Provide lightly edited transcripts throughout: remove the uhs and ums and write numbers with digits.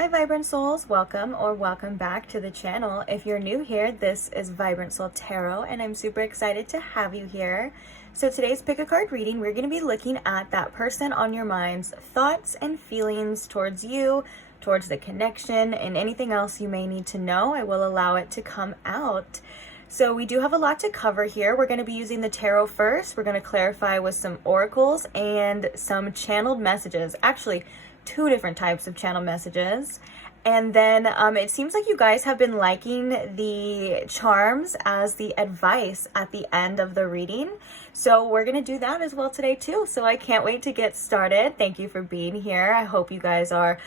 Hi Vibrant Souls, welcome or welcome back to the channel. If you're new here, this is Vibrant Soul Tarot and I'm super excited to have you here. So today's pick a card reading, we're going to be looking at that person on your mind's thoughts and feelings towards you, towards the connection, and anything else you may need to know. I will allow it to come out. So we do have a lot to cover here. We're going to be using the tarot first. We're going to clarify with some oracles and some channeled messages. Actually, two different types of channel messages. And then it seems like you guys have been liking the charms as the advice at the end of the reading. So we're going to do that as well today too. So I can't wait to get started. Thank you for being here. I hope you guys are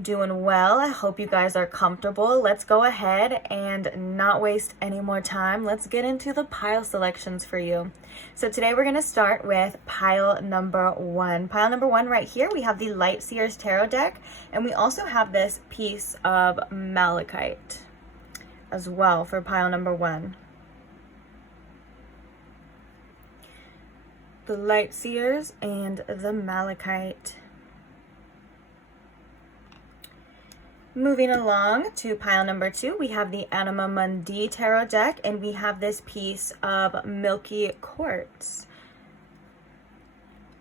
doing well. I hope you guys are comfortable. Let's go ahead and not waste any more time. Let's get into the pile selections for you. So today we're going to start with pile number one. Pile number one right here, we have the Light Seers tarot deck, and we also have this piece of malachite as well for pile number one. The Light Seers and the malachite. Moving along to pile number two, we have the Anima Mundi tarot deck, and we have this piece of milky quartz.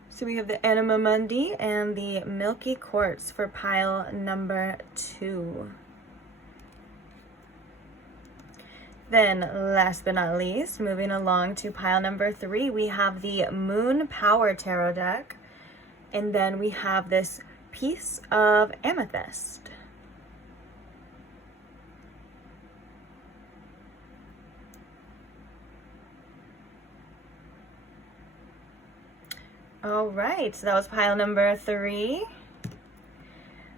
So we have the Anima Mundi and the milky quartz for pile number two. Then last but not least, moving along to pile number three, we have the Moon Power tarot deck, and then we have this piece of amethyst. All right, so that was pile number three.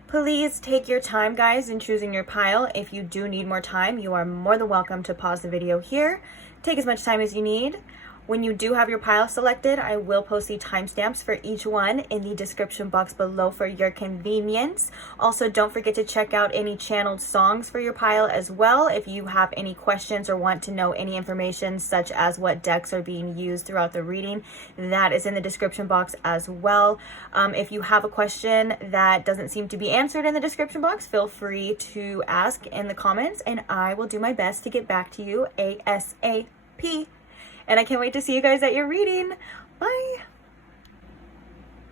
Please take your time, guys, in choosing your pile. If you do need more time, you are more than welcome to pause the video here. Take as much time as you need. When you do have your pile selected, I will post the timestamps for each one in the description box below for your convenience. Also, don't forget to check out any channeled songs for your pile as well. If you have any questions or want to know any information such as what decks are being used throughout the reading, that is in the description box as well. If you have a question that doesn't seem to be answered in the description box, feel free to ask in the comments and I will do my best to get back to you ASAP. And I can't wait to see you guys at your reading. Bye.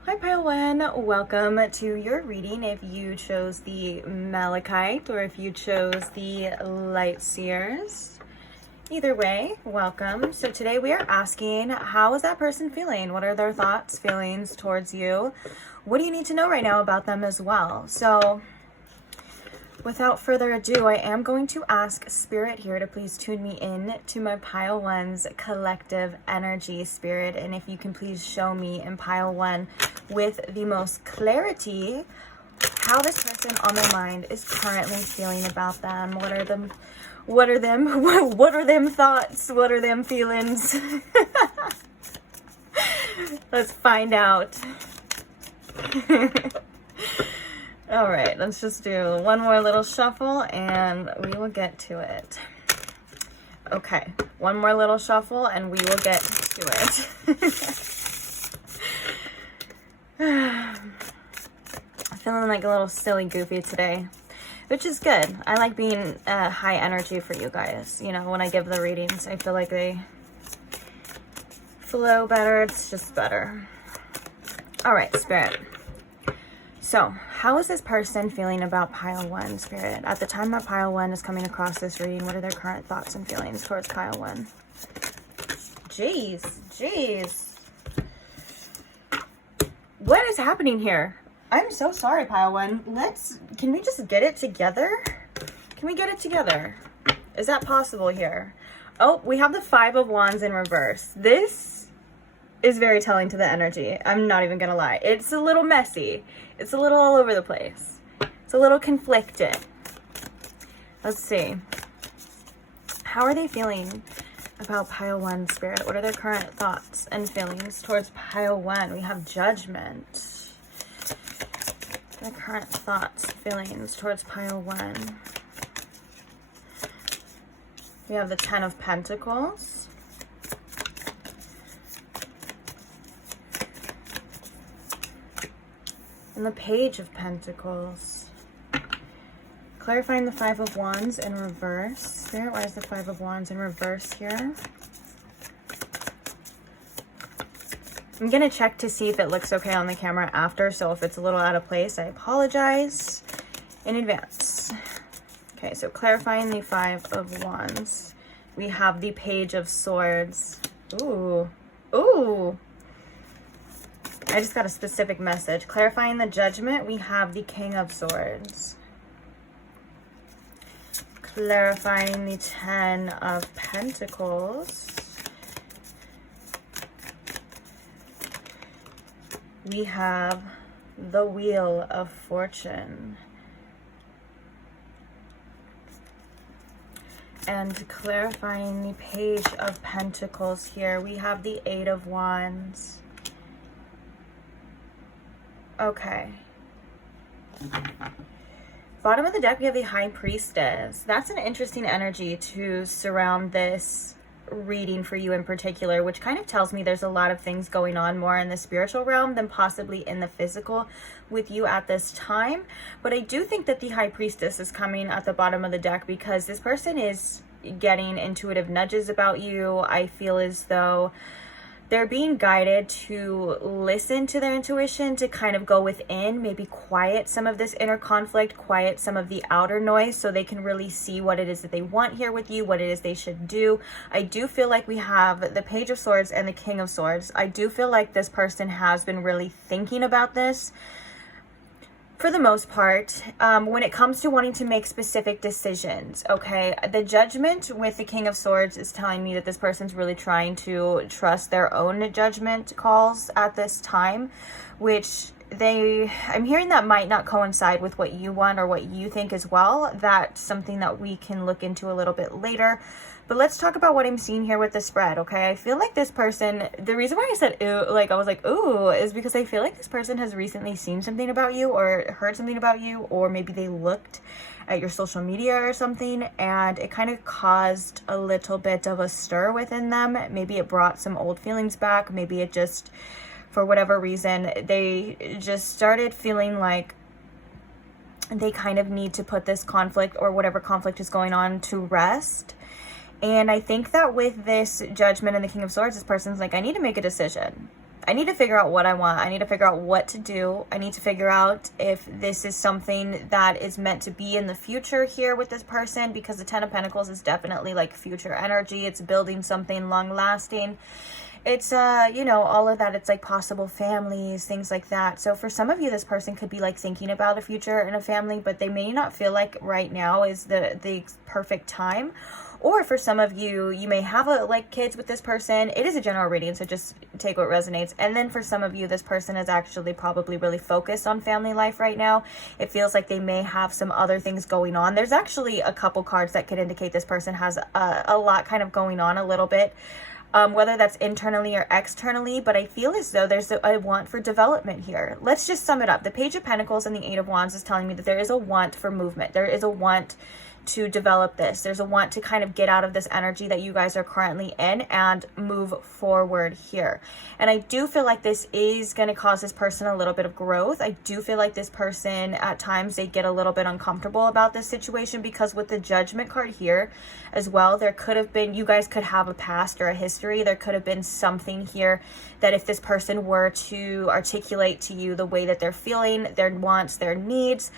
Hi, pile one. Welcome to your reading. If you chose the malachite or if you chose the Light Seers, either way, welcome. So today we are asking, how is that person feeling? What are their thoughts, feelings towards you? What do you need to know right now about them as well? So without further ado, I am going to ask Spirit here to please tune me in to my pile one's collective energy, Spirit. And if you can please show me in pile one with the most clarity how this person on their mind is currently feeling about them. What are them thoughts? What are them feelings? Let's find out. All right, let's just do one more little shuffle and we will get to it. Okay, one more little shuffle and we will get to it. I'm feeling like a little silly goofy today, which is good. I like being high energy for you guys. You know, when I give the readings, I feel like they flow better. It's just better. All right, Spirit. So, how is this person feeling about pile one, Spirit? At the time that pile one is coming across this reading, what are their current thoughts and feelings towards pile one? Jeez. What is happening here? I'm so sorry, pile one. Can we just get it together? Can we get it together? Is that possible here? Oh, we have the Five of Wands in reverse. This is very telling to the energy. I'm not even gonna lie. It's a little messy. It's a little all over the place. It's a little conflicted. Let's see. How are they feeling about pile one, Spirit? What are their current thoughts and feelings towards pile one? We have Judgment. Their current thoughts, feelings towards pile one. We have the Ten of Pentacles. And the Page of Pentacles. Clarifying the Five of Wands in reverse. Spirit, why is the Five of Wands in reverse here? I'm going to check to see if it looks okay on the camera after. So if it's a little out of place, I apologize in advance. Okay, so clarifying the Five of Wands. We have the Page of Swords. Ooh. Ooh. I just got a specific message. Clarifying the Judgment, we have the King of Swords. Clarifying the Ten of Pentacles. We have the Wheel of Fortune. And clarifying the Page of Pentacles here, we have the Eight of Wands. Okay. Bottom of the deck, we have the High Priestess. That's an interesting energy to surround this reading for you in particular, which kind of tells me there's a lot of things going on more in the spiritual realm than possibly in the physical with you at this time. But I do think that the High Priestess is coming at the bottom of the deck because this person is getting intuitive nudges about you. I feel as though they're being guided to listen to their intuition, to kind of go within, maybe quiet some of this inner conflict, quiet some of the outer noise so they can really see what it is that they want here with you, what it is they should do. I do feel like we have the Page of Swords and the King of Swords. I do feel like this person has been really thinking about this for the most part, when it comes to wanting to make specific decisions. Okay, the Judgment with the King of Swords is telling me that this person's really trying to trust their own judgment calls at this time, which I'm hearing that might not coincide with what you want or what you think as well. That's something that we can look into a little bit later. But let's talk about what I'm seeing here with the spread, okay? I feel like this person, the reason why I said ooh, like I was like, ooh, is because I feel like this person has recently seen something about you or heard something about you, or maybe they looked at your social media or something and it kind of caused a little bit of a stir within them. Maybe it brought some old feelings back. Maybe it just, for whatever reason, they just started feeling like they kind of need to put this conflict or whatever conflict is going on to rest. And I think that with this Judgment and the King of Swords, this person's like, I need to make a decision. I need to figure out what I want. I need to figure out what to do. I need to figure out if this is something that is meant to be in the future here with this person, because the Ten of Pentacles is definitely like future energy. It's building something long lasting. It's, you know, all of that. It's like possible families, things like that. So for some of you, this person could be like thinking about a future and a family, but they may not feel like right now is the perfect time. Or for some of you, you may have like kids with this person. It is a general reading, so just take what resonates. And then for some of you, this person is actually probably really focused on family life right now. It feels like they may have some other things going on. There's actually a couple cards that could indicate this person has a lot kind of going on a little bit. Whether that's internally or externally, but I feel as though there's a want for development here. Let's just sum it up. The Page of Pentacles and the Eight of Wands is telling me that there is a want for movement. There is a want to develop this. There's a want to kind of get out of this energy that you guys are currently in and move forward here. And I do feel like this is going to cause this person a little bit of growth. I do feel like this person at times they get a little bit uncomfortable about this situation, because with the Judgment card here as well, there could have been, you guys could have a past or a history. There could have been something here that if this person were to articulate to you the way that they're feeling, their wants, their needs,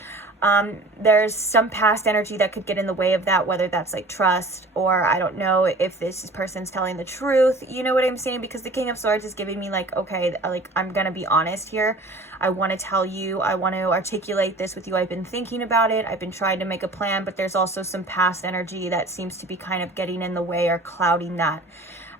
there's some past energy that could get in the way of that, whether that's like trust, or I don't know if this person's telling the truth, you know what I'm saying? Because the King of Swords is giving me like, okay, like I'm gonna be honest here. I want to tell you, I want to articulate this with you. I've been thinking about it. I've been trying to make a plan, but there's also some past energy that seems to be kind of getting in the way or clouding that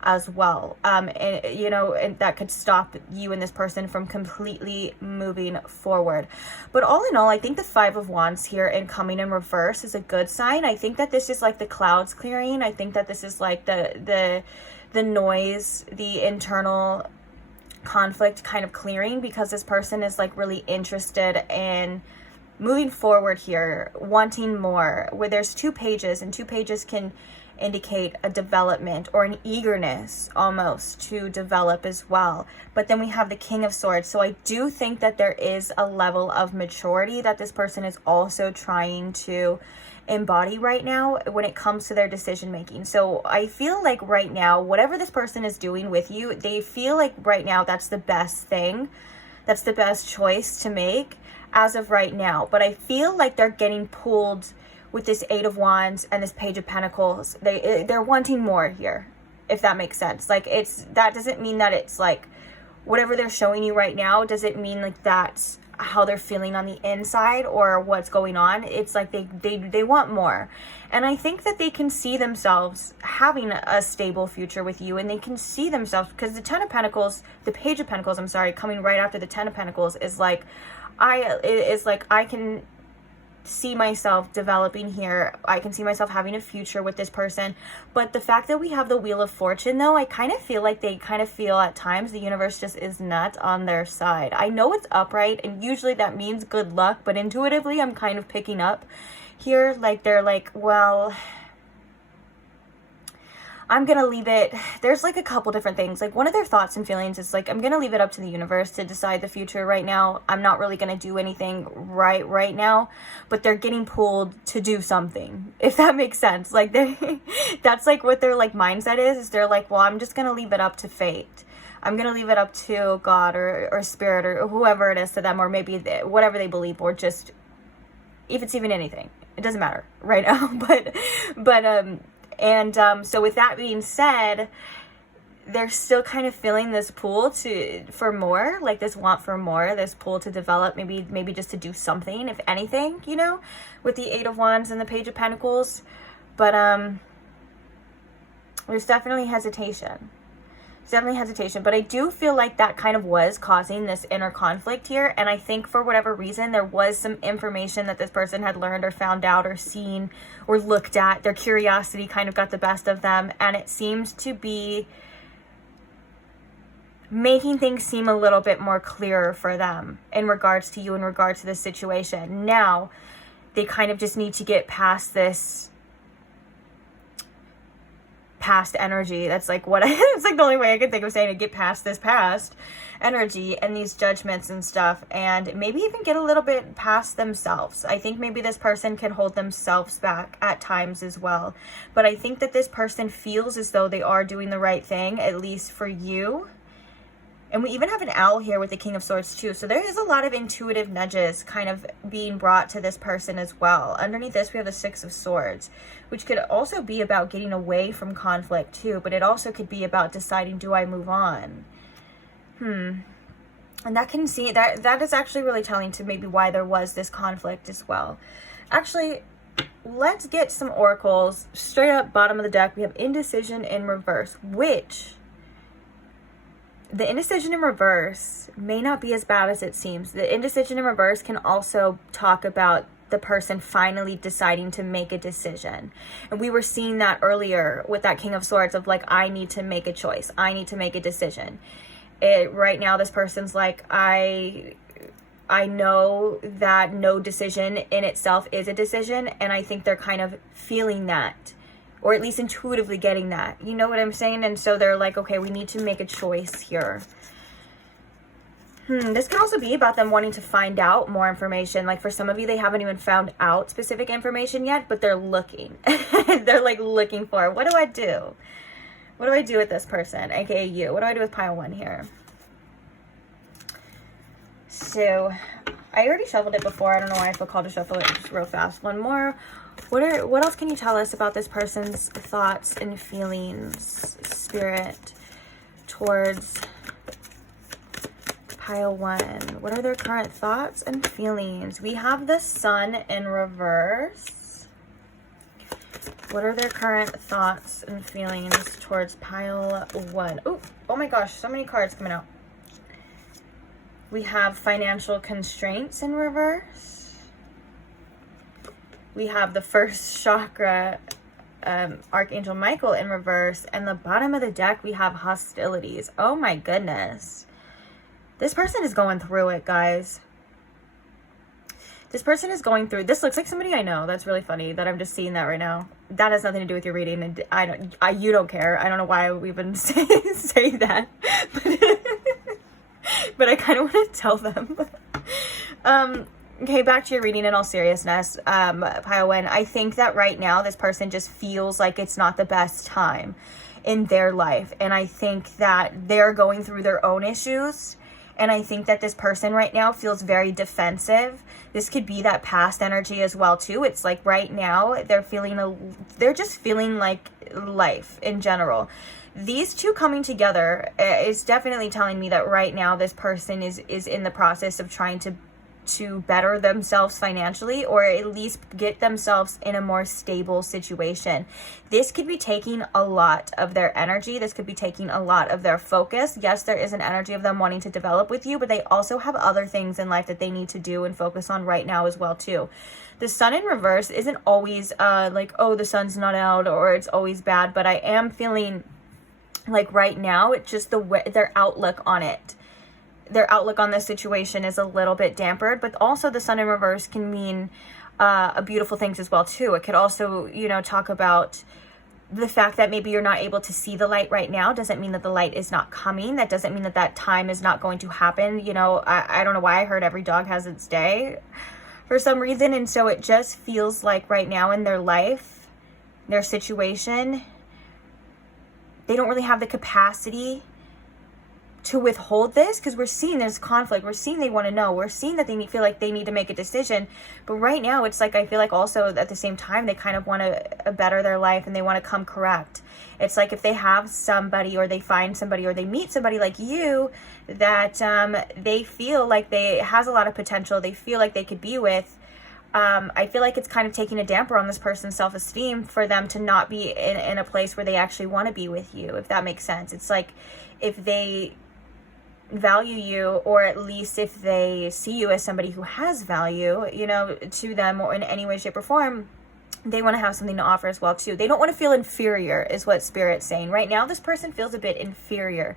as well. And you know, and that could stop you and this person from completely moving forward. But all in all, I think the Five of Wands here and coming in reverse is a good sign. I think that this is like the clouds clearing. I think that this is like the noise, the internal conflict kind of clearing, because this person is like really interested in moving forward here, wanting more. Where there's two pages, and two pages can indicate a development or an eagerness almost to develop as well. But then we have the King of Swords. So I do think that there is a level of maturity that this person is also trying to embody right now when it comes to their decision making. So I feel like right now, whatever this person is doing with you, they feel like right now that's the best thing. That's the best choice to make as of right now. But I feel like they're getting pulled with this Eight of Wands and this Page of Pentacles. They're wanting more here, if that makes sense. Like, that doesn't mean that it's like whatever they're showing you right now doesn't mean like that's how they're feeling on the inside or what's going on. It's like they want more. And I think that they can see themselves having a stable future with you, and they can see themselves, because the Ten of Pentacles, the Page of Pentacles, I'm sorry, coming right after the Ten of Pentacles is like, I can see myself developing here. I can see myself having a future with this person. But the fact that we have the Wheel of Fortune, though, I kind of feel like they kind of feel at times the universe just is not on their side. I know it's upright, and usually that means good luck, but intuitively I'm kind of picking up here, like they're like, well, I'm going to leave it. There's like a couple different things. Like, one of their thoughts and feelings is like, I'm going to leave it up to the universe to decide the future right now. I'm not really going to do anything right now, but they're getting pulled to do something, if that makes sense. Like, that's like what their like mindset is they're like, well, I'm just going to leave it up to fate. I'm going to leave it up to God or spirit or whoever it is to them, or maybe whatever they believe, or just if it's even anything, it doesn't matter right now. So with that being said, they're still kind of feeling this pull for more, like this want for more, this pull to develop, maybe just to do something, if anything, you know, with the Eight of Wands and the Page of Pentacles. But there's definitely hesitation. But I do feel like that kind of was causing this inner conflict here. And I think for whatever reason, there was some information that this person had learned or found out or seen or looked at. Their curiosity kind of got the best of them. And it seems to be making things seem a little bit more clearer for them in regards to you, in regards to this situation. Now, they kind of just need to get past this past energy. That's like it's like the only way I can think of saying to get past this past energy and these judgments and stuff, and maybe even get a little bit past themselves. I think maybe this person can hold themselves back at times as well, but I think that this person feels as though they are doing the right thing, at least for you. And we even have an owl here with the King of Swords too. So there is a lot of intuitive nudges kind of being brought to this person as well. Underneath this, we have the Six of Swords, which could also be about getting away from conflict too. But it also could be about deciding, do I move on? And that can see, that is actually really telling to maybe why there was this conflict as well. Actually, let's get some oracles. Straight up, bottom of the deck, we have indecision in reverse, which... the indecision in reverse may not be as bad as it seems. The indecision in reverse can also talk about the person finally deciding to make a decision. And we were seeing that earlier with that King of Swords of like, I need to make a choice. I need to make a decision. Right now, this person's like, I know that no decision in itself is a decision. And I think they're kind of feeling that, or at least intuitively getting that. You know what I'm saying? And so they're like, okay, we need to make a choice here. This could also be about them wanting to find out more information. Like for some of you, they haven't even found out specific information yet, but they're looking. They're like looking for, what do I do? What do I do with this person? AKA you. What do I do with pile one here? So I already shuffled it before. I don't know why I feel called to shuffle it just real fast. One more. What else can you tell us about this person's thoughts and feelings, spirit, towards pile one? What are their current thoughts and feelings? We have the Sun in reverse. What are their current thoughts and feelings towards pile one? Oh my gosh, so many cards coming out. We have financial constraints in reverse. We have the first chakra, Archangel Michael in reverse. And the bottom of the deck, we have hostilities. Oh my goodness. This person is going through it, guys. This person is going through, this looks like somebody I know. That's really funny that I'm just seeing that right now. That has nothing to do with your reading, and you don't care. I don't know why we even say that, but I kind of want to tell them. Okay, back to your reading in all seriousness, Pile Wen. I think that right now this person just feels like it's not the best time in their life, and I think that they're going through their own issues. And I think that this person right now feels very defensive. This could be that past energy as well too. It's like right now they're just feeling like life in general. These two coming together is definitely telling me that right now this person is in the process of trying to better themselves financially, or at least get themselves in a more stable situation. This could be taking a lot of their energy. This could be taking a lot of their focus. Yes, there is an energy of them wanting to develop with you, but they also have other things in life that they need to do and focus on right now as well too. The sun in reverse isn't always like, oh, the sun's not out, or it's always bad, but I am feeling like right now it's just their outlook on it. Their outlook on this situation is a little bit dampered, but also the sun in reverse can mean beautiful things as well too. It could also, you know, talk about the fact that maybe you're not able to see the light right now. Doesn't mean that the light is not coming. That doesn't mean that that time is not going to happen. You know, I don't know why I heard every dog has its day for some reason. And so it just feels like right now in their life, their situation, they don't really have the capacity to withhold this, because we're seeing there's conflict. We're seeing they want to know. We're seeing that they feel like they need to make a decision. But right now, it's like I feel like also at the same time, they kind of want to better their life and they want to come correct. It's like if they have somebody, or they find somebody, or they meet somebody like you that they feel like they has a lot of potential, they feel like they could be with, I feel like it's kind of taking a damper on this person's self-esteem for them to not be in a place where they actually want to be with you, if that makes sense. It's like if they value you, or at least if they see you as somebody who has value, you know, to them, or in any way, shape, or form, they want to have something to offer as well too. They don't want to feel inferior, is what Spirit's saying. Right now, this person feels a bit inferior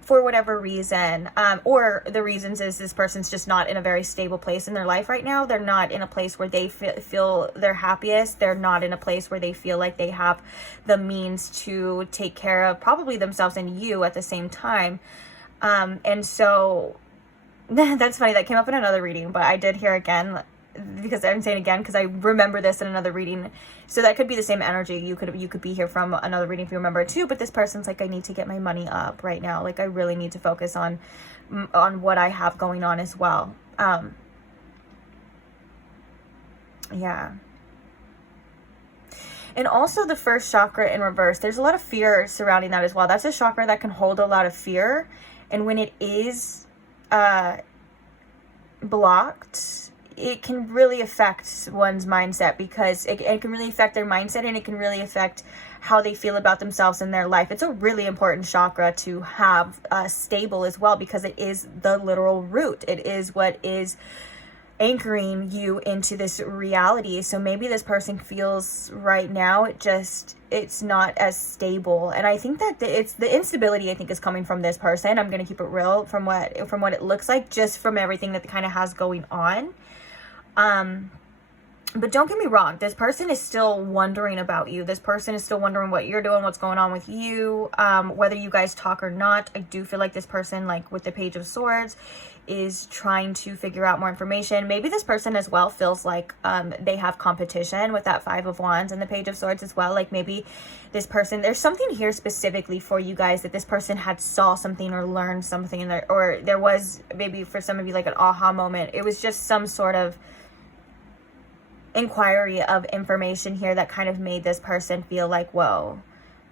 for whatever reason, or the reasons is this person's just not in a very stable place in their life right now. They're not in a place where they feel their happiest. They're not in a place where they feel like they have the means to take care of probably themselves and you at the same time. And so that's funny. That came up in another reading, but I did hear again, because I'm saying again, because I remember this in another reading. So that could be the same energy. You could be here from another reading if you remember it too, but this person's like, I need to get my money up right now. Like I really need to focus on what I have going on as well. Yeah. And also the first chakra in reverse, there's a lot of fear surrounding that as well. That's a chakra that can hold a lot of fear. And when it is blocked, it can really affect one's mindset, because it can really affect their mindset, and it can really affect how they feel about themselves in their life. It's a really important chakra to have stable as well, because it is the literal root. It is what is anchoring you into this reality. So maybe this person feels right now it's not as stable, and I think that it's the instability I think is coming from this person. I'm gonna keep it real from what it looks like, just from everything that kind of has going on. But don't get me wrong, this person is still wondering about you. This person is still wondering what you're doing, what's going on with you, whether you guys talk or not. I do feel like this person, like with the Page of Swords, is trying to figure out more information. Maybe this person as well feels like they have competition with that Five of Wands and the Page of Swords as well. Like maybe this person, there's something here specifically for you guys that this person had saw something or learned something in there, or there was maybe for some of you like an aha moment. It was just some sort of inquiry of information here that kind of made this person feel like, whoa,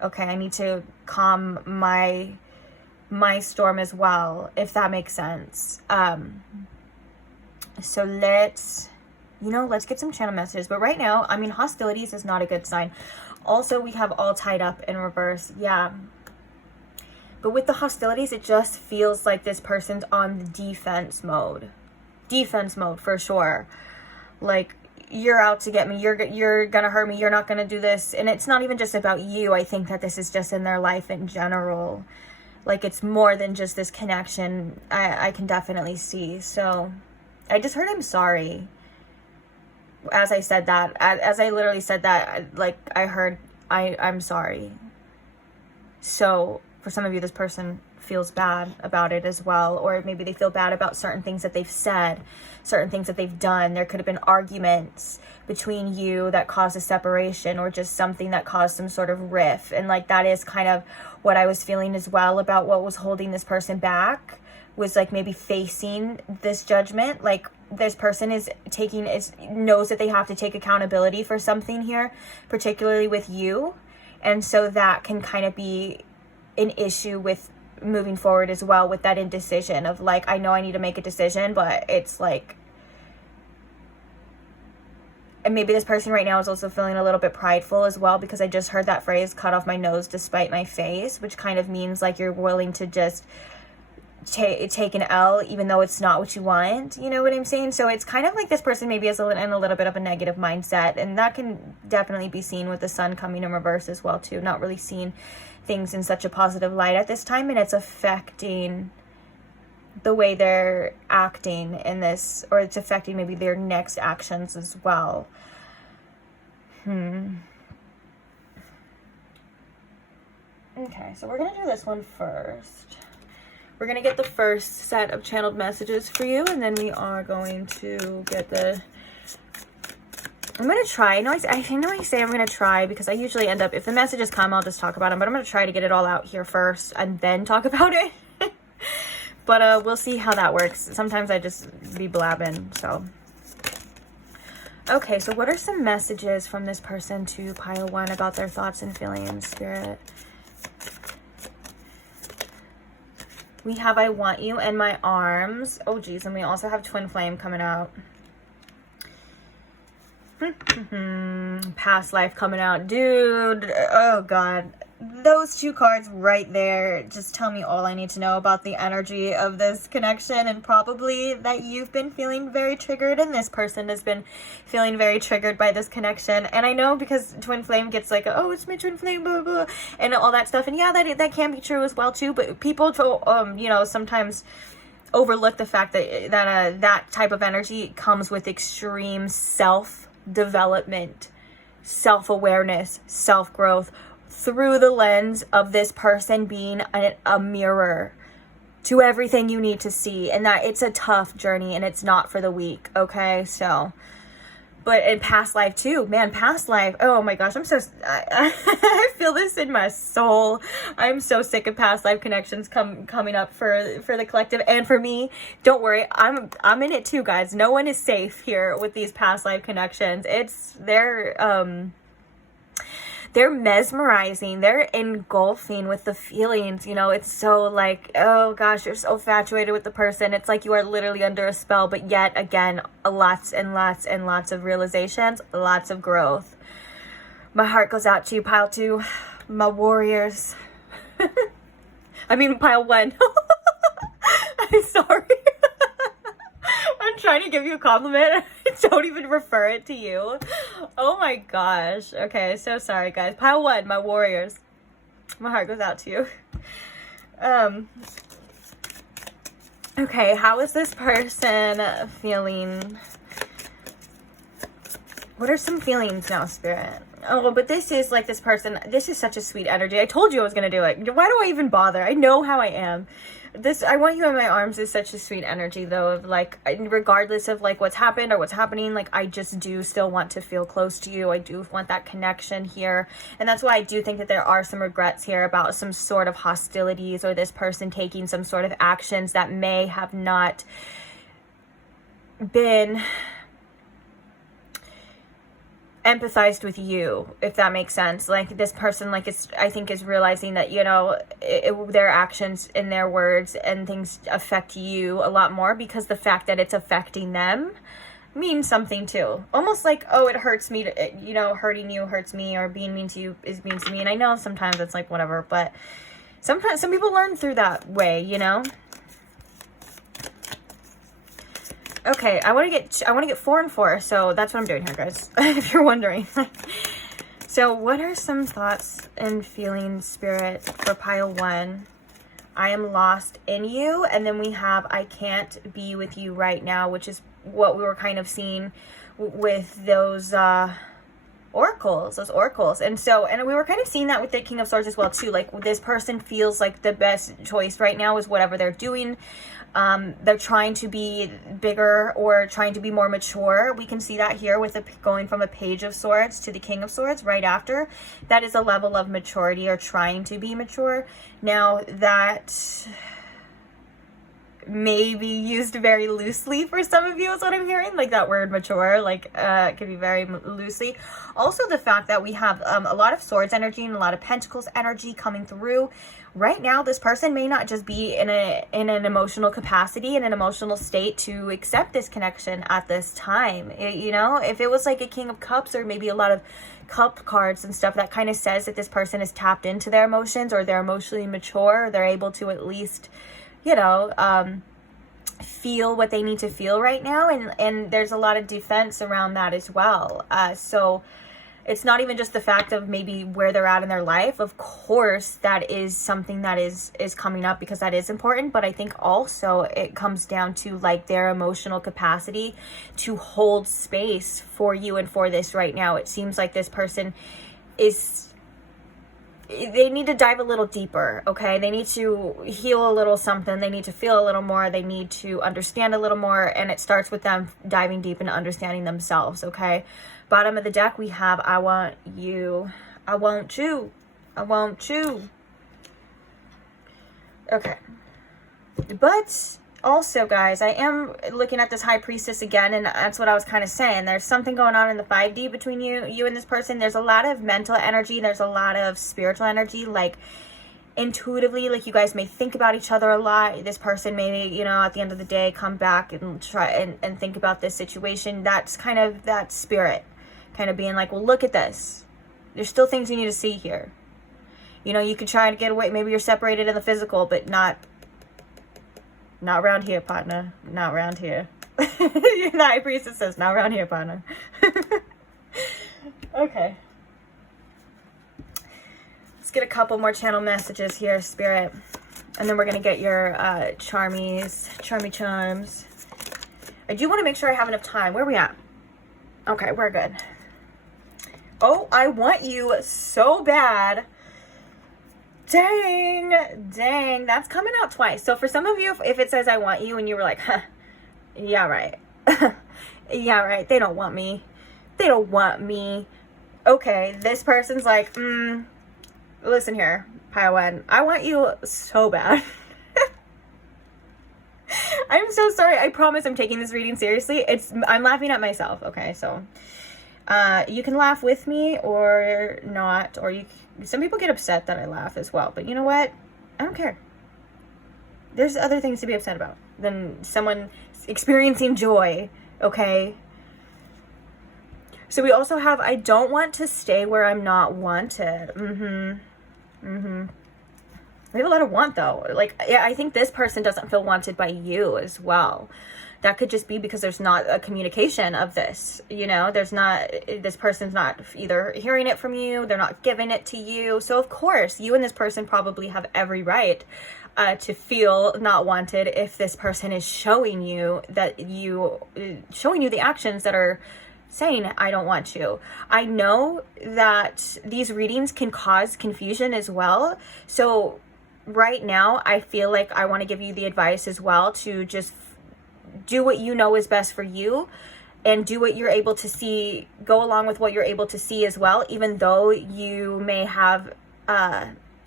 okay, I need to calm my storm as well, if that makes sense. So let's get some channel messages. But right now, I mean, hostilities is not a good sign. Also, we have all tied up in reverse. Yeah. But with the hostilities, it just feels like this person's on the defense mode. Defense mode for sure. Like, you're out to get me, you're gonna hurt me, you're not gonna do this. And it's not even just about you. I think that this is just in their life in general. Like, it's more than just this connection. I can definitely see. So I just heard I'm sorry. as I said that, as I literally said that, like, I heard, I'm sorry. So for some of you, this person feels bad about it as well, or maybe they feel bad about certain things that they've said, certain things that they've done. There could have been arguments between you that caused a separation, or just something that caused some sort of rift. And like, that is kind of what I was feeling as well about what was holding this person back, was like maybe facing this judgment. Like, this person is knows that they have to take accountability for something here, particularly with you. And so that can kind of be an issue with moving forward as well, with that indecision of like, I know I need to make a decision, but it's like, and maybe this person right now is also feeling a little bit prideful as well, because I just heard that phrase, cut off my nose despite my face, which kind of means like you're willing to just take an L even though it's not what you want, you know what I'm saying? So it's kind of like this person maybe is in a little bit of a negative mindset, and that can definitely be seen with the sun coming in reverse as well too, not really seeing things in such a positive light at this time, and it's affecting the way they're acting in this, or it's affecting maybe their next actions as well. Okay, so we're gonna do this one first. We're going to get the first set of channeled messages for you, and then we are going to get the... I'm going to try. I know I say I'm going to try, because I usually end up... If the messages come, I'll just talk about them. But I'm going to try to get it all out here first and then talk about it. But we'll see how that works. Sometimes I just be blabbing, so... Okay, so what are some messages from this person to pile 1 about their thoughts and feelings, Spirit? We have I want you in my arms. Oh, geez. And we also have twin flame coming out. Past life coming out. Dude. Oh, God. Those 2 cards right there just tell me all I need to know about the energy of this connection, and probably that you've been feeling very triggered, and this person has been feeling very triggered by this connection. And I know, because twin flame gets like, oh, it's my twin flame, blah, blah, and all that stuff. And yeah, that can be true as well too, but people you know, sometimes overlook the fact that that type of energy comes with extreme self-development, self-awareness, self-growth, through the lens of this person being a mirror to everything you need to see. And that it's a tough journey, and it's not for the weak, okay? So, but in past life too, man, past life, oh my gosh, I feel this in my soul. I'm so sick of past life connections coming up for the collective and for me. Don't worry, I'm in it too, guys. No one is safe here with these past life connections. They're mesmerizing, they're engulfing with the feelings, you know. It's so like, oh gosh, you're so infatuated with the person. It's like you are literally under a spell, but yet again, lots and lots and lots of realizations, lots of growth. My heart goes out to you, pile 2, my warriors. I mean, pile 1. I'm sorry. I'm trying to give you a compliment. I don't even refer it to you. Oh my gosh. Okay, so sorry guys. Pile 1, my warriors. My heart goes out to you. Okay, how is this person feeling? What are some feelings now, Spirit? Oh, but this is like this person. This is such a sweet energy. I told you I was going to do it. Why do I even bother? I know how I am. This I want you in my arms is such a sweet energy, though, of like, regardless of like what's happened or what's happening, like I just do still want to feel close to you. I do want that connection here, and that's why I do think that there are some regrets here about some sort of hostilities, or this person taking some sort of actions that may have not been empathized with you, if that makes sense. Like this person, like I think is realizing that, you know, their actions and their words and things affect you a lot more, because the fact that it's affecting them means something too. Almost like, oh, it hurts me to, you know, hurting you hurts me, or being mean to you is mean to me. And I know sometimes it's like whatever, but sometimes some people learn through that way, you know. Okay, I want to get 4 and 4, so that's what I'm doing here, guys, if you're wondering. So what are some thoughts and feelings, Spirit, for pile 1? I am lost in you. And then we have I can't be with you right now, which is what we were kind of seeing with those oracles. And we were kind of seeing that with the King of Swords as well too. Like, this person feels like the best choice right now is whatever they're doing. They're trying to be bigger or trying to be more mature. We can see that here with going from a Page of Swords to the King of Swords right after. That is a level of maturity, or trying to be mature. Now, that may be used very loosely for some of you is what I'm hearing. Like, that word mature, like, it could be very loosely. Also, the fact that we have a lot of Swords energy and a lot of Pentacles energy coming through. Right now, this person may not just be in an emotional capacity, in an emotional state to accept this connection at this time. You know, if it was like a King of Cups, or maybe a lot of cup cards and stuff, that kind of says that this person is tapped into their emotions, or they're emotionally mature, or they're able to at least, you know, feel what they need to feel right now. And there's a lot of defense around that as well. So it's not even just the fact of maybe where they're at in their life. Of course, that is something that is coming up, because that is important. But I think also it comes down to like their emotional capacity to hold space for you and for this right now. It seems like this person they need to dive a little deeper, okay? They need to heal a little something. They need to feel a little more. They need to understand a little more. And it starts with them diving deep into understanding themselves, okay? Bottom of the deck, we have, I want you. I want you. I want you. Okay. But also, guys, I am looking at this High Priestess again, and that's what I was kind of saying. There's something going on in the 5D between you and this person. There's a lot of mental energy. There's a lot of spiritual energy, like intuitively, like you guys may think about each other a lot. This person may, you know, at the end of the day, come back and try and think about this situation. That's kind of that spirit kind of being like, well, look at this. There's still things you need to see here. You know, you could try to get away. Maybe you're separated in the physical, but not around here, partner. Not around here. The High Priestess says, not around here, partner. Okay. Let's get a couple more channel messages here, Spirit. And then we're going to get your charmy charms. I do want to make sure I have enough time. Where are we at? Okay, we're good. Oh, I want you so bad. Dang, that's coming out twice. So for some of you, if it says I want you and you were like, huh, yeah, right. Yeah, right. They don't want me. They don't want me. Okay, this person's like, listen here, Piowan, I want you so bad. I'm so sorry. I promise I'm taking this reading seriously. I'm laughing at myself. Okay, so you can laugh with me or not, or some people get upset that I laugh as well, but you know what? I don't care. There's other things to be upset about than someone experiencing joy, okay? So we also have, I don't want to stay where I'm not wanted. We have a lot of want, though. Like, yeah, I think this person doesn't feel wanted by you as well. That could just be because there's not a communication of this, you know, this person's not either hearing it from you, they're not giving it to you. So of course, you and this person probably have every right to feel not wanted if this person is showing you the actions that are saying, I don't want you. I know that these readings can cause confusion as well. So right now, I feel like I want to give you the advice as well to just do what you know is best for you, and do what you're able to see, go along with what you're able to see as well, even though you may have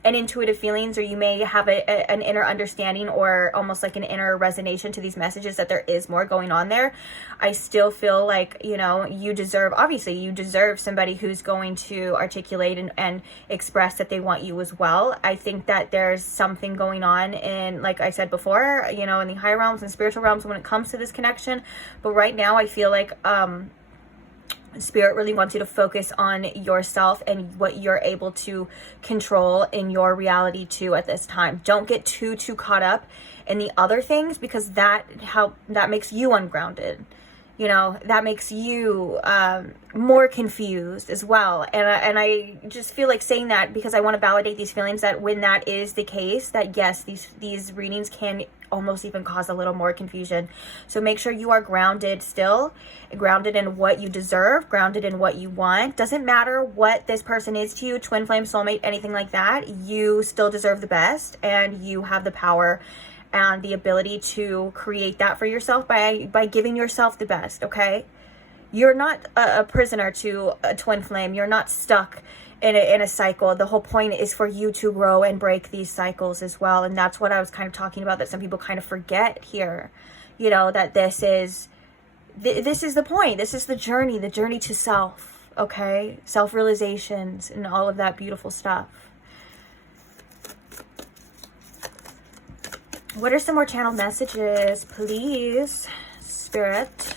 an intuitive feelings, or you may have an inner understanding, or almost like an inner resonation to these messages that there is more going on there. I still feel like, you know, you deserve somebody who's going to articulate and express that they want you as well. I think that there's something going on in, like I said before, you know, in the higher realms and spiritual realms when it comes to this connection. But right now I feel like Spirit really wants you to focus on yourself and what you're able to control in your reality too at this time. Don't get too caught up in the other things, because that makes you ungrounded. You know, that makes you more confused as well. And I just feel like saying that because I want to validate these feelings, that when that is the case, that yes, these readings can almost even cause a little more confusion. So make sure you are grounded still, grounded in what you deserve, grounded in what you want. Doesn't matter what this person is to you, twin flame, soulmate, anything like that. You still deserve the best, and you have the power and the ability to create that for yourself by giving yourself the best, okay? You're not a prisoner to a twin flame. You're not stuck in a cycle. The whole point is for you to grow and break these cycles as well. And that's what I was kind of talking about, that some people kind of forget here, you know, that this is the point. This is the journey to self, okay? Self-realizations and all of that beautiful stuff. What are some more channel messages, please, Spirit,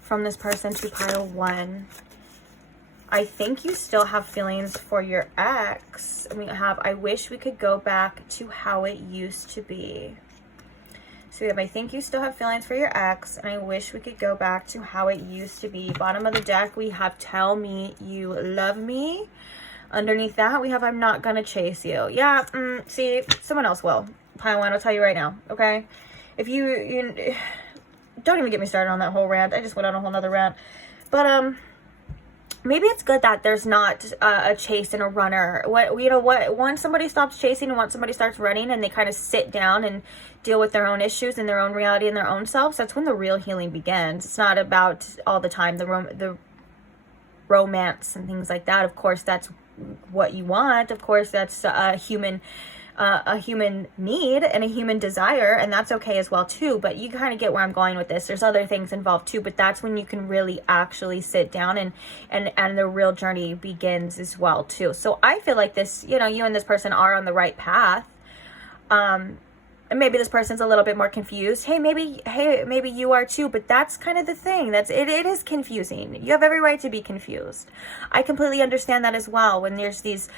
from this person to pile 1? I think you still have feelings for your ex. We have, I wish we could go back to how it used to be. So we have, I think you still have feelings for your ex, and I wish we could go back to how it used to be. Bottom of the deck, we have, tell me you love me. Underneath that, we have, I'm not gonna chase you. Yeah, see, someone else will. Pile 1, I'll tell you right now, okay? If you don't even get me started on that whole rant. I just went on a whole nother rant. But, maybe it's good that there's not a chase and a runner. Once somebody stops chasing and once somebody starts running and they kind of sit down and deal with their own issues and their own reality and their own selves, that's when the real healing begins. It's not about all the time the romance and things like that. Of course, that's what you want. Of course, that's a human need and a human desire, and that's okay as well too. But you kind of get where I'm going with this. There's other things involved too, but that's when you can really actually sit down and the real journey begins as well too. So I feel like this, you know, you and this person are on the right path. And maybe this person's a little bit more confused. Hey, maybe you are too, but that's kind of the thing. It is confusing. You have every right to be confused. I completely understand that as well. When there's these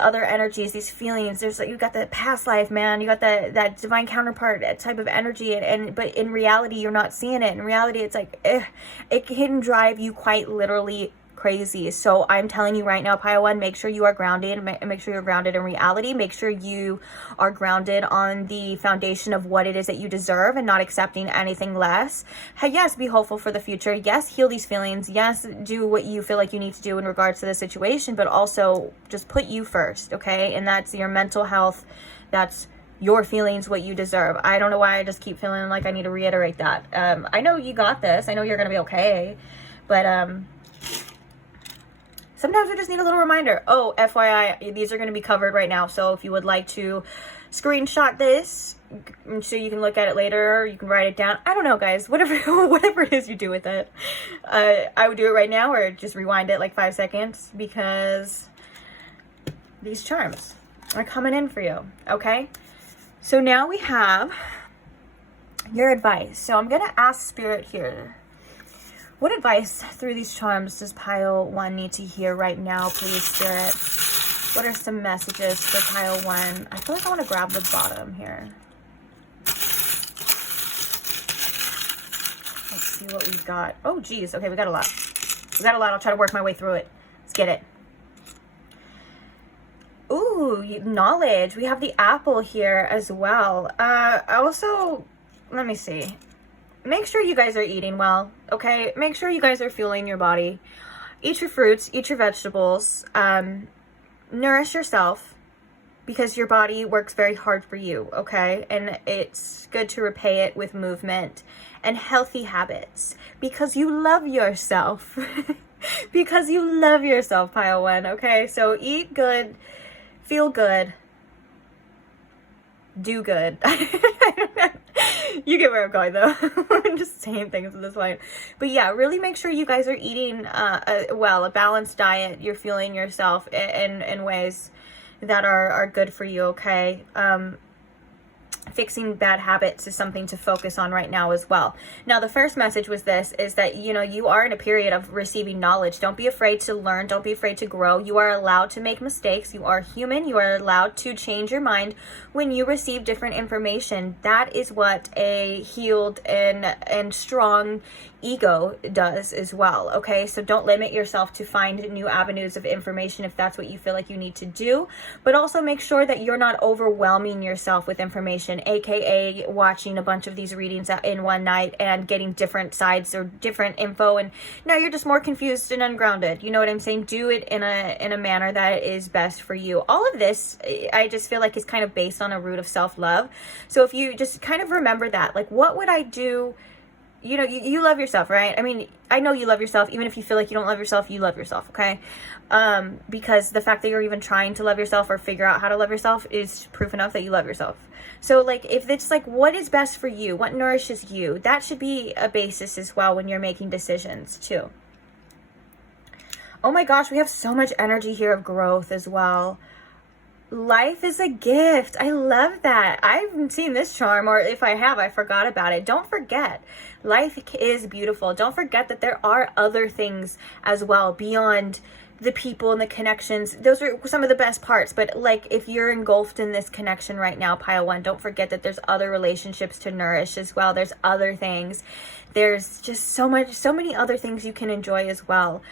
other energies, these feelings, you got the past life, man. You got that divine counterpart type of energy, but in reality, you're not seeing it. In reality, it's like, it can drive you quite literally crazy. So I'm telling you right now, pile 1, make sure you are grounded. Make sure you're grounded in reality. Make sure you are grounded on the foundation of what it is that you deserve and not accepting anything less. Hey, yes, be hopeful for the future. Yes, heal these feelings. Yes, do what you feel like you need to do in regards to the situation, but also just put you first, okay? And that's your mental health. That's your feelings, what you deserve. I don't know why I just keep feeling like I need to reiterate that. I know you got this. I know you're going to be okay. But, sometimes we just need a little reminder. Oh, FYI, these are going to be covered right now. So if you would like to screenshot this so you can look at it later, you can write it down. I don't know, guys. Whatever it is you do with it. I would do it right now or just rewind it like 5 seconds because these charms are coming in for you. Okay? So now we have your advice. So I'm going to ask Spirit here. What advice through these charms does pile 1 need to hear right now, please, Spirit? What are some messages for pile 1? I feel like I want to grab the bottom here. Let's see what we've got. Oh, geez. Okay, we got a lot. I'll try to work my way through it. Let's get it. Ooh, knowledge. We have the apple here as well. Also, let me see. Make sure you guys are eating well, okay? Make sure you guys are fueling your body. Eat your fruits, eat your vegetables. Nourish yourself because your body works very hard for you, okay? And it's good to repay it with movement and healthy habits because you love yourself. Because you love yourself, pile 1, okay? So eat good, feel good, do good. You get where I'm going though. I'm just saying things at this point. But yeah, really make sure you guys are eating a balanced diet. You're fueling yourself in ways that are good for you, okay? Fixing bad habits is something to focus on right now as well. Now, the first message was is that, you know, you are in a period of receiving knowledge. Don't be afraid to learn. Don't be afraid to grow. You are allowed to make mistakes. You are human. You are allowed to change your mind when you receive different information. That is what a healed and strong, ego does as well, okay? So don't limit yourself to find new avenues of information if that's what you feel like you need to do, but also make sure that you're not overwhelming yourself with information, aka watching a bunch of these readings in one night and getting different sides or different info, and now you're just more confused and ungrounded. You know what I'm saying? Do it in a manner that is best for you. All of this, I just feel like, is kind of based on a root of self-love. So if you just kind of remember that, like, what would I do? You know, you love yourself, right? I mean, I know you love yourself. Even if you feel like you don't love yourself, you love yourself, okay? Because the fact that you're even trying to love yourself or figure out how to love yourself is proof enough that you love yourself. So, like, if it's like, what is best for you? What nourishes you? That should be a basis as well when you're making decisions, too. Oh my gosh, we have so much energy here of growth as well. Life is a gift. I love that. I haven't seen this charm, or if I have, I forgot about it. Don't forget, life is beautiful. Don't forget that there are other things as well beyond the people and the connections. Those are some of the best parts, but like, if you're engulfed in this connection right now, pile one, don't forget that there's other relationships to nourish as well. There's other things. There's just so many other things you can enjoy as well.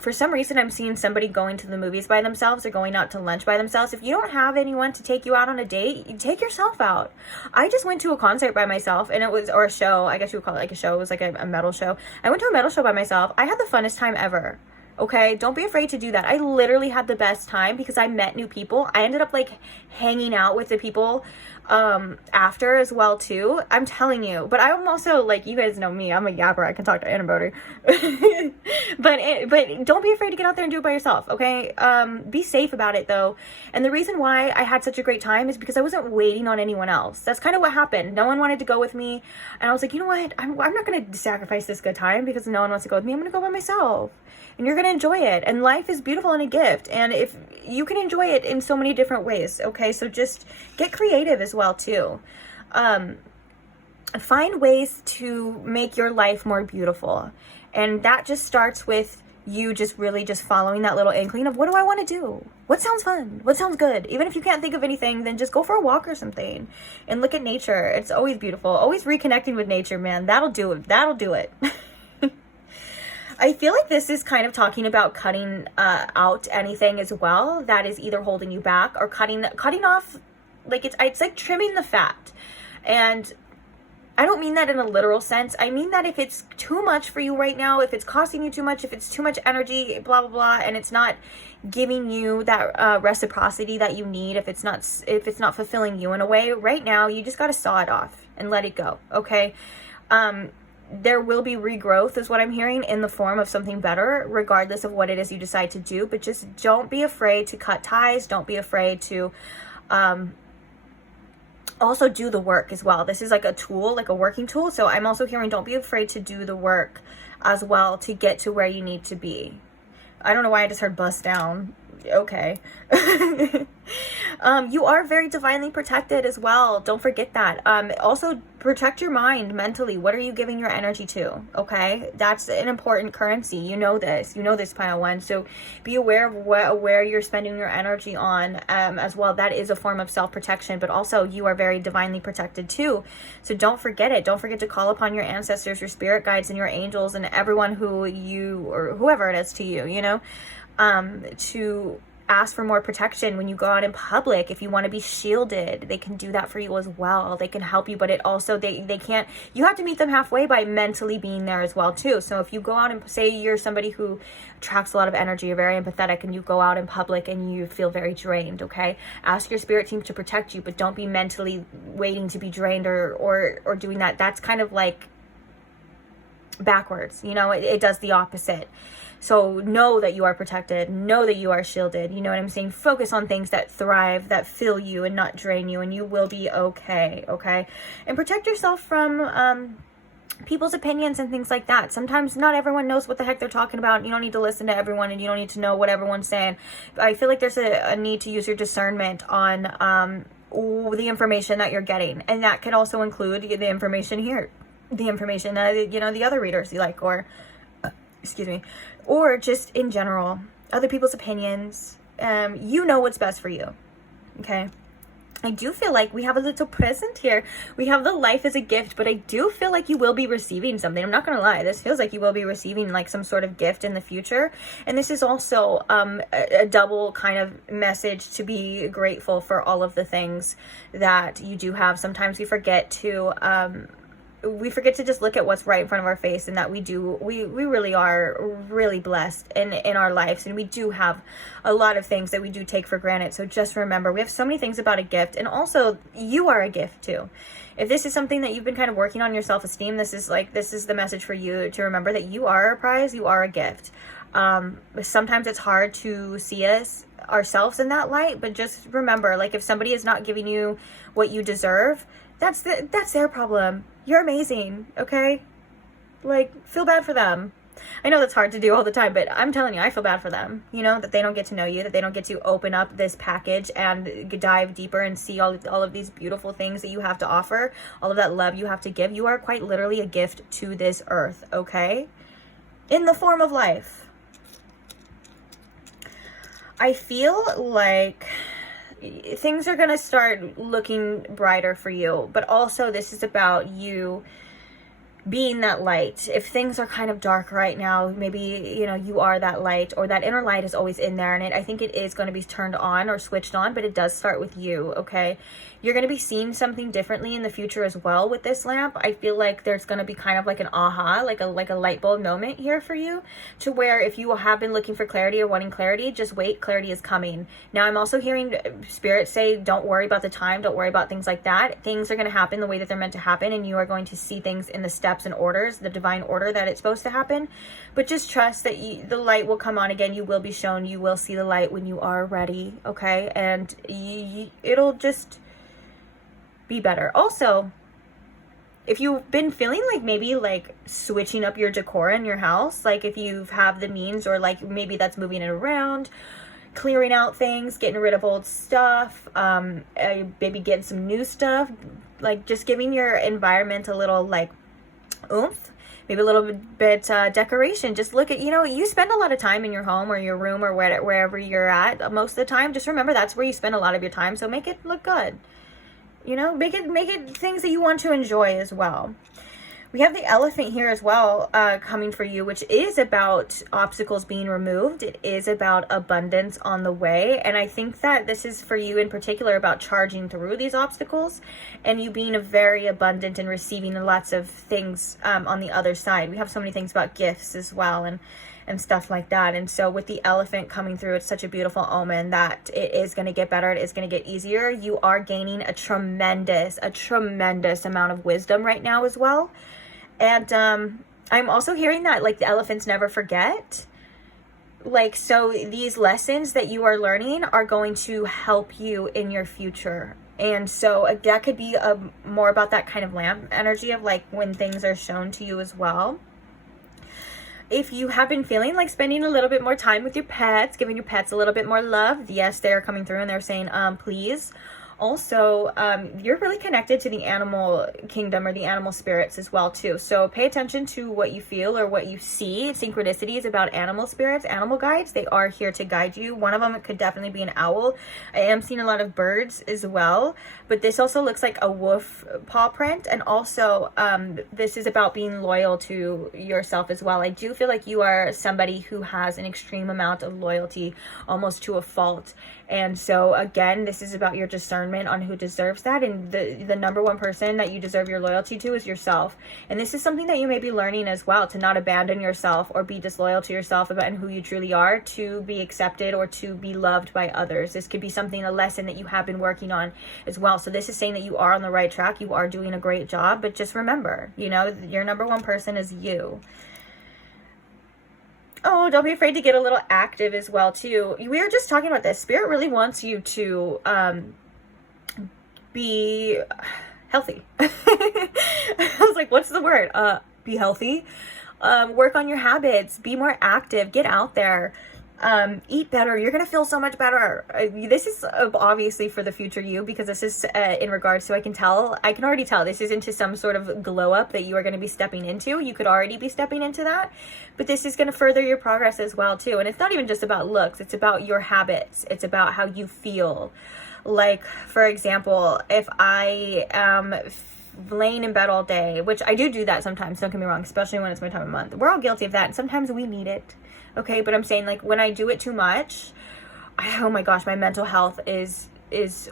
For some reason, I'm seeing somebody going to the movies by themselves or going out to lunch by themselves. If you don't have anyone to take you out on a date, you take yourself out. I just went to a concert by myself, and or a show. I guess you would call it like a show. It was like a metal show. I went to a metal show by myself. I had the funnest time ever. Okay, don't be afraid to do that. I literally had the best time because I met new people. I ended up like hanging out with the people after as well too. I'm telling you. But I'm also, like, you guys know me, I'm a yapper. I can talk to anybody. but don't be afraid to get out there and do it by yourself, okay? Be safe about it though. And the reason why I had such a great time is because I wasn't waiting on anyone else. That's kind of what happened. No one wanted to go with me, and I was like, you know what, I'm not gonna sacrifice this good time because no one wants to go with me. I'm gonna go by myself, and you're gonna enjoy it. And life is beautiful and a gift, and if you can enjoy it in so many different ways, okay? So just get creative as well too. Find ways to make your life more beautiful, and that just starts with you just really just following that little inkling of, what do I want to do? What sounds fun? What sounds good? Even if you can't think of anything, then just go for a walk or something and look at nature. It's always beautiful. Always reconnecting with nature, man. That'll do it. That'll do it. I feel like this is kind of talking about cutting out anything as well that is either holding you back, or cutting off, like, it's like trimming the fat. And I don't mean that in a literal sense. I mean that if it's too much for you right now, if it's costing you too much, if it's too much energy, blah, blah, blah, and it's not giving you that reciprocity that you need, if it's not fulfilling you in a way right now, you just got to saw it off and let it go, okay? There will be regrowth, is what I'm hearing, in the form of something better, regardless of what it is you decide to do. But just don't be afraid to cut ties. Don't be afraid to also do the work as well. This is like a tool, like a working tool. So I'm also hearing, don't be afraid to do the work as well to get to where you need to be. I don't know why I just heard bust down. Okay. You are very divinely protected as well. Don't forget that. Also protect your mind mentally. What are you giving your energy to? Okay. That's an important currency. You know this pile one. So be aware of where you're spending your energy on, as well. That is a form of self-protection, but also you are very divinely protected too. So don't forget it. Don't forget to call upon your ancestors, your spirit guides, and your angels, and everyone who you, or whoever it is to you, you know, to ask for more protection when you go out in public. If you want to be shielded, they can do that for you as well. They can help you, but it also, they can't, you have to meet them halfway by mentally being there as well too. So if you go out and say you're somebody who attracts a lot of energy, you're very empathetic, and you go out in public and you feel very drained, okay, ask your spirit team to protect you, but don't be mentally waiting to be drained or doing that. That's kind of like backwards, you know. It does the opposite. So know that you are protected, know that you are shielded, you know what I'm saying? Focus on things that thrive, that fill you and not drain you, and you will be okay, okay? And protect yourself from people's opinions and things like that. Sometimes not everyone knows what the heck they're talking about. You don't need to listen to everyone, and you don't need to know what everyone's saying. I feel like there's a need to use your discernment on the information that you're getting, and that can also include the information here, the information that, you know, the other readers you like, or excuse me, or just in general, other people's opinions. You know what's best for you, okay? I do feel like we have a little present here. We have the life as a gift, but I do feel like you will be receiving something. I'm not going to lie. This feels like you will be receiving like some sort of gift in the future. And this is also a double kind of message to be grateful for all of the things that you do have. Sometimes we forget to just look at what's right in front of our face, and that we really are really blessed in our lives, and we do have a lot of things that we do take for granted. So just remember, we have so many things about a gift, and also you are a gift too. If this is something that you've been kind of working on, your self-esteem, this is the message for you to remember that you are a prize, you are a gift. Sometimes it's hard to see ourselves in that light, but just remember, like, if somebody is not giving you what you deserve, that's their problem. You're amazing, okay? Like, feel bad for them. I know that's hard to do all the time, but I'm telling you, I feel bad for them. You know, that they don't get to know you, that they don't get to open up this package and dive deeper and see all of these beautiful things that you have to offer, all of that love you have to give. You are quite literally a gift to this earth, okay? In the form of life. I feel like things are going to start looking brighter for you, but also this is about you being that light. If things are kind of dark right now, maybe, you know, you are that light, or that inner light is always in there, and I think it is going to be turned on or switched on, but it does start with you, okay? You're going to be seeing something differently in the future as well with this lamp. I feel like there's going to be kind of like an aha, like a light bulb moment here for you, to where if you have been looking for clarity or wanting clarity, just wait, clarity is coming. Now, I'm also hearing Spirit say, don't worry about the time, don't worry about things like that. Things are going to happen the way that they're meant to happen, and you are going to see things in the steps and orders, the divine order that it's supposed to happen. But just trust that the light will come on again. You will be shown, you will see the light when you are ready, okay? And it'll just be better. Also, if you've been feeling like maybe like switching up your decor in your house, like if you have the means, or like maybe that's moving it around, clearing out things, getting rid of old stuff, maybe getting some new stuff, like just giving your environment a little like oomph, maybe a little bit decoration. Just look at, you know, you spend a lot of time in your home or your room or wherever you're at most of the time. Just remember that's where you spend a lot of your time, so make it look good. You know, make it things that you want to enjoy as well. We have the elephant here as well, coming for you, which is about obstacles being removed. It is about abundance on the way. And I think that this is for you in particular about charging through these obstacles and you being very abundant and receiving lots of things on the other side. We have so many things about gifts as well and stuff like that. And so with the elephant coming through, it's such a beautiful omen that it is going to get better. It is going to get easier. You are gaining a tremendous amount of wisdom right now as well. And I'm also hearing that like the elephants never forget. Like, so these lessons that you are learning are going to help you in your future. And so that could be more about that kind of lamp energy of like when things are shown to you as well. If you have been feeling like spending a little bit more time with your pets, giving your pets a little bit more love, yes, they're coming through and they're saying, please. Also, you're really connected to the animal kingdom or the animal spirits as well too. So pay attention to what you feel or what you see. Synchronicity is about animal spirits, animal guides. They are here to guide you. One of them could definitely be an owl. I am seeing a lot of birds as well, but this also looks like a wolf paw print. And also, this is about being loyal to yourself as well. I do feel like you are somebody who has an extreme amount of loyalty, almost to a fault. And so again, this is about your discernment on who deserves that. And the number one person that you deserve your loyalty to is yourself. And this is something that you may be learning as well, to not abandon yourself or be disloyal to yourself about who you truly are, to be accepted or to be loved by others. This could be something, a lesson that you have been working on as well. So this is saying that you are on the right track. You are doing a great job, but just remember, you know, your number one person is you. Oh, don't be afraid to get a little active as well, too. We were just talking about this. Spirit really wants you to be healthy. I was like, what's the word? Be healthy. Work on your habits. Be more active. Get out there. Eat better. You're gonna feel so much better. This is obviously for the future you, because this is in regards to, I can already tell this is into some sort of glow up that you are going to be stepping into. You could already be stepping into that, but this is going to further your progress as well too. And it's not even just about looks, it's about your habits, it's about how you feel. Like, for example, if I am laying in bed all day, which I do that sometimes, don't get me wrong, especially when it's my time of month. We're all guilty of that, and sometimes we need it. Okay, but I'm saying, like, when I do it too much, oh my gosh, my mental health is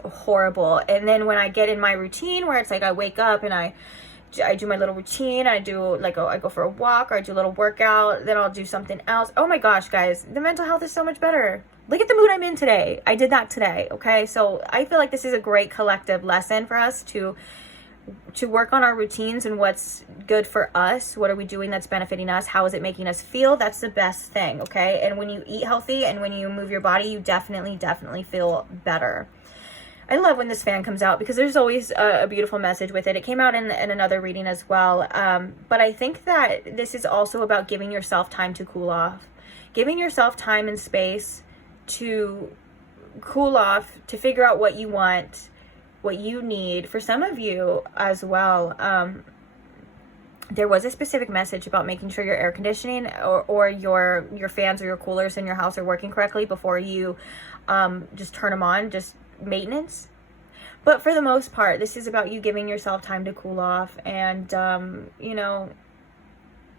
horrible. And then when I get in my routine where it's like I wake up and I do my little routine, I do like I go for a walk, or I do a little workout, then I'll do something else. Oh my gosh, guys, the mental health is so much better. Look at the mood I'm in today. I did that today. Okay, so I feel like this is a great collective lesson for us to work on our routines and what's good for us. What are we doing that's benefiting us? How is it making us feel? That's the best thing. Okay, and when you eat healthy and when you move your body, you definitely feel better. I love when this fan comes out because there's always a beautiful message with it. It came out in another reading as well. But I think that this is also about giving yourself time to cool off, giving yourself time and space to cool off, to figure out what you want, what you need. For some of you as well, there was a specific message about making sure your air conditioning or your fans or your coolers in your house are working correctly before you just turn them on, just maintenance. But for the most part, this is about you giving yourself time to cool off and you know,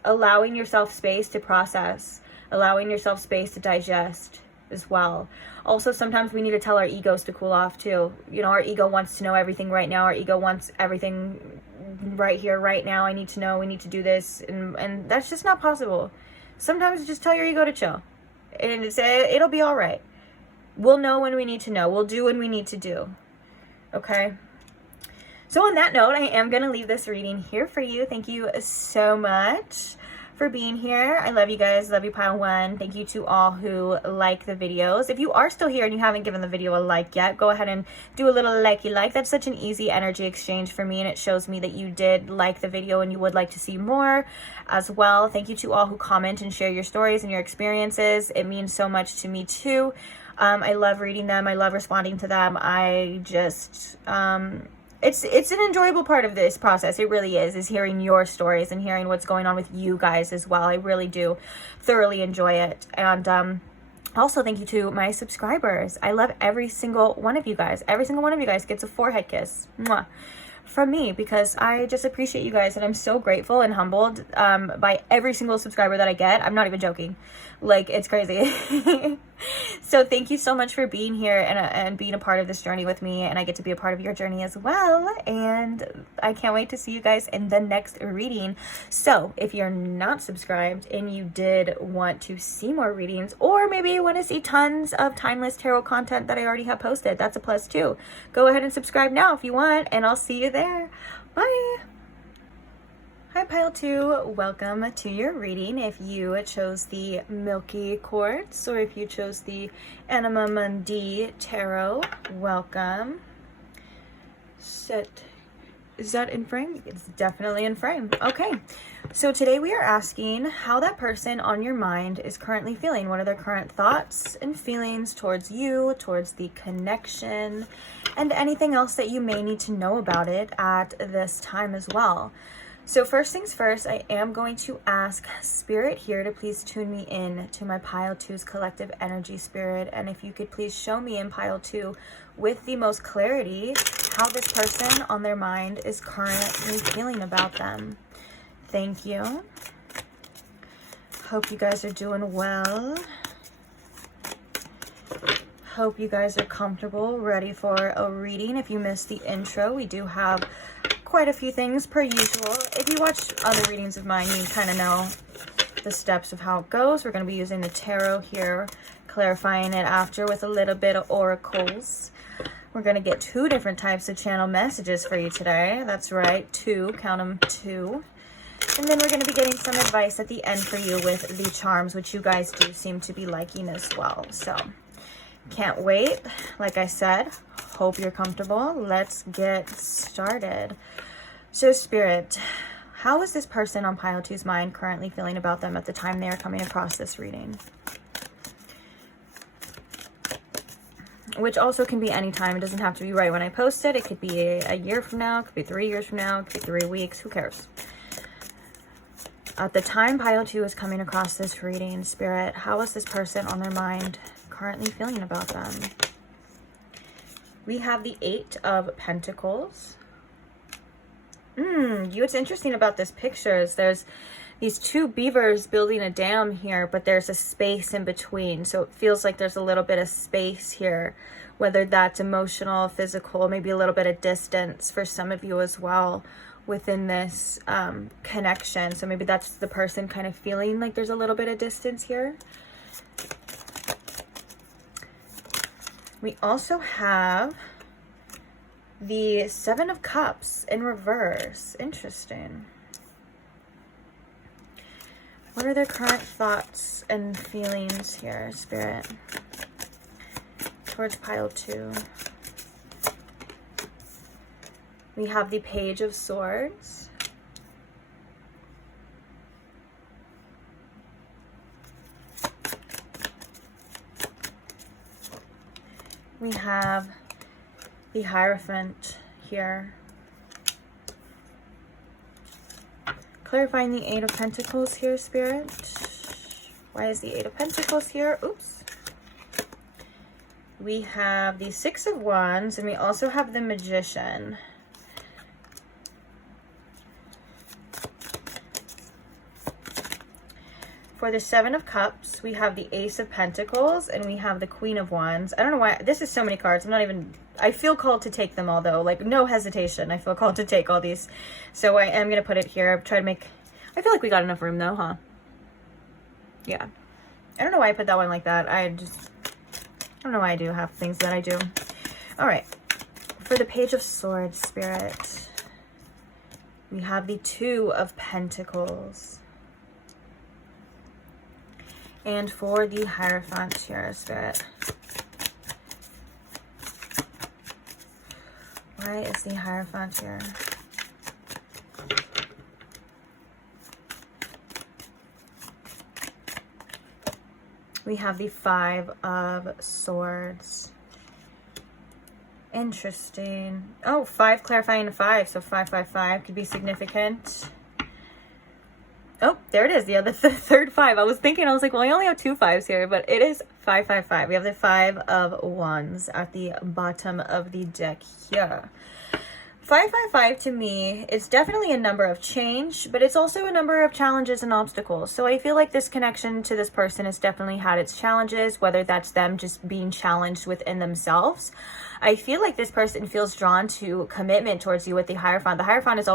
allowing yourself space to process, allowing yourself space to digest as well. Also, sometimes we need to tell our egos to cool off too. You know, our ego wants to know everything right now. Our ego wants everything right here, right now. I need to know, we need to do this, and that's just not possible. Sometimes just tell your ego to chill, and it'll be all right. We'll know when we need to know. We'll do when we need to do. Okay? So on that note, I am going to leave this reading here for you. Thank you so much for being here. I love you guys. Love you, Pile One. Thank you to all who like the videos. If you are still here and you haven't given the video a like yet, go ahead and do a little likey like. That's such an easy energy exchange for me, and it shows me that you did like the video and you would like to see more as well. Thank you to all who comment and share your stories and your experiences. It means so much to me too. I love reading them. I love responding to them. I just, it's an enjoyable part of this process. It really is hearing your stories and hearing what's going on with you guys as well. I really do thoroughly enjoy it. And also thank you to my subscribers. I love every single one of you guys. Every single one of you guys gets a forehead kiss. Mwah. From me, because I just appreciate you guys, and I'm so grateful and humbled by every single subscriber that I get. I'm not even joking. Like, it's crazy. So thank you so much for being here and being a part of this journey with me, and I get to be a part of your journey as well, and I can't wait to see you guys in the next reading. So if you're not subscribed and you did want to see more readings, or maybe you want to see tons of timeless tarot content that I already have posted, that's a plus too. Go ahead and subscribe now if you want, and I'll see you there. Bye. Hi, Pile 2. Welcome to your reading. If you chose the Milky Quartz, or if you chose the Anima Mundi Tarot, welcome. Is that in frame? It's definitely in frame. Okay. So today we are asking how that person on your mind is currently feeling. What are their current thoughts and feelings towards you, towards the connection, and anything else that you may need to know about it at this time as well. So first things first, I am going to ask Spirit here to please tune me in to my Pile 2's collective energy, Spirit. And if you could please show me in Pile 2 with the most clarity how this person on their mind is currently feeling about them. Thank you. Hope you guys are doing well. Hope you guys are comfortable, ready for a reading. If you missed the intro, we do have quite a few things per usual. If you watch other readings of mine, you kind of know the steps of how it goes. We're going to be using the tarot here, clarifying it after with a little bit of oracles. We're going to get 2 different types of channel messages for you today. That's right, 2. Count them, 2. And then we're going to be getting some advice at the end for you with the charms, which you guys do seem to be liking as well. So, can't wait. Like I said, hope you're comfortable. Let's get started. So, Spirit, how is this person on Pile 2's mind currently feeling about them at the time they are coming across this reading? which also can be anytime. It doesn't have to be right when I post it. It could be a year from now. It could be 3 years from now. It could be 3 weeks. Who cares? At the time Pile 2 is coming across this reading, Spirit, how is this person on their mind currently feeling about them? We have the 8 of Pentacles. What's interesting about this picture is there's these 2 beavers building a dam here, but there's a space in between. So it feels like there's a little bit of space here, whether that's emotional, physical, maybe a little bit of distance for some of you as well within this connection. So maybe that's the person kind of feeling like there's a little bit of distance here. We also have the 7 of Cups in reverse. Interesting. What are their current thoughts and feelings here, Spirit, towards Pile 2? We have the Page of Swords. We have the Hierophant here. Clarifying the 8 of Pentacles here, Spirit. Why is the 8 of Pentacles here? Oops. We have the 6 of Wands, and we also have the Magician. For the 7 of Cups, we have the Ace of Pentacles, and we have the Queen of Wands. I don't know why. This is so many cards. I feel called to take them all, though. Like, no hesitation. I feel called to take all these. So I am going to put it here. I'm trying to make... I feel like we got enough room, though, huh? Yeah. I don't know why I put that one like that. I don't know why I do half things that I do. All right. For the Page of Swords, Spirit, we have the 2 of Pentacles. And for the Hierophant here, Spirit, why is the Hierophant here? We have the 5 of Swords. Interesting. Oh, 5 clarifying to 5, so 555 could be significant. Oh, there it is. The other third 5. I was like, well, I only have 2 5s here, but it is 555. We have the 5 of Wands at the bottom of the deck here. 555 to me is definitely a number of change, but it's also a number of challenges and obstacles. So I feel like this connection to this person has definitely had its challenges, whether that's them just being challenged within themselves. I feel like this person feels drawn to commitment towards you with the Hierophant. The Hierophant is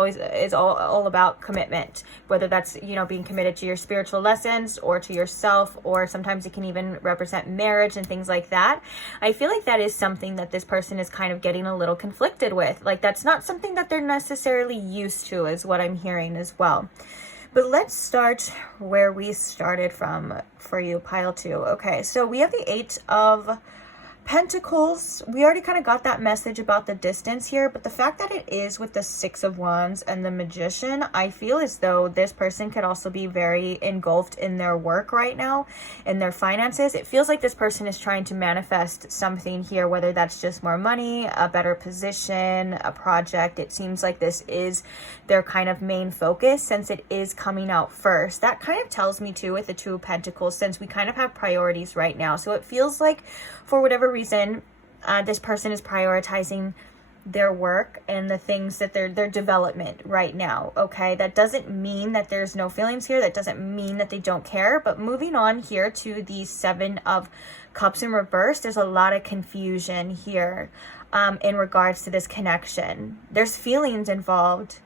all about commitment, whether that's, you know, being committed to your spiritual lessons or to yourself, or sometimes it can even represent marriage and things like that. I feel like that is something that this person is kind of getting a little conflicted with. Like, that's not something that they're necessarily used to, is what I'm hearing as well. But let's start where we started from for you, Pile 2. Okay, so we have the 8 of Pentacles. We already kind of got that message about the distance here, but the fact that it is with the 6 of Wands and the Magician, I feel as though this person could also be very engulfed in their work right now, in their finances. It feels like this person is trying to manifest something here, whether that's just more money, a better position, a project. It seems like this is their kind of main focus since it is coming out first. That kind of tells me too with the 2 of Pentacles, since we kind of have priorities right now. So it feels like for whatever reason, this person is prioritizing their work and the things that their development right now. Okay, that doesn't mean that there's no feelings here. That doesn't mean that they don't care. But moving on here to the 7 of Cups in reverse, there's a lot of confusion here in regards to this connection. There's feelings involved.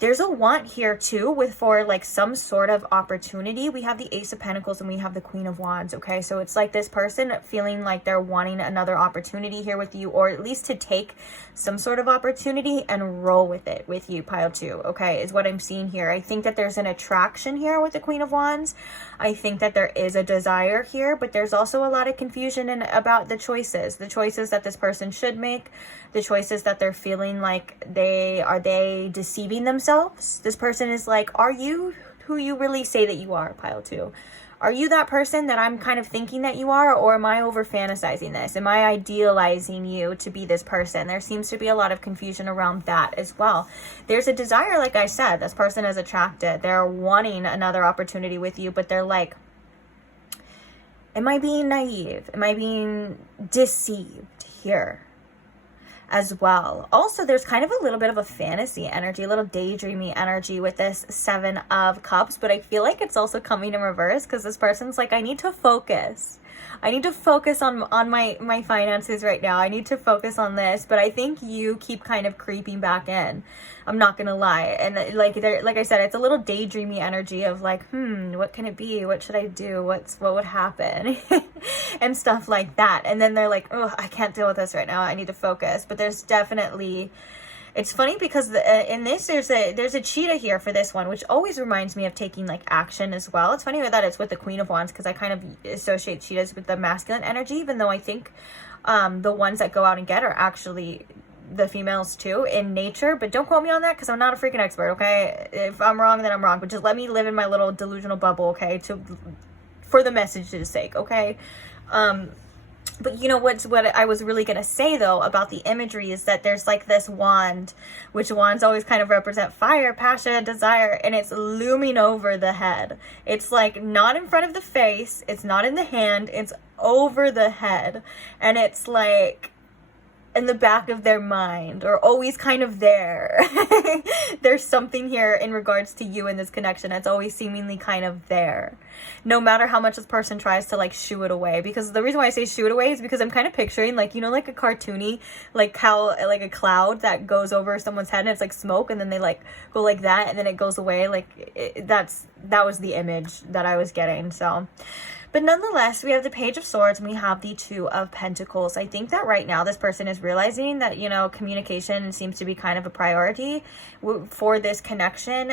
There's a want here too for like some sort of opportunity. We have the Ace of Pentacles and we have the Queen of Wands. Okay, so it's like this person feeling like they're wanting another opportunity here with you, or at least to take some sort of opportunity and roll with it with you, Pile 2. Okay, is what I'm seeing here. I think that there's an attraction here with the Queen of Wands. I think that there is a desire here, but there's also a lot of confusion about the choices that this person should make, the choices that they're feeling like they deceiving themselves. This person is like, are you who you really say that you are, Pile 2? Are you that person that I'm kind of thinking that you are, or am I over fantasizing this? Am I idealizing you to be this person? There seems to be a lot of confusion around that as well. There's a desire, like I said, this person is attracted. They're wanting another opportunity with you, but they're like, am I being naive? Am I being deceived here as well? Also, there's kind of a little bit of a fantasy energy, a little daydreamy energy with this 7 of Cups, but I feel like it's also coming in reverse because this person's like, I need to focus. I need to focus on my finances right now. I need to focus on this, but I think you keep kind of creeping back in. I'm not gonna lie. And like I said, it's a little daydreamy energy of like, what can it be? What should I do? What would happen? And stuff like that. And then they're like, oh, I can't deal with this right now. I need to focus. But there's definitely, it's funny because in this, there's a cheetah here for this one, which always reminds me of taking like action as well. It's funny that it's with the Queen of Wands because I kind of associate cheetahs with the masculine energy, even though I think the ones that go out and get are actually the females too in nature. But don't quote me on that because I'm not a freaking expert, okay? If I'm wrong, then I'm wrong. But just let me live in my little delusional bubble, okay? For the message's sake, okay? But you know what I was really going to say, though, about the imagery is that there's like this wand, which wands always kind of represent fire, passion, desire, and it's looming over the head. It's like not in front of the face. It's not in the hand. It's over the head. And it's like in the back of their mind, or always kind of there. There's something here in regards to you in this connection that's always seemingly kind of there, no matter how much this person tries to like shoo it away. Because the reason why I say shoo it away is because I'm kind of picturing like, you know, like a cartoony, like how like a cloud that goes over someone's head and it's like smoke, and then they like go like that and then it goes away. Like that was the image that I was getting. So but nonetheless, we have the Page of Swords and we have the 2 of Pentacles. I think that right now this person is realizing that, you know, communication seems to be kind of a priority for this connection.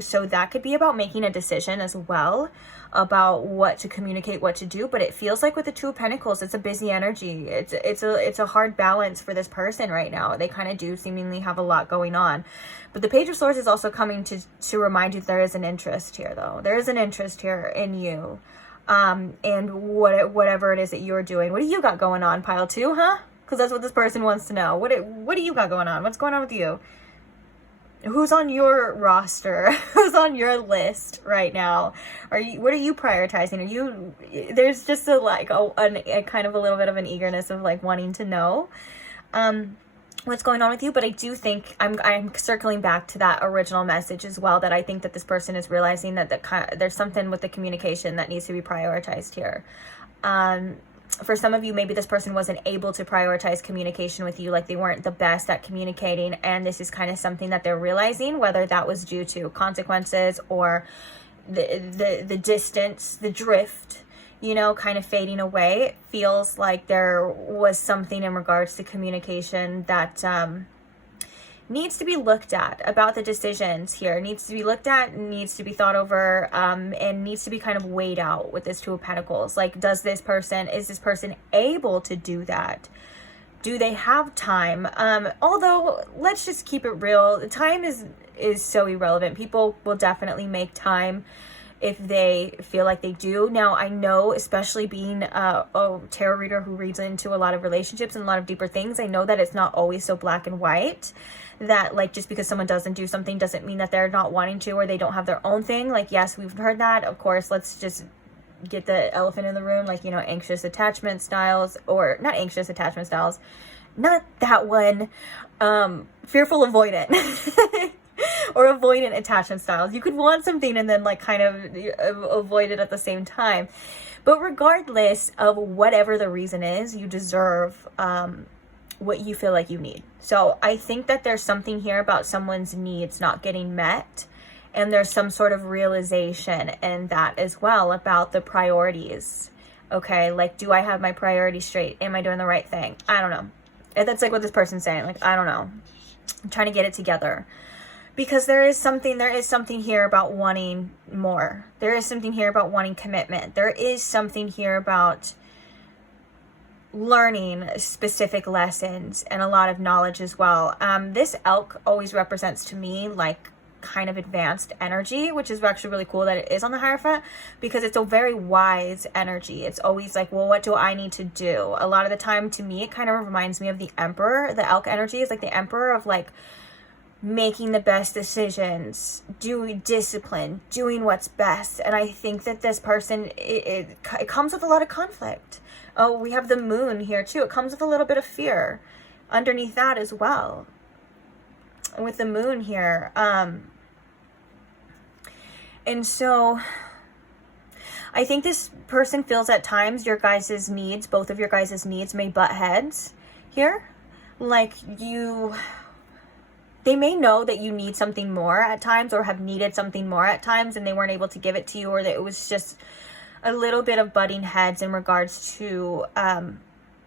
So that could be about making a decision as well about what to communicate, what to do. But it feels like with the 2 of Pentacles, it's a busy energy. It's a hard balance for this person right now. They kind of do seemingly have a lot going on. But the Page of Swords is also coming to remind you that there is an interest here, though. There is an interest here in you. And whatever it is that you're doing. What do you got going on, pile 2, huh? Because that's what this person wants to know. What do you got going on? What's going on with you? Who's on your roster? Who's on your list right now? What are you prioritizing? There's just a kind of a little bit of an eagerness of like wanting to know what's going on with you. But I do think I'm circling back to that original message as well, that I think that this person is realizing that there's something with the communication that needs to be prioritized here. For some of you, maybe this person wasn't able to prioritize communication with you, like they weren't the best at communicating, and this is kind of something that they're realizing, whether that was due to consequences or the distance, the drift, you know, kind of fading away. It feels like there was something in regards to communication that needs to be looked at about the decisions here. Needs to be looked at, needs to be thought over, and needs to be kind of weighed out with this 2 of Pentacles. Like, is this person able to do that? Do they have time? Although, let's just keep it real. The time is so irrelevant. People will definitely make time if they feel like they do. Now, I know, especially being a tarot reader who reads into a lot of relationships and a lot of deeper things, I know that it's not always so black and white, that like just because someone doesn't do something doesn't mean that they're not wanting to or they don't have their own thing. Like, yes, we've heard that. Of course, let's just get the elephant in the room, like, you know, anxious attachment styles, or not anxious attachment styles, not that one, fearful avoidant. Or avoidant attachment styles. You could want something and then like kind of avoid it at the same time. But regardless of whatever the reason is, you deserve what you feel like you need. So I think that there's something here about someone's needs not getting met, and there's some sort of realization in that as well about the priorities. Okay, like, do I have my priorities straight? Am I doing the right thing? I don't know. And that's like what this person's saying. Like, I don't know. I'm trying to get it together. Because there is something here about wanting more. There is something here about wanting commitment. There is something here about learning specific lessons and a lot of knowledge as well. This elk always represents to me like kind of advanced energy, which is actually really cool that it is on the Hierophant, because it's a very wise energy. It's always like, well, what do I need to do? A lot of the time, to me, it kind of reminds me of the Emperor. The Elk energy is like the Emperor of like making the best decisions, doing discipline, doing what's best. And I think that this person, it comes with a lot of conflict. Oh, we have the Moon here too. It comes with a little bit of fear underneath that as well. With the Moon here. And so I think this person feels at times your guys' needs, both of your guys' needs may butt heads here. Like they may know that you need something more at times, or have needed something more at times, and they weren't able to give it to you, or that it was just a little bit of butting heads in regards to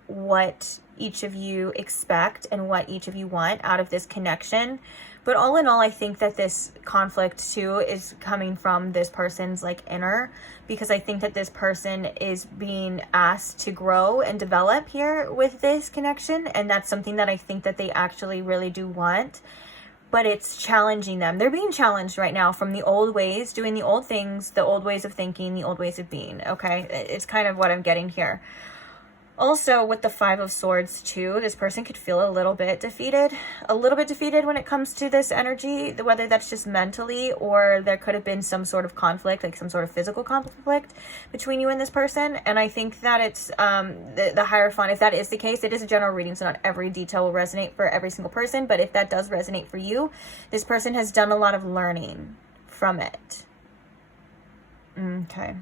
what each of you expect and what each of you want out of this connection. But all in all, I think that this conflict too is coming from this person's like inner, because I think that this person is being asked to grow and develop here with this connection, and that's something that I think that they actually really do want. But it's challenging them. They're being challenged right now from the old ways, doing the old things, the old ways of thinking, the old ways of being, okay? It's kind of what I'm getting here. Also, with the Five of Swords too, this person could feel a little bit defeated when it comes to this energy, whether that's just mentally, or there could have been some sort of conflict, like some sort of physical conflict between you and this person. And I think that it's the Hierophant, if that is the case, it is a general reading, so not every detail will resonate for every single person, but if that does resonate for you, this person has done a lot of learning from it. Okay.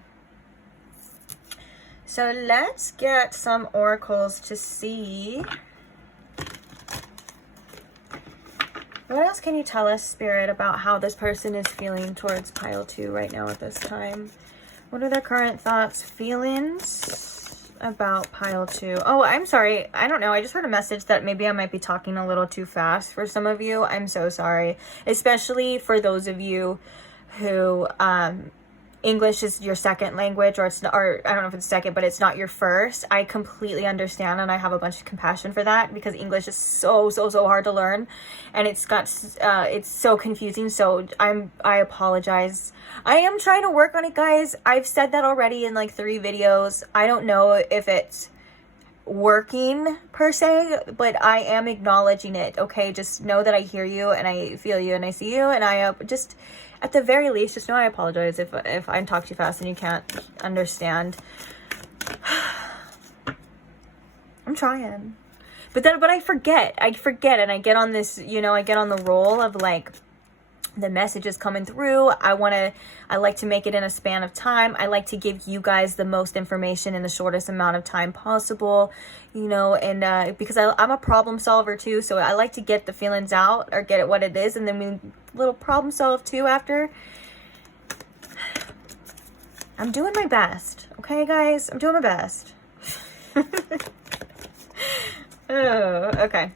So let's get some oracles to see. What else can you tell us, Spirit, about how this person is feeling towards pile 2 right now at this time? What are their current thoughts, feelings about pile 2? Oh, I'm sorry. I don't know. I just heard a message that maybe I might be talking a little too fast for some of you. I'm so sorry. Especially for those of you who, English is your second language, or it's not, or I don't know if it's second, but it's not your first. I completely understand, and I have a bunch of compassion for that, because English is so hard to learn, and it's so confusing. So I apologize. I am trying to work on it, guys. I've said that already in like 3 videos. I don't know if it's working per se, but I am acknowledging it. Okay, just know that I hear you and I feel you and I see you, and I just, at the very least, just know I apologize if I talk too fast and you can't understand. I'm trying, but I forget, and I get on this, you know, I get on the roll of like, the message is coming through. I like to make it in a span of time. I like to give you guys the most information in the shortest amount of time possible, you know, and because I'm a problem solver too, so I like to get the feelings out, or get it what it is, and then we little problem solve too after. I'm doing my best, okay, guys? I'm doing my best. Oh, okay.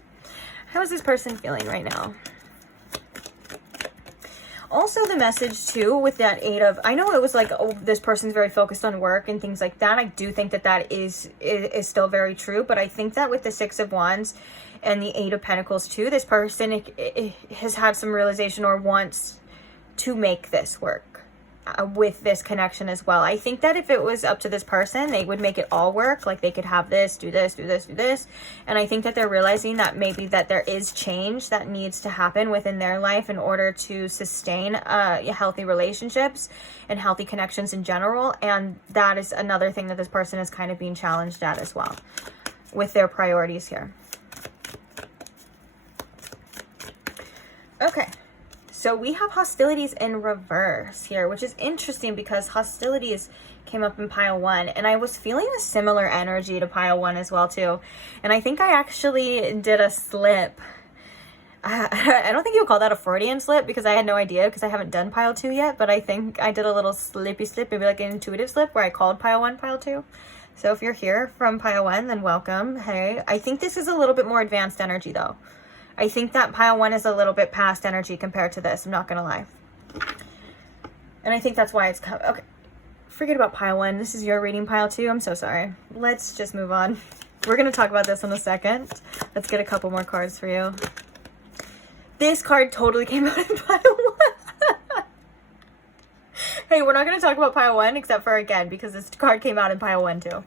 How is this person feeling right now? Also, the message too with that 8 of, I know it was like, oh, this person's very focused on work and things like that. I do think that that is still very true, but I think that with the 6 of Wands and the 8 of Pentacles too, this person has had some realization, or wants to make this work with this connection as well. I think that if it was up to this person, they would make it all work. Like, they could have this, do this, do this, do this. And I think that they're realizing that maybe that there is change that needs to happen within their life in order to sustain healthy relationships and healthy connections in general. And that is another thing that this person is kind of being challenged at as well with their priorities here. Okay. So we have hostilities in reverse here, which is interesting because hostilities came up in pile 1, and I was feeling a similar energy to pile 1 as well too. And I think I actually did a slip. I don't think you would call that a Freudian slip, because I had no idea, because I haven't done pile 2 yet, but I think I did a little slippy slip, maybe like an intuitive slip, where I called pile 1 pile 2. So if you're here from pile 1, then welcome. Hey, I think this is a little bit more advanced energy though. I think that pile 1 is a little bit past energy compared to this. I'm not going to lie. And I think that's why it's coming. Okay. Forget about pile 1. This is your reading, pile 2. I'm so sorry. Let's just move on. We're going to talk about this in a second. Let's get a couple more cards for you. This card totally came out in pile 1. Hey, we're not going to talk about pile 1 except for again because this card came out in pile 1 too.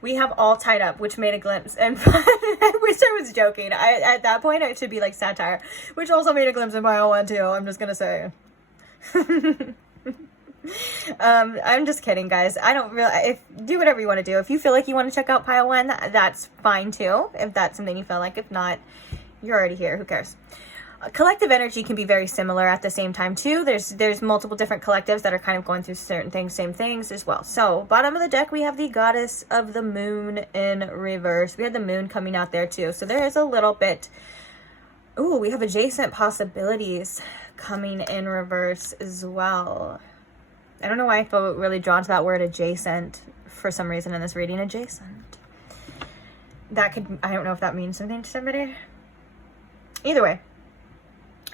We have all tied up, which made a glimpse. And I wish I was joking. At that point, it should be like satire, which also made a glimpse in pile 1 too. I'm just going to say. I'm just kidding, guys. I don't really, do whatever you want to do. If you feel like you want to check out pile 1, that's fine too. If that's something you feel like. If not, you're already here. Who cares? Collective energy can be very similar at the same time too. There's multiple different collectives that are kind of going through certain things, same things as well. So bottom of the deck, we have the goddess of the moon in reverse. We have the moon coming out there too. So there is a little bit, ooh, we have adjacent possibilities coming in reverse as well. I don't know why I feel really drawn to that word adjacent for some reason in this reading. Adjacent. That could, I don't know if that means something to somebody. Either way.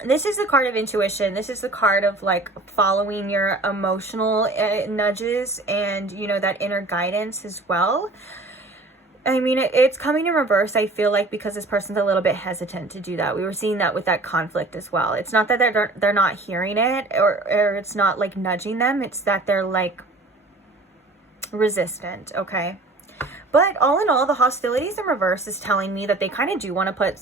This is the card of intuition. This is the card of like following your emotional nudges and, you know, that inner guidance as well. I mean, it's coming in reverse, I feel like, because this person's a little bit hesitant to do that. We were seeing that with that conflict as well. It's not that they're not hearing it or it's not like nudging them. It's that they're like resistant, okay? But all in all, the hostilities in reverse is telling me that they kind of do want to put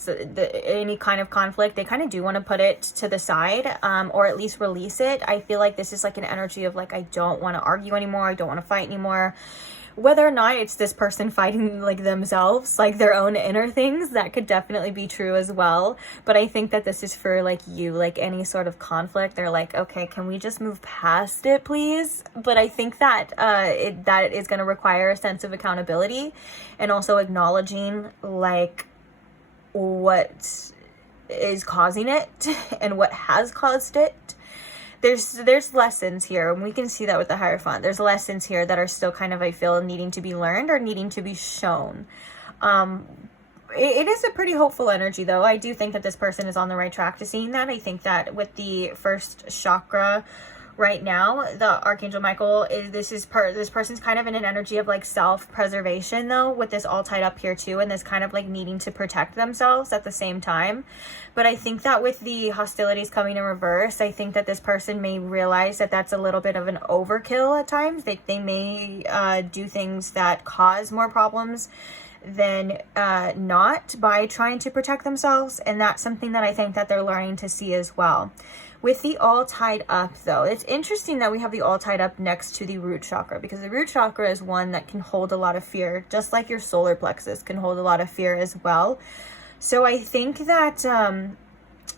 any kind of conflict, they kind of do want to put it to the side, or at least release it. I feel like this is like an energy of like, I don't want to argue anymore. I don't want to fight anymore. Whether or not it's this person fighting like themselves, like their own inner things, that could definitely be true as well. But I think that this is for like you, like any sort of conflict. They're like, okay, can we just move past it, please? But I think that that is going to require a sense of accountability and also acknowledging like what is causing it and what has caused it. There's lessons here, and we can see that with the Hierophant. There's lessons here that are still kind of, I feel, needing to be learned or needing to be shown. It is a pretty hopeful energy, though. I do think that this person is on the right track to seeing that. I think that with the first chakra right now, the Archangel Michael, this person's kind of in an energy of like self-preservation, though, with this all tied up here too, and this kind of like needing to protect themselves at the same time. But I think that with the hostilities coming in reverse, I think that this person may realize that that's a little bit of an overkill at times. They may do things that cause more problems than not by trying to protect themselves, and that's something that I think that they're learning to see as well. With the all tied up, though, it's interesting that we have the all tied up next to the root chakra, because the root chakra is one that can hold a lot of fear, just like your solar plexus can hold a lot of fear as well. So I think that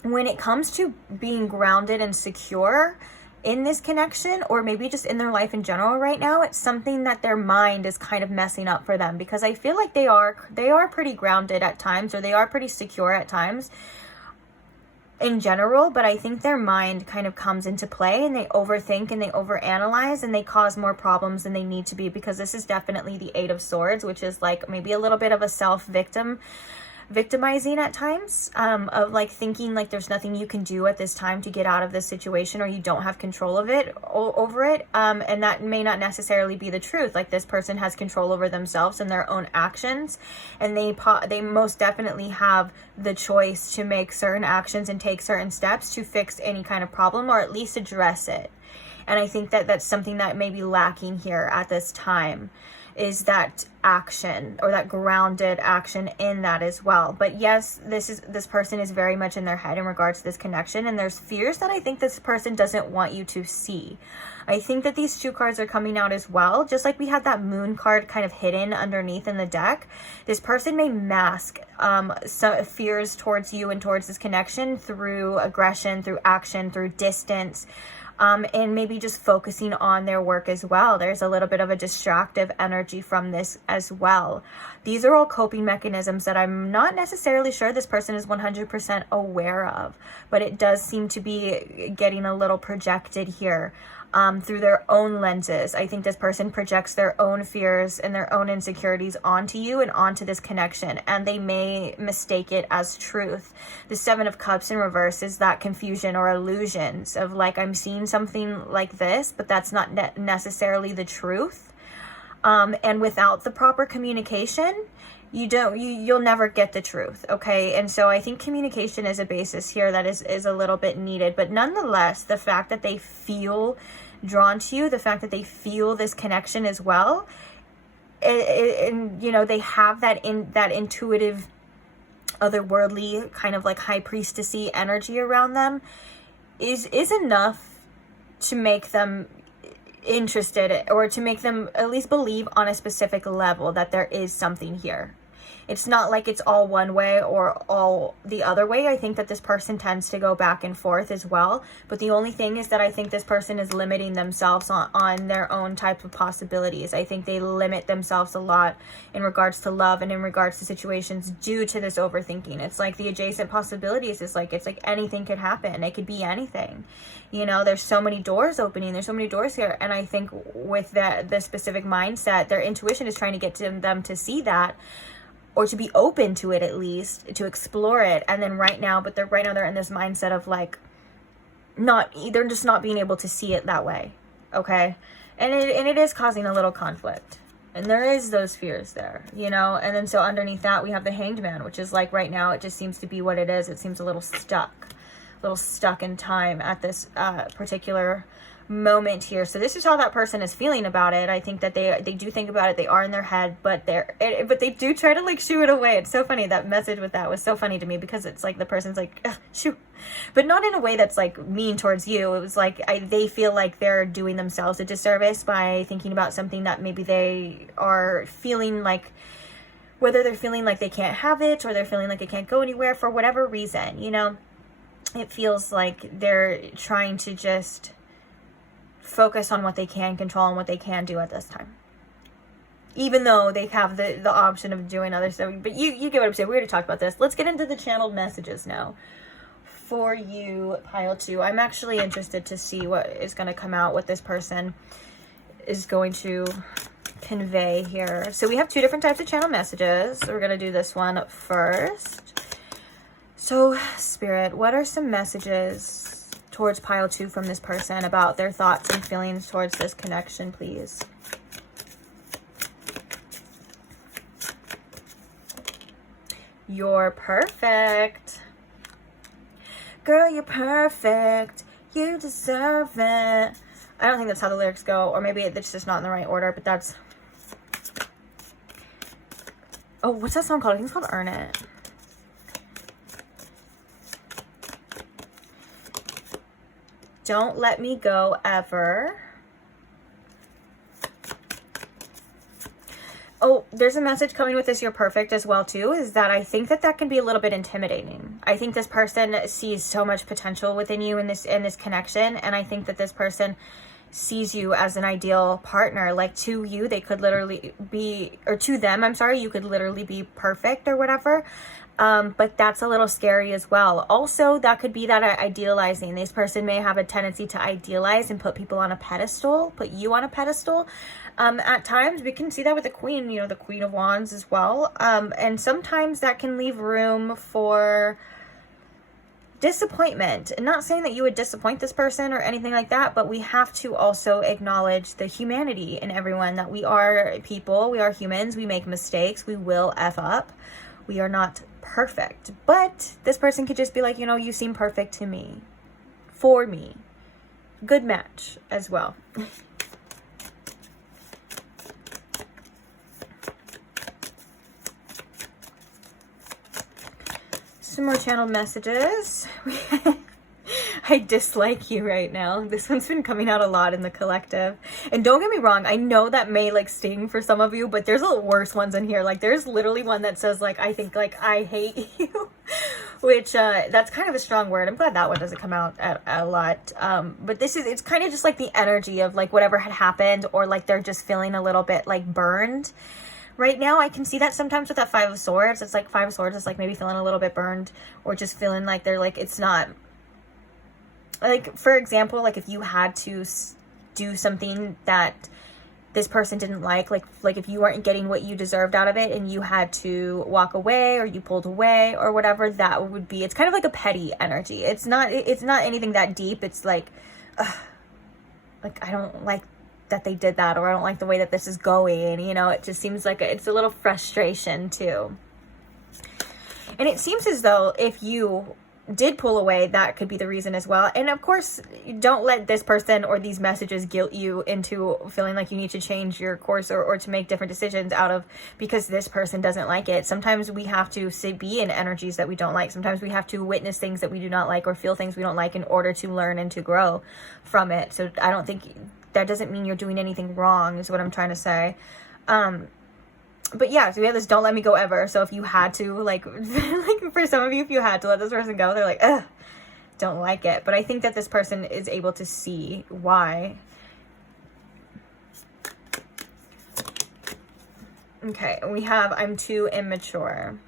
when it comes to being grounded and secure in this connection, or maybe just in their life in general right now, it's something that their mind is kind of messing up for them, because I feel like they are pretty grounded at times, or they are pretty secure at times in general, but I think their mind kind of comes into play, and they overthink and they overanalyze, and they cause more problems than they need to be, because this is definitely the Eight of Swords, which is like maybe a little bit of a victimizing at times, of like thinking like there's nothing you can do at this time to get out of this situation, or you don't have control of it over it, and that may not necessarily be the truth. Like this person has control over themselves and their own actions, and they most definitely have the choice to make certain actions and take certain steps to fix any kind of problem, or at least address it. And I think that that's something that may be lacking here at this time, is that action, or that grounded action in that as well. But yes, this person is very much in their head in regards to this connection, and there's fears that I think this person doesn't want you to see. I think that these two cards are coming out as well, just like we had that moon card kind of hidden underneath in the deck. This person may mask some fears towards you and towards this connection through aggression, through action, through distance, and maybe just focusing on their work as well. There's a little bit of a distractive energy from this as well. These are all coping mechanisms that I'm not necessarily sure this person is 100% aware of, but it does seem to be getting a little projected here. Through their own lenses. I think this person projects their own fears and their own insecurities onto you and onto this connection, and they may mistake it as truth. The Seven of Cups in reverse is that confusion or illusions of like, I'm seeing something like this, but that's not necessarily the truth. And without the proper communication, you'll never get the truth, okay? And so I think communication is a basis here that is a little bit needed. But nonetheless, the fact that they feel drawn to you, the fact that they feel this connection as well, and you know, they have that intuitive, otherworldly kind of like high priestessy energy around them, is enough to make them interested, or to make them at least believe on a specific level that there is something here. It's not like it's all one way or all the other way. I think that this person tends to go back and forth as well. But the only thing is that I think this person is limiting themselves on their own type of possibilities. I think they limit themselves a lot in regards to love and in regards to situations due to this overthinking. It's like the adjacent possibilities is like, it's like anything could happen. It could be anything. You know, there's so many doors opening. There's so many doors here. And I think with the specific mindset, their intuition is trying to get to them to see that, or to be open to it, at least to explore it. And then right now they're in this mindset of like they're just not being able to see it that way, okay? And it is causing a little conflict, and there is those fears there, you know. And then so underneath that we have the Hanged Man, which is like right now it just seems to be what it is. It seems a little stuck in time at this particular moment here. So this is how that person is feeling about it. I think that they do think about it. They are in their head, but they do try to like shoo it away. It's so funny. That message with that was so funny to me, because it's like the person's like, shoo, but not in a way that's like mean towards you. It was like they feel like they're doing themselves a disservice by thinking about something that maybe they are feeling like, whether they're feeling like they can't have it, or they're feeling like it can't go anywhere for whatever reason, you know. It feels like they're trying to just focus on what they can control and what they can do at this time, even though they have the option of doing other stuff. But you get what I'm saying. We already talked about this. Let's get into the channeled messages now for you, pile 2. I'm actually interested to see what is going to come out, what this person is going to convey here. So we have 2 different types of channel messages. So we're going to do this one first. So Spirit, what are some messages towards pile 2 from this person about their thoughts and feelings towards this connection, please? You're perfect. Girl, you're perfect. You deserve it. I don't think that's how the lyrics go, or maybe it's just not in the right order, but that's... Oh, what's that song called? I think it's called Earn It. Don't let me go ever. Oh, there's a message coming with this, you're perfect, as well too, is that I think that can be a little bit intimidating. I think this person sees so much potential within you in this connection, and I think that this person sees you as an ideal partner. Like, to you, they could literally be, or to them, I'm sorry, you could literally be perfect or whatever. But that's a little scary as well. Also, that could be that idealizing. This person may have a tendency to idealize and put people on a pedestal, put you on a pedestal. At times, we can see that with the Queen, you know, the Queen of Wands as well. And sometimes that can leave room for disappointment. And not saying that you would disappoint this person or anything like that, but we have to also acknowledge the humanity in everyone, that we are people, we are humans, we make mistakes, we will F up. We are not perfect, but this person could just be like, you know, you seem perfect to me, for me. Good match as well. Some more channeled messages. I dislike you right now. This one's been coming out a lot in the collective. And don't get me wrong, I know that may like sting for some of you, but there's a worse ones in here. Like, there's literally one that says like, I think like I hate you, which that's kind of a strong word. I'm glad that one doesn't come out a lot. But it's kind of just like the energy of like whatever had happened, or like they're just feeling a little bit like burned. Right now, I can see that sometimes with that 5 of Swords. It's like 5 of Swords is like maybe feeling a little bit burned, or just feeling like they're like, it's not... Like, for example, like if you had to do something that this person didn't like if you weren't getting what you deserved out of it and you had to walk away, or you pulled away or whatever, that would be, it's kind of like a petty energy. It's not anything that deep. It's like I don't like that they did that, or I don't like the way that this is going. You know, it just seems like it's a little frustration too. And it seems as though if you did pull away, that could be the reason as well. And of course, don't let this person or these messages guilt you into feeling like you need to change your course or to make different decisions out of because this person doesn't like it. Sometimes we have to be in energies that we don't like. Sometimes we have to witness things that we do not like or feel things we don't like in order to learn and to grow from it. So I don't think that doesn't mean you're doing anything wrong is what I'm trying to say. But yeah, so we have this don't let me go ever. So if you had to, like for some of you, if you had to let this person go, they're like, ugh, don't like it. But I think that this person is able to see why. Okay, we have I'm too immature.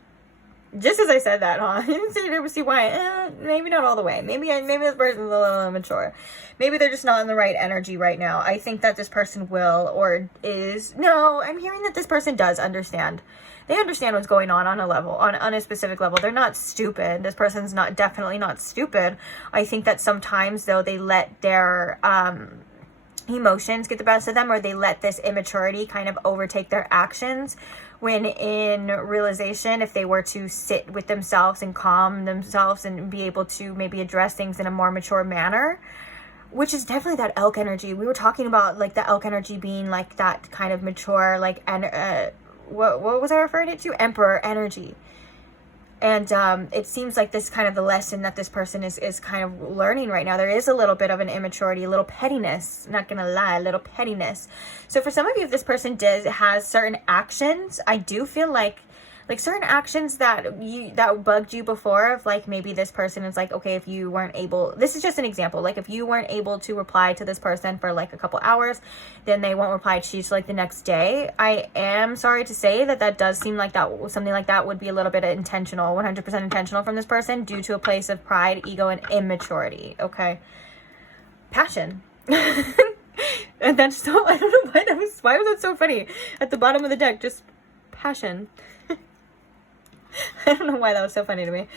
Just as I said that, huh? I didn't say to see why. Maybe not all the way. Maybe this person's a little immature. Maybe they're just not in the right energy right now. I think that this person will or is. No, I'm hearing that this person does understand. They understand what's going on a level, on a specific level. They're not stupid. This person's definitely not stupid. I think that sometimes though they let their emotions get the best of them, or they let this immaturity kind of overtake their actions, when in realization, if they were to sit with themselves and calm themselves and be able to maybe address things in a more mature manner, which is definitely that elk energy. We were talking about like the elk energy being like that kind of mature, like, what was I referring it to? Emperor energy. And it seems like this kind of the lesson that this person is kind of learning right now. There is a little bit of an immaturity, a little pettiness. I'm not going to lie, a little pettiness. So for some of you, if this person has certain actions, I do feel like certain actions that bugged you before, of like maybe this person is like, okay, if you weren't able, this is just an example, like if you weren't able to reply to this person for like a couple hours, then they won't reply to you till like the next day. I am sorry to say that does seem like that something like that would be a little bit intentional, 100% intentional from this person, due to a place of pride, ego, and immaturity. Okay, passion. And that's so, I don't know why was that so funny at the bottom of the deck, just passion. I don't know why that was so funny to me.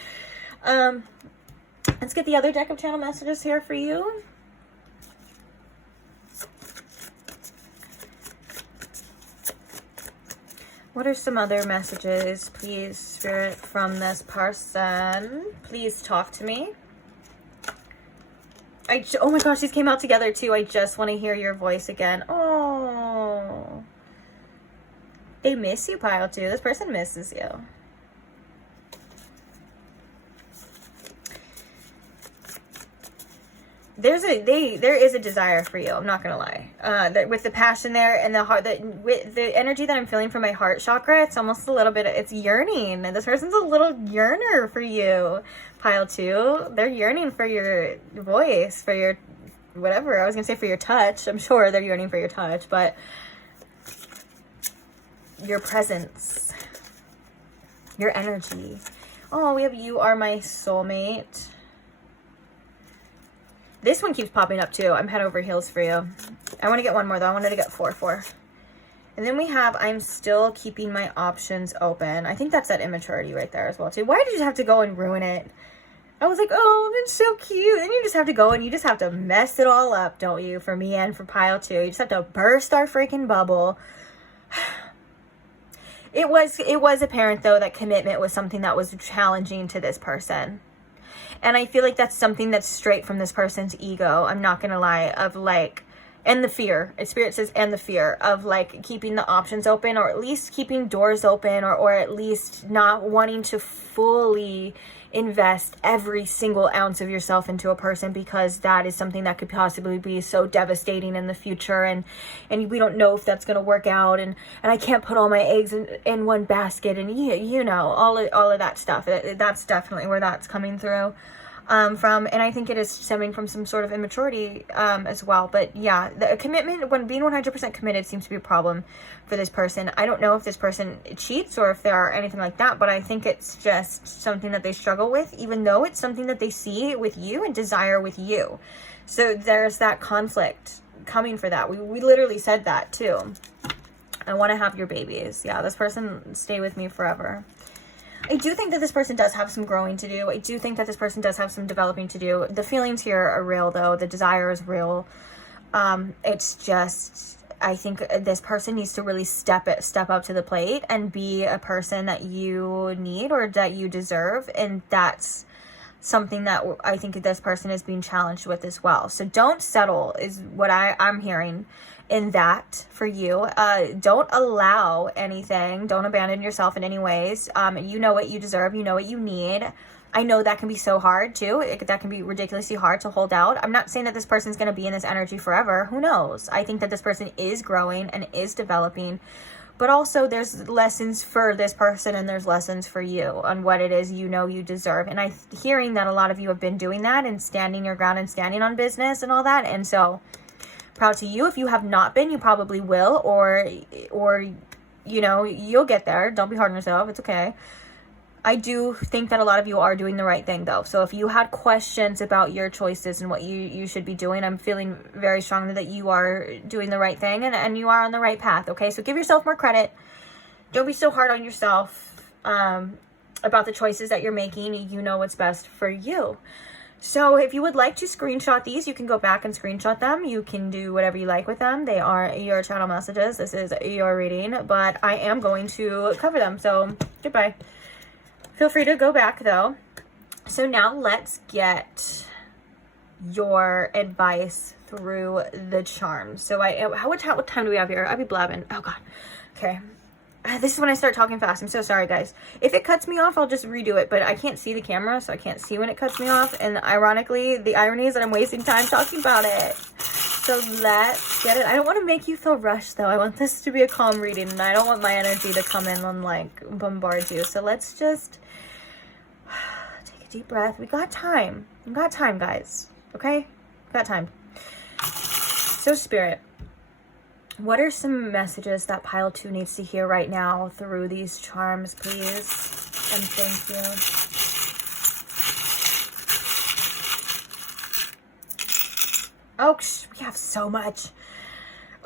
Let's get the other deck of channel messages here for you. What are some other messages, please, Spirit, from this person? Please talk to me. Oh my gosh, these came out together too. I just want to hear your voice again. Oh. They miss you, Pile 2. This person misses you. There is a desire for you. I'm not gonna lie. With the passion there and the heart, with the energy that I'm feeling from my heart chakra, it's almost a little bit. It's yearning. This person's a little yearner for you, Pile 2. They're yearning for your voice, for your whatever. I was gonna say for your touch. I'm sure they're yearning for your touch, but your presence, your energy. Oh, we have You Are My Soulmate. This one keeps popping up too. I'm head over heels for you. I want to get one more though. I wanted to get 4. And then we have I'm Still Keeping My Options Open. I think that's that immaturity right there as well too. Why did you have to go and ruin it? I was like, oh, that's so cute. And you just have to go and you just have to mess it all up, don't you? For me and for Pile 2. You just have to burst our freaking bubble. It was apparent though that commitment was something that was challenging to this person. And I feel like that's something that's straight from this person's ego. I'm not going to lie, of like, and the fear. Spirit says, and the fear of like keeping the options open, or at least keeping doors open, or at least not wanting to fully invest every single ounce of yourself into a person, because that is something that could possibly be so devastating in the future, and we don't know if that's going to work out, and I can't put all my eggs in one basket, and you know, all of that stuff. That's definitely where that's coming through from, and I think it is stemming from some sort of immaturity as well. But yeah, the commitment, when being 100% committed, seems to be a problem for this person. I don't know if this person cheats or if there are anything like that, but I think it's just something that they struggle with, even though it's something that they see with you and desire with you. So there's that conflict coming for that. We literally said that too. I want to have your babies. Yeah, this person stay with me forever. I do think that this person does have some growing to do. I do think that this person does have some developing to do. The feelings here are real though. The desire is real. It's just, I think this person needs to really step up to the plate and be a person that you need or that you deserve. And that's something that I think this person is being challenged with as well. So don't settle is what I'm hearing in that for you. Don't allow anything. Don't abandon yourself in any ways. You know what you deserve. You know what you need. I know that can be so hard too. That can be ridiculously hard to hold out. I'm not saying that this person's going to be in this energy forever. Who knows? I think that this person is growing and is developing. But also there's lessons for this person and there's lessons for you on what it is you know you deserve. And I'm hearing that a lot of you have been doing that and standing your ground and standing on business and all that. And so proud to you. If you have not been, you probably will, or you know, you'll get there. Don't be hard on yourself. It's okay. I do think that a lot of you are doing the right thing though. So if you had questions about your choices and what you should be doing, I'm feeling very strongly that you are doing the right thing and you are on the right path. Okay. So give yourself more credit. Don't be so hard on yourself, about the choices that you're making. You know what's best for you. So if you would like to screenshot these, you can go back and screenshot them. You can do whatever you like with them. They are your channel messages. This is your reading, but I am going to cover them. So goodbye. Feel free to go back though. So now let's get your advice through the charms. So what time do we have here? I'll be blabbing. Oh God. Okay. This is when I start talking fast. I'm so sorry, guys. If it cuts me off, I'll just redo it. But I can't see the camera, so I can't see when it cuts me off. And ironically, the irony is that I'm wasting time talking about it. So let's get it. I don't want to make you feel rushed, though. I want this to be a calm reading, and I don't want my energy to come in and, like, bombard you. So let's just take a deep breath. We got time. We got time, guys. Okay? We got time. So, Spirit, what are some messages that pile 2 needs to hear right now through these charms, please? And thank you. Oh, we have so much.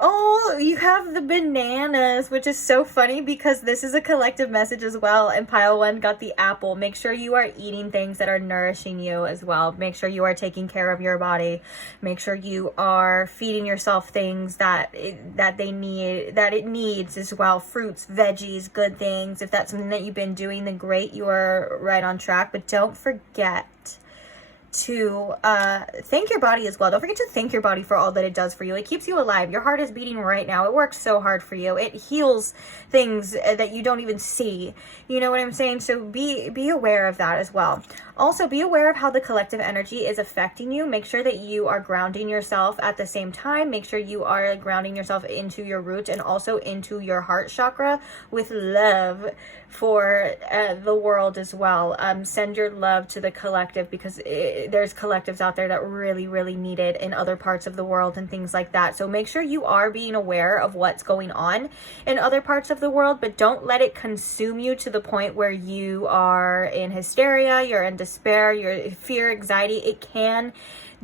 Oh, you have the bananas, which is so funny because this is a collective message as well. And pile 1 got the apple. Make sure you are eating things that are nourishing you as well. Make sure you are taking care of your body. Make sure you are feeding yourself things that it needs as well. Fruits, veggies, good things. If that's something that you've been doing, then great. You are right on track. But don't forget to thank your body as well. Don't forget to thank your body for all that it does for you. It keeps you alive. Your heart is beating right now. It works so hard for you. It heals things that you don't even see. You know what I'm saying? So be aware of that as well. Also, be aware of how the collective energy is affecting you. Make sure that you are grounding yourself at the same time. Make sure you are grounding yourself into your roots and also into your heart chakra with love for the world as well. Send your love to the collective because there's collectives out there that really, really need it in other parts of the world and things like that. So make sure you are being aware of what's going on in other parts of the world, but don't let it consume you to the point where you are in hysteria, you're in despair, your fear, anxiety. It can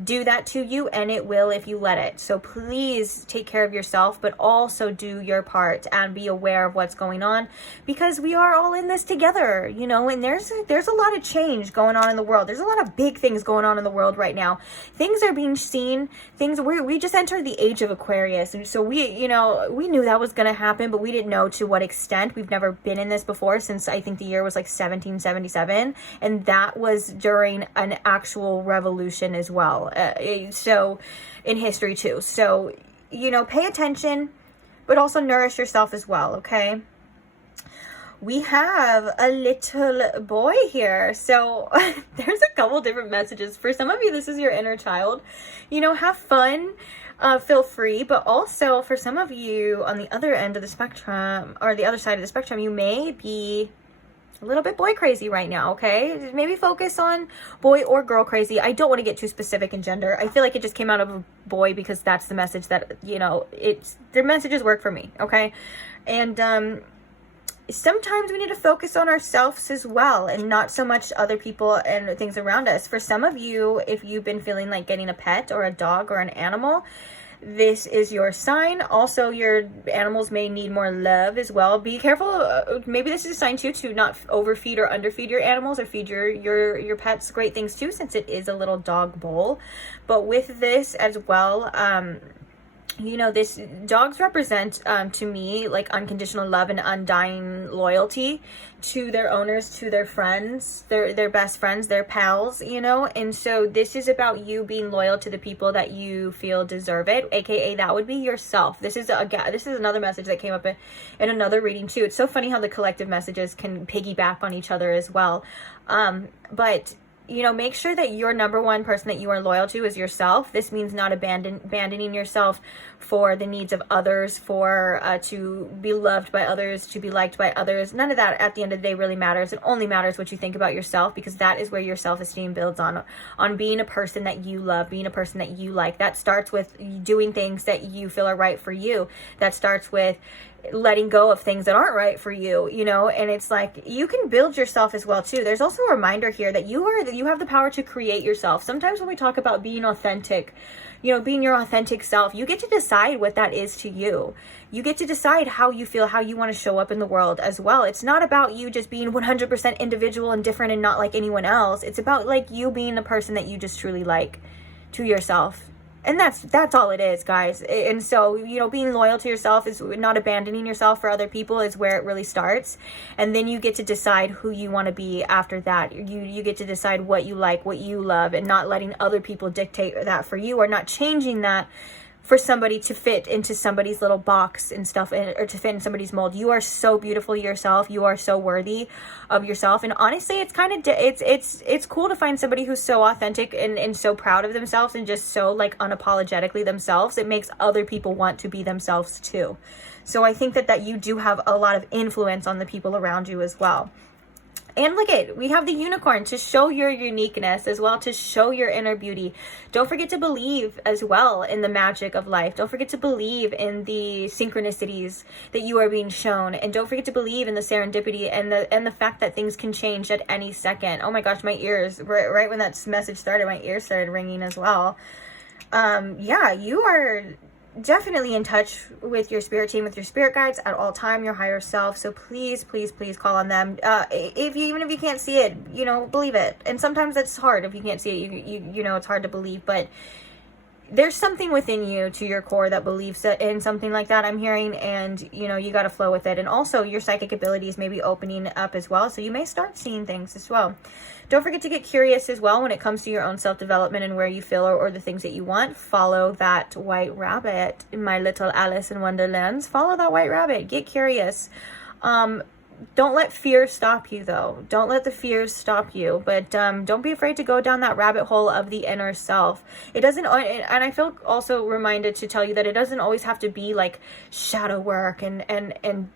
do that to you, and it will if you let it. So please take care of yourself, but also do your part and be aware of what's going on, because we are all in this together, you know. And there's a lot of change going on in the world. There's a lot of big things going on in the world right now. Things are being seen. We just entered the age of Aquarius, and so we knew that was going to happen, but we didn't know to what extent. We've never been in this before since I think the year was like 1777, and that was during an actual revolution as well. So in history too. So, pay attention, but also nourish yourself as well. Okay. We have a little boy here. So there's a couple different messages. For some of you, this is your inner child. Have fun. Feel free. But also for some of you on the other end of the spectrum, or the other side of the spectrum, you may be a little bit boy crazy right now. Okay, maybe focus on boy or girl crazy. I don't want to get too specific in gender. I feel like it just came out of a boy because that's the message that their messages work for me. Okay. And sometimes we need to focus on ourselves as well and not so much other people and things around us. For some of you, if you've been feeling like getting a pet or a dog or an animal, this is your sign. Also, your animals may need more love as well. Be careful. Maybe this is a sign too to not overfeed or underfeed your animals, or feed your pets great things too, since it is a little dog bowl. But with this as well, you know, this dogs represent to me like unconditional love and undying loyalty to their owners, to their friends, their best friends, their pals, you know. And so this is about you being loyal to the people that you feel deserve it, aka that would be yourself. This is another message that came up in another reading too. It's so funny how the collective messages can piggyback on each other as well. But you know, make sure that your number one person that you are loyal to is yourself. This means not abandoning yourself for the needs of others, for to be loved by others, to be liked by others. None of that at the end of the day really matters. It only matters what you think about yourself, because that is where your self-esteem builds on being a person that you love, being a person that you like. That starts with doing things that you feel are right for you. That starts with letting go of things that aren't right for you, you know. And it's like, you can build yourself as well too. There's also a reminder here that you have the power to create yourself. Sometimes when we talk about being authentic, you know, being your authentic self, you get to decide what that is to you. You get to decide how you feel, how you want to show up in the world as well. It's not about you just being 100% individual and different and not like anyone else. It's about like you being the person that you just truly like to yourself. And that's all it is, guys. And so, you know, being loyal to yourself is not abandoning yourself for other people, is where it really starts. And then you get to decide who you want to be after that. You get to decide what you like, what you love, and not letting other people dictate that for you, or not changing that for somebody to fit into somebody's little box and stuff, or to fit in somebody's mold. You are so beautiful yourself. You are so worthy of yourself. And honestly, it's kind of it's cool to find somebody who's so authentic and so proud of themselves and just so like unapologetically themselves. It makes other people want to be themselves too. So I think that you do have a lot of influence on the people around you as well. And look at, we have the unicorn to show your uniqueness as well, to show your inner beauty. Don't forget to believe as well in the magic of life. Don't forget to believe in the synchronicities that you are being shown. And don't forget to believe in the serendipity and the fact that things can change at any second. Oh my gosh, my ears, right when that message started, my ears started ringing as well. Yeah, you are definitely in touch with your spirit team, with your spirit guides at all time, your higher self. So please call on them. Even if you can't see it, you know, believe it. And sometimes it's hard if you can't see it. You know, it's hard to believe, but there's something within you to your core that believes in something like that, I'm hearing, and you know, you got to flow with it. And also your psychic abilities may be opening up as well, so you may start seeing things as well. Don't forget to get curious as well when it comes to your own self-development and where you feel or the things that you want. Follow that white rabbit, my little Alice in Wonderlands. Follow that white rabbit. Get curious. Don't let fear stop you, though. Don't let the fears stop you. But don't be afraid to go down that rabbit hole of the inner self. It doesn't, and I feel also reminded to tell you that it doesn't always have to be like shadow work and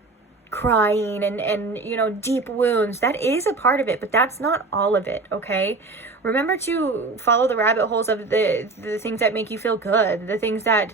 crying and you know, deep wounds. That is a part of it, but that's not all of it, okay? Remember to follow the rabbit holes of the things that make you feel good, the things that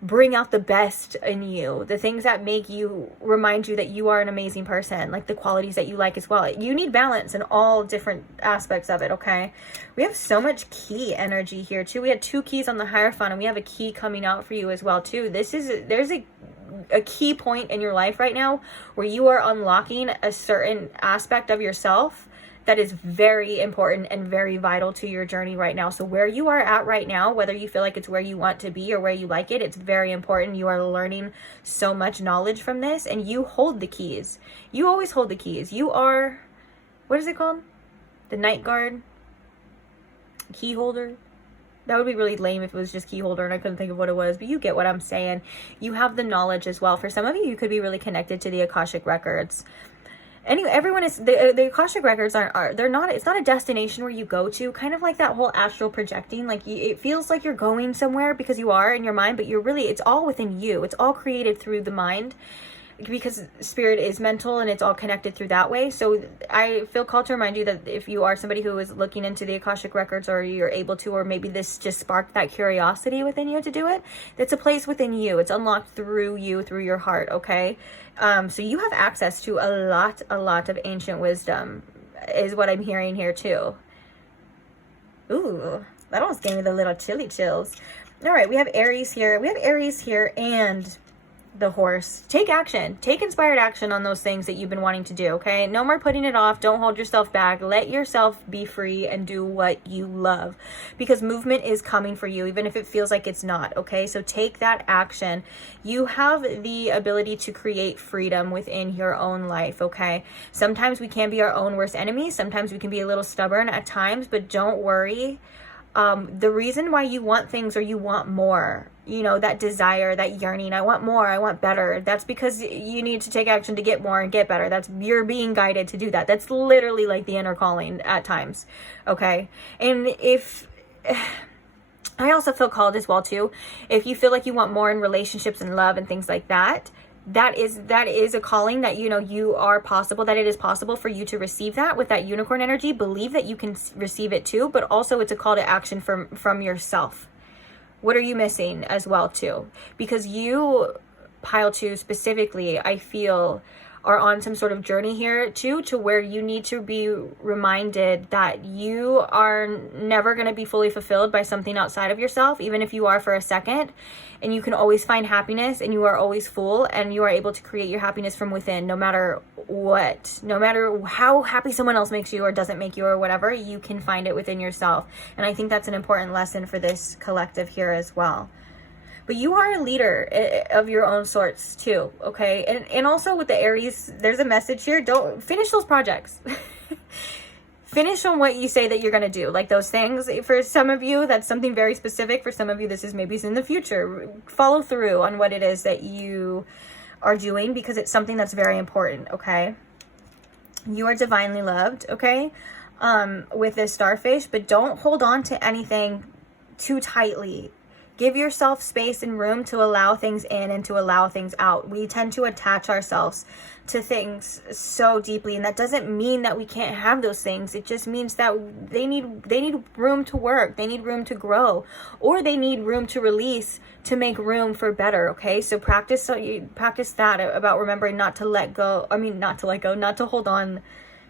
bring out the best in you, the things that make you, remind you that you are an amazing person, like the qualities that you like as well. You need balance in all different aspects of it, okay? We have so much key energy here too. We had 2 keys on the Hierophant, and we have a key coming out for you as well too. There's a key point in your life right now where you are unlocking a certain aspect of yourself that is very important and very vital to your journey right now. So where you are at right now, whether you feel like it's where you want to be or where you like it, it's very important. You are learning so much knowledge from this, and you hold the keys. You always hold the keys. You are, what is it called? The night guard? Key holder? That would be really lame if it was just key holder and I couldn't think of what it was, but you get what I'm saying. You have the knowledge as well. For some of you could be really connected to the Akashic records. Anyway, everyone is, the Akashic records they're not, it's not a destination where you go to, kind of like that whole astral projecting. Like it feels like you're going somewhere because you are in your mind, but you're really, it's all within you. It's all created through the mind, because spirit is mental and it's all connected through that way. So I feel called to remind you that if you are somebody who is looking into the Akashic records, or you're able to, or maybe this just sparked that curiosity within you to do it, that's a place within you. It's unlocked through you, through your heart, okay? So you have access to a lot of ancient wisdom, is what I'm hearing here too. Ooh, that almost gave me the little chilly chills. All right, we have Aries here. We have Aries here and the horse. Take action. Take inspired action on those things that you've been wanting to do, okay? No more putting it off. Don't hold yourself back. Let yourself be free and do what you love, because movement is coming for you, even if it feels like it's not, okay? So take that action. You have the ability to create freedom within your own life, okay? Sometimes we can be our own worst enemy. Sometimes we can be a little stubborn at times, but don't worry. The reason why you want things, or you want more, you know, that desire, that yearning, I want more, I want better, that's because you need to take action to get more and get better. That's, you're being guided to do that. That's literally like the inner calling at times, okay? And if I also feel called as well too, if you feel like you want more in relationships and love and things like that, that is a calling that, you know, you are possible, that it is possible for you to receive that with that unicorn energy. Believe that you can receive it too, but also it's a call to action from yourself. What are you missing as well too? Because you, pile 2 specifically, I feel are on some sort of journey here too, to where you need to be reminded that you are never going to be fully fulfilled by something outside of yourself, even if you are for a second. And you can always find happiness, and you are always full, and you are able to create your happiness from within, no matter what, no matter how happy someone else makes you or doesn't make you or whatever, you can find it within yourself. And I think that's an important lesson for this collective here as well. But you are a leader of your own sorts too, okay? And also with the Aries, there's a message here. Don't finish those projects. Finish on what you say that you're going to do. Like those things, for some of you, that's something very specific. For some of you, this is maybe in the future. Follow through on what it is that you are doing, because it's something that's very important, okay? You are divinely loved, okay? With this starfish, but don't hold on to anything too tightly. Give yourself space and room to allow things in and to allow things out. We tend to attach ourselves to things so deeply, and that doesn't mean that we can't have those things. It just means that they need room to work. They need room to grow, or they need room to release to make room for better, okay? So practice that about remembering not to hold on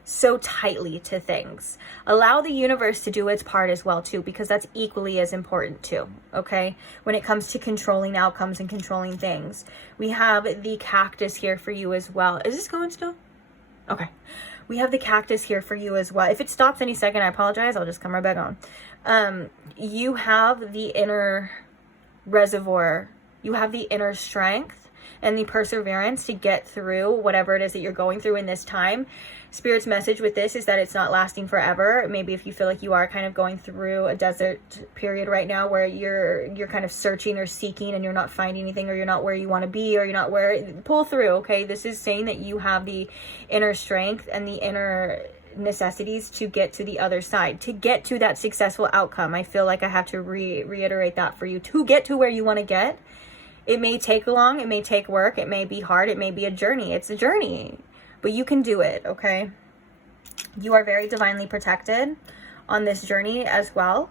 so tightly to things. Allow the universe to do its part as well too, because that's equally as important too, okay? When it comes to controlling outcomes and controlling things. We have the cactus here for you as well. Is this going still? Okay. We have the cactus here for you as well. If it stops any second, I apologize. I'll just come right back on. You have the inner reservoir. You have the inner strength and the perseverance to get through whatever it is that you're going through in this time. Spirit's message with this is that it's not lasting forever. Maybe if you feel like you are kind of going through a desert period right now, where you're kind of searching or seeking and you're not finding anything, or you're not where you want to be, or you're not where, pull through, okay? This is saying that you have the inner strength and the inner necessities to get to the other side, to get to that successful outcome. I feel like I have to reiterate that for you. To get to where you want to get, it may take long, it may take work, it may be hard, it may be a journey. It's a journey, but you can do it, okay? You are very divinely protected on this journey as well.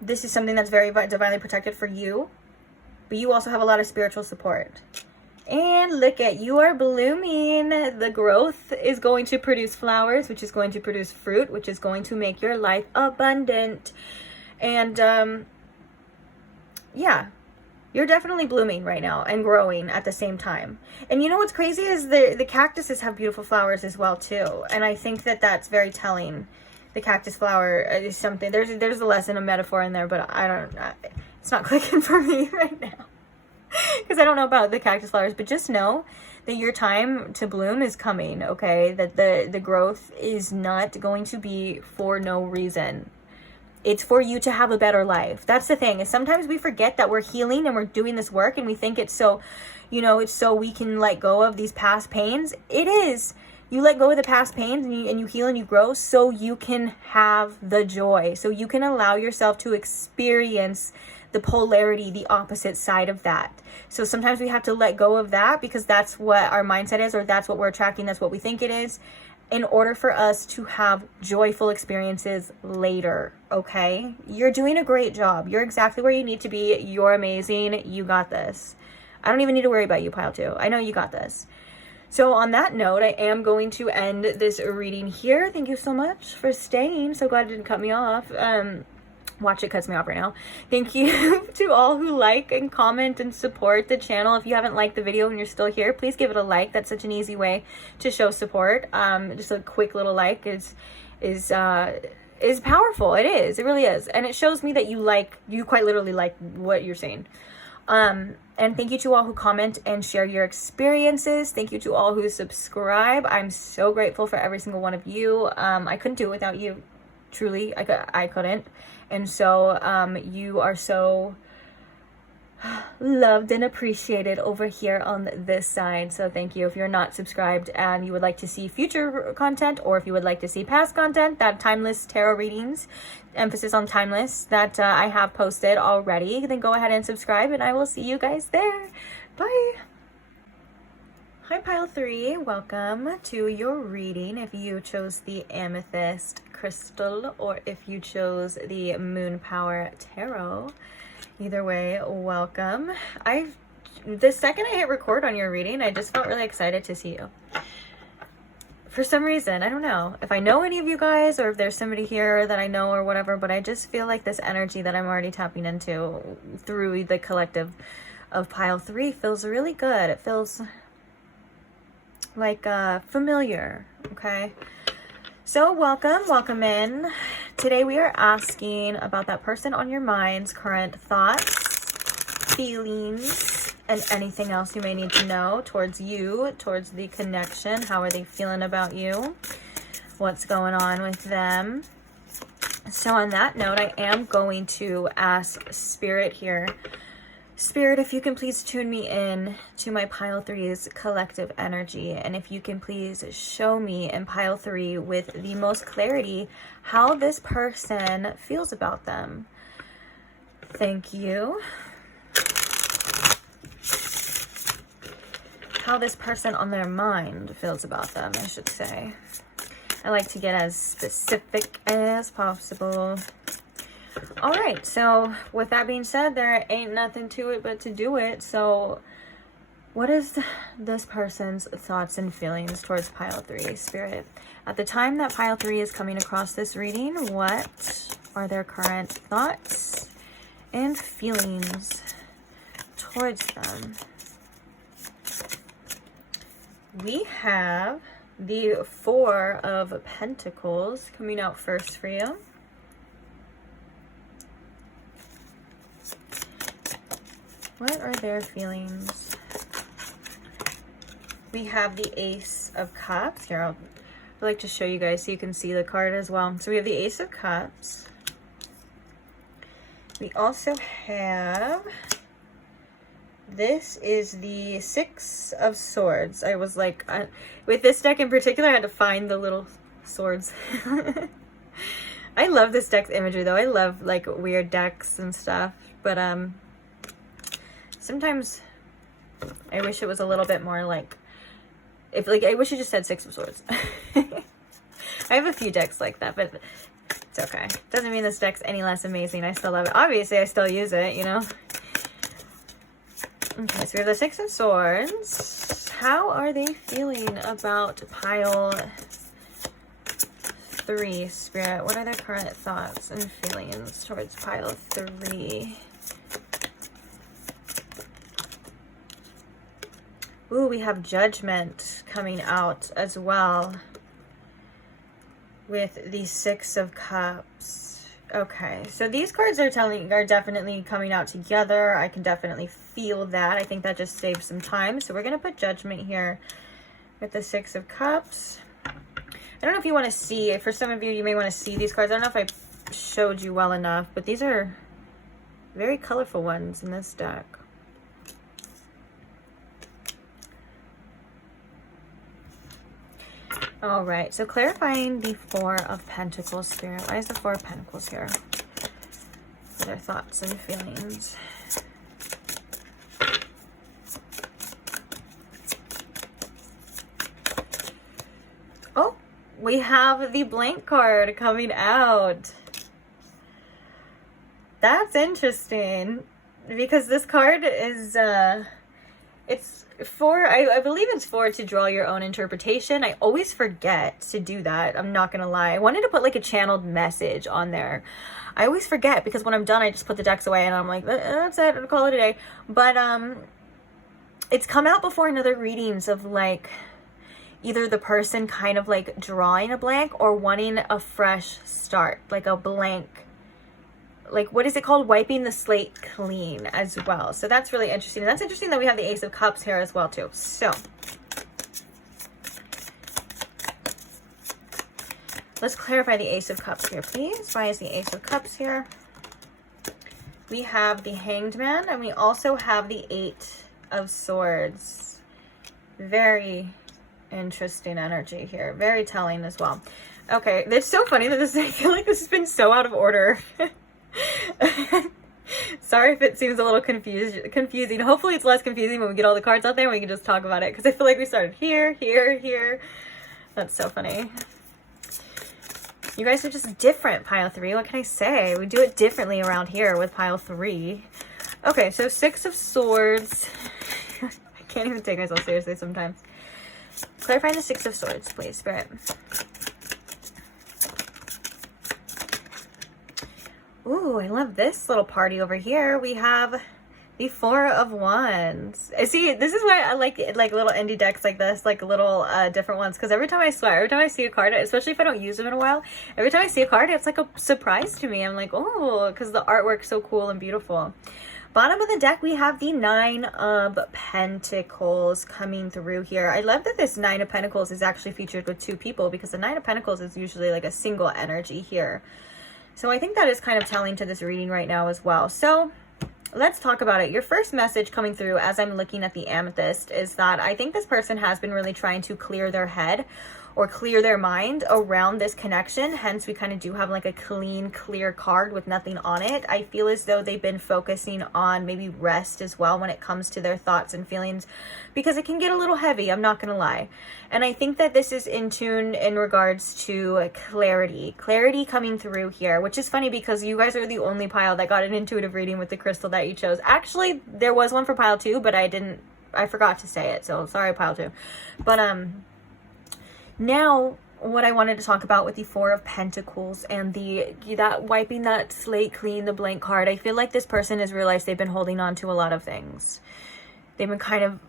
This is something that's very divinely protected for you, but you also have a lot of spiritual support. And look at, you are blooming. The growth is going to produce flowers, which is going to produce fruit, which is going to make your life abundant. And yeah, you're definitely blooming right now and growing at the same time. And you know what's crazy is the cactuses have beautiful flowers as well too. And I think that that's very telling. The cactus flower is something, there's a lesson, a metaphor in there, but it's not clicking for me right now. Because I don't know about the cactus flowers, but just know that your time to bloom is coming, okay? That the growth is not going to be for no reason. It's for you to have a better life. That's the thing, is sometimes we forget that we're healing and we're doing this work, and we think it's so, it's so we can let go of these past pains. It is. You let go of the past pains and you heal and you grow so you can have the joy. So you can allow yourself to experience the polarity, the opposite side of that. So sometimes we have to let go of that, because that's what our mindset is, or that's what we're attracting, that's what we think it is, in order for us to have joyful experiences later, okay? You're doing a great job. You're exactly where you need to be. You're amazing. You got this. I don't even need to worry about you, pile 2. I know you got this. So on that note, I am going to end this reading here. Thank you so much for staying. So glad it didn't cut me off. Watch, it cuts me off right now. Thank you to all who like and comment and support the channel. If you haven't liked the video and you're still here, please give it a like. That's such an easy way to show support. Just a quick little like is powerful. It is. It really is. And it shows me that you quite literally like what you're saying. And thank you to all who comment and share your experiences. Thank you to all who subscribe. I'm so grateful for every single one of you. I couldn't do it without you. Truly, I couldn't. And so you are so loved and appreciated over here on this side. So thank you. If you're not subscribed and you would like to see future content, or if you would like to see past content, that timeless tarot readings, emphasis on timeless, that I have posted already, then go ahead and subscribe, and I will see you guys there. Bye. Hi Pile 3, welcome to your reading. If you chose the Amethyst Crystal or if you chose the Moon Power Tarot, either way, welcome. The second I hit record on your reading, I just felt really excited to see you. For some reason, I don't know if I know any of you guys or if there's somebody here that I know or whatever, but I just feel like this energy that I'm already tapping into through the collective of Pile 3 feels really good. It feels like familiar. Okay, so welcome in. Today we are asking about that person on your mind's current thoughts, feelings, and anything else you may need to know towards you, towards the connection. How are they feeling about you? What's going on with them? So on that note, I am going to ask Spirit here. Spirit, if you can please tune me in to my Pile 3's collective energy, and if you can please show me in Pile 3 with the most clarity how this person feels about them. Thank you. How this person on their mind feels about them, I should say. I like to get as specific as possible. All right, so with that being said, there ain't nothing to it but to do it. So what is this person's thoughts and feelings towards Pile 3, Spirit? At the time that Pile 3 is coming across this reading, what are their current thoughts and feelings towards them? We have the Four of Pentacles coming out first for you. What are their feelings? We have the Ace of Cups. Here, I'd like to show you guys so you can see the card as well. So we have the Ace of Cups. We also have, this is the Six of Swords. I was like, with this deck in particular, I had to find the little swords. I love this deck's imagery though. I love like weird decks and stuff, but sometimes I wish it was a little bit more like, I wish it just said Six of Swords. I have a few decks like that, but it's okay. Doesn't mean this deck's any less amazing. I still love it. Obviously, I still use it, you know? Okay, so we have the Six of Swords. How are they feeling about Pile 3, Spirit? What are their current thoughts and feelings towards Pile 3? Ooh, we have Judgment coming out as well with the Six of Cups. Okay, so these cards are definitely coming out together. I can definitely feel that. I think that just saves some time. So we're going to put Judgment here with the Six of Cups. I don't know if you want to see, for some of you, you may want to see these cards. I don't know if I showed you well enough, but these are very colorful ones in this deck. All right, so clarifying the Four of Pentacles, Spirit. Why is the Four of Pentacles here? For their thoughts and feelings. Oh, we have the blank card coming out. That's interesting because this card is It's for, I believe it's for to draw your own interpretation. I always forget to do that. I'm not gonna lie. I wanted to put like a channeled message on there. I always forget because when I'm done, I just put the decks away and I'm like, that's it, I'll call it a day. But it's come out before in other readings of like either the person kind of like drawing a blank or wanting a fresh start, like a blank, like what is it called, wiping the slate clean as well. So that's really interesting. And that's interesting that we have the Ace of Cups here as well too. So let's clarify the Ace of Cups here, please. Why is the Ace of Cups here? We have the Hanged Man and we also have the Eight of Swords. Very interesting energy here. Very telling as well. Okay, it's so funny that this, I feel like this has been so out of order. Sorry if it seems a little confusing. Hopefully it's less confusing when we get all the cards out there and we can just talk about it. Because I feel like we started here, here, here. That's so funny. You guys are just different, pile 3. What can I say? We do it differently around here with pile 3. Okay, so 6 of Swords. I can't even take myself seriously sometimes. Clarify the 6 of Swords, please, Spirit. Ooh, I love this little party over here. We have the 4 of Wands. I see, this is why I like it, like little indie decks like this, like little different ones. Because every time I swear, every time I see a card, especially if I don't use them in a while, every time I see a card, it's like a surprise to me. I'm like, oh, because the artwork's so cool and beautiful. Bottom of the deck, we have the 9 of Pentacles coming through here. I love that this 9 of Pentacles is actually featured with 2 people because the 9 of Pentacles is usually like a single energy here. So I think that is kind of telling to this reading right now as well. So let's talk about it. Your first message coming through as I'm looking at the Amethyst is that I think this person has been really trying to clear their head or clear their mind around this connection. Hence, we kind of do have like a clean, clear card with nothing on it. I feel as though they've been focusing on maybe rest as well when it comes to their thoughts and feelings, because it can get a little heavy, I'm not going to lie. And I think that this is in tune in regards to clarity. Clarity coming through here, which is funny because you guys are the only pile that got an intuitive reading with the crystal that you chose. Actually, there was one for pile 2, but I forgot to say it. So sorry, pile 2. But, now, what I wanted to talk about with the 4 of Pentacles and that wiping that slate clean, the blank card, I feel like this person has realized they've been holding on to a lot of things. They've been kind of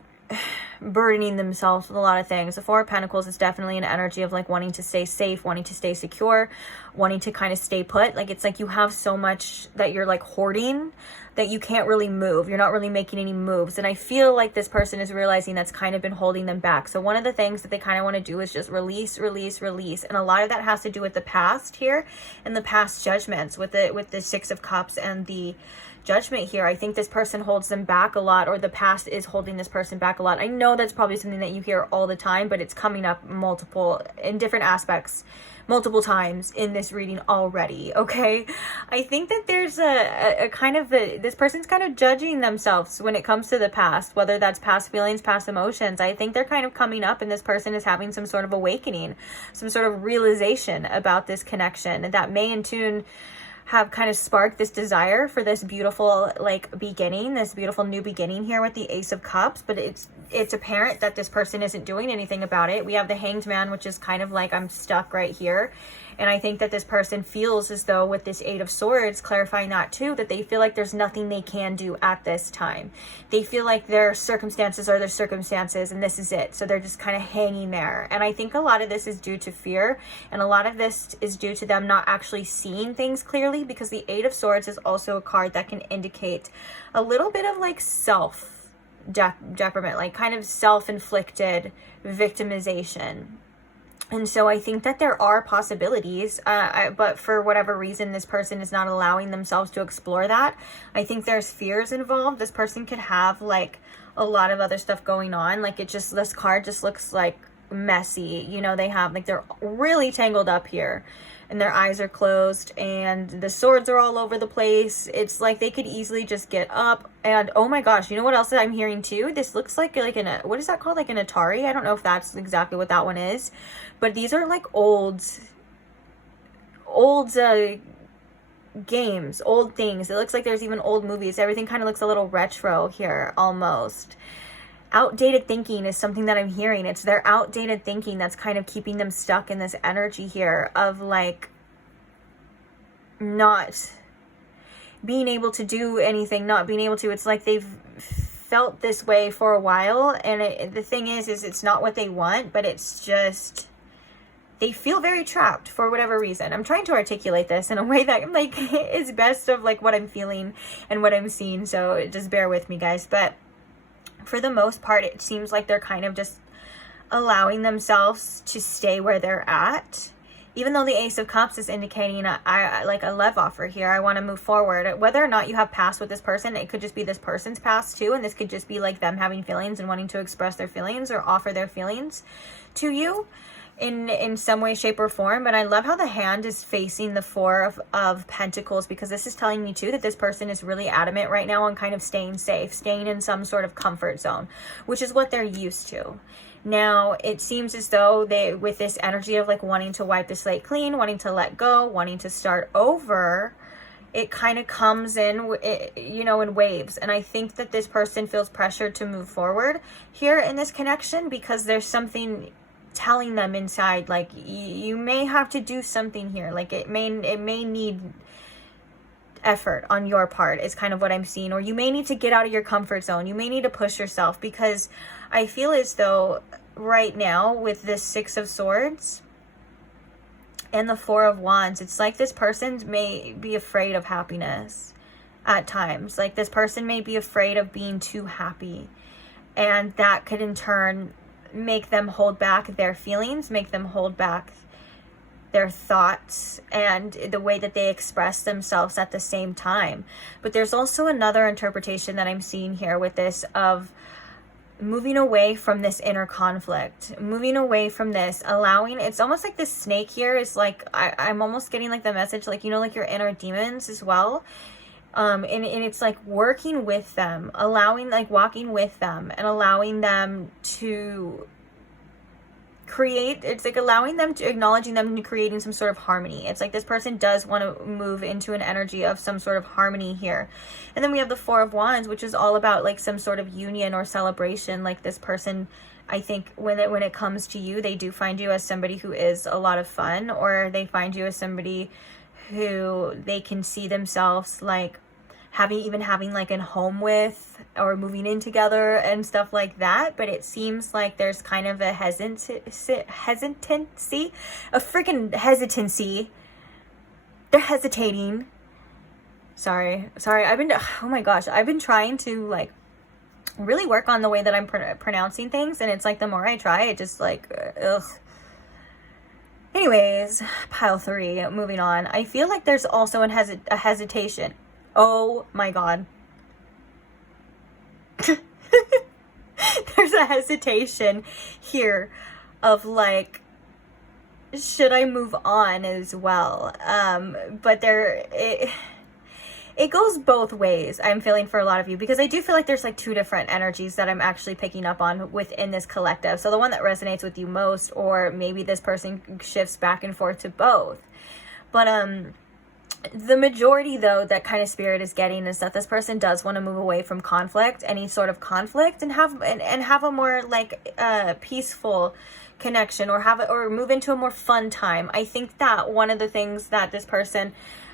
burdening themselves with a lot of things. The 4 of Pentacles is definitely an energy of like wanting to stay safe, wanting to stay secure, wanting to kind of stay put. Like it's like you have so much that you're like hoarding that you can't really move. You're not really making any moves. And I feel like this person is realizing that's kind of been holding them back. So one of the things that they kind of want to do is just release, release, release. And a lot of that has to do with the past here and the past judgments with the 6 of Cups and the Judgment here. I think this person holds them back a lot, or the past is holding this person back a lot. I know that's probably something that you hear all the time, but it's coming up in different aspects multiple times in this reading already. Okay, I think that there's a kind of this person's kind of judging themselves when it comes to the past, whether that's past feelings, past emotions. I think they're kind of coming up and this person is having some sort of awakening, some sort of realization about this connection, and that may in tune have kind of sparked this desire for this beautiful like beginning, this beautiful new beginning here with the Ace of Cups. But it's apparent that this person isn't doing anything about it. We have the Hanged Man, which is kind of like I'm stuck right here. And I think that this person feels as though with this 8 of Swords, clarifying that too, that they feel like there's nothing they can do at this time. They feel like their circumstances are their circumstances and this is it. So they're just kind of hanging there. And I think a lot of this is due to fear. And a lot of this is due to them not actually seeing things clearly, because the 8 of Swords is also a card that can indicate a little bit of like self-detriment, like kind of self-inflicted victimization. And so I think that there are possibilities, but for whatever reason, this person is not allowing themselves to explore that. I think there's fears involved. This person could have like a lot of other stuff going on. Like this card just looks like messy. You know, they have like, they're really tangled up here and their eyes are closed and the swords are all over the place. It's like they could easily just get up. And oh my gosh, you know what else I'm hearing too? This looks like what is that called? Like an Atari? I don't know if that's exactly what that one is, but these are like old games, old things. It looks like there's even old movies. Everything kind of looks a little retro here almost. outdated thinking is something that I'm hearing. It's their outdated thinking that's kind of keeping them stuck in this energy here of like not being able to do anything, not being able to. It's like they've felt this way for a while, and the thing is it's not what they want, but it's just they feel very trapped for whatever reason. I'm trying to articulate this in a way that like is best of like what I'm feeling and what I'm seeing, so just bear with me, guys. But for the most part, it seems like they're kind of just allowing themselves to stay where they're at. Even though the Ace of Cups is indicating I like a love offer here, I want to move forward. Whether or not you have past with this person, it could just be this person's past too, and this could just be like them having feelings and wanting to express their feelings or offer their feelings to you in some way, shape, or form. But I love how the hand is facing the Four of Pentacles, because this is telling me too that this person is really adamant right now on kind of staying safe, staying in some sort of comfort zone, which is what they're used to. Now, it seems as though they, with this energy of like wanting to wipe the slate clean, wanting to let go, wanting to start over, it kind of comes in, you know, in waves. And I think that this person feels pressured to move forward here in this connection, because there's something telling them inside, like you may have to do something here. Like it may need effort on your part is kind of what I'm seeing, or you may need to get out of your comfort zone. You may need to push yourself, because I feel as though right now with this Six of Swords and the Four of Wands, it's like this person may be afraid of happiness at times. Like this person may be afraid of being too happy, and that could in turn make them hold back their feelings, make them hold back their thoughts and the way that they express themselves at the same time. But there's also another interpretation that I'm seeing here with this of moving away from this inner conflict, moving away from this, allowing, it's almost like this snake here is like, I'm almost getting like the message, like, you know, like your inner demons as well. And it's like working with them, allowing, like walking with them and allowing them to create, it's like allowing them to, acknowledging them and creating some sort of harmony. It's like this person does want to move into an energy of some sort of harmony here. And then we have the Four of Wands, which is all about like some sort of union or celebration. Like this person, I think when it comes to you, they do find you as somebody who is a lot of fun, or they find you as somebody who they can see themselves like having like a home with, or moving in together and stuff like that. But it seems like there's kind of a hesitancy, a freaking hesitancy. They're hesitating. Sorry. Oh my gosh, I've been trying to like really work on the way that I'm pronouncing things, and it's like the more I try, it just like ugh. Anyways, pile 3, moving on. I feel like there's also a hesitation. Oh my god. There's a hesitation here of like, should I move on as well? But it goes both ways, I'm feeling, for a lot of you, because I do feel like there's like two different energies that I'm actually picking up on within this collective. So the one that resonates with you most, or maybe this person shifts back and forth to both. But the majority, though, that kind of spirit is getting is that this person does want to move away from conflict, any sort of conflict, and have a more like peaceful connection, or move into a more fun time. I think that one of the things that this person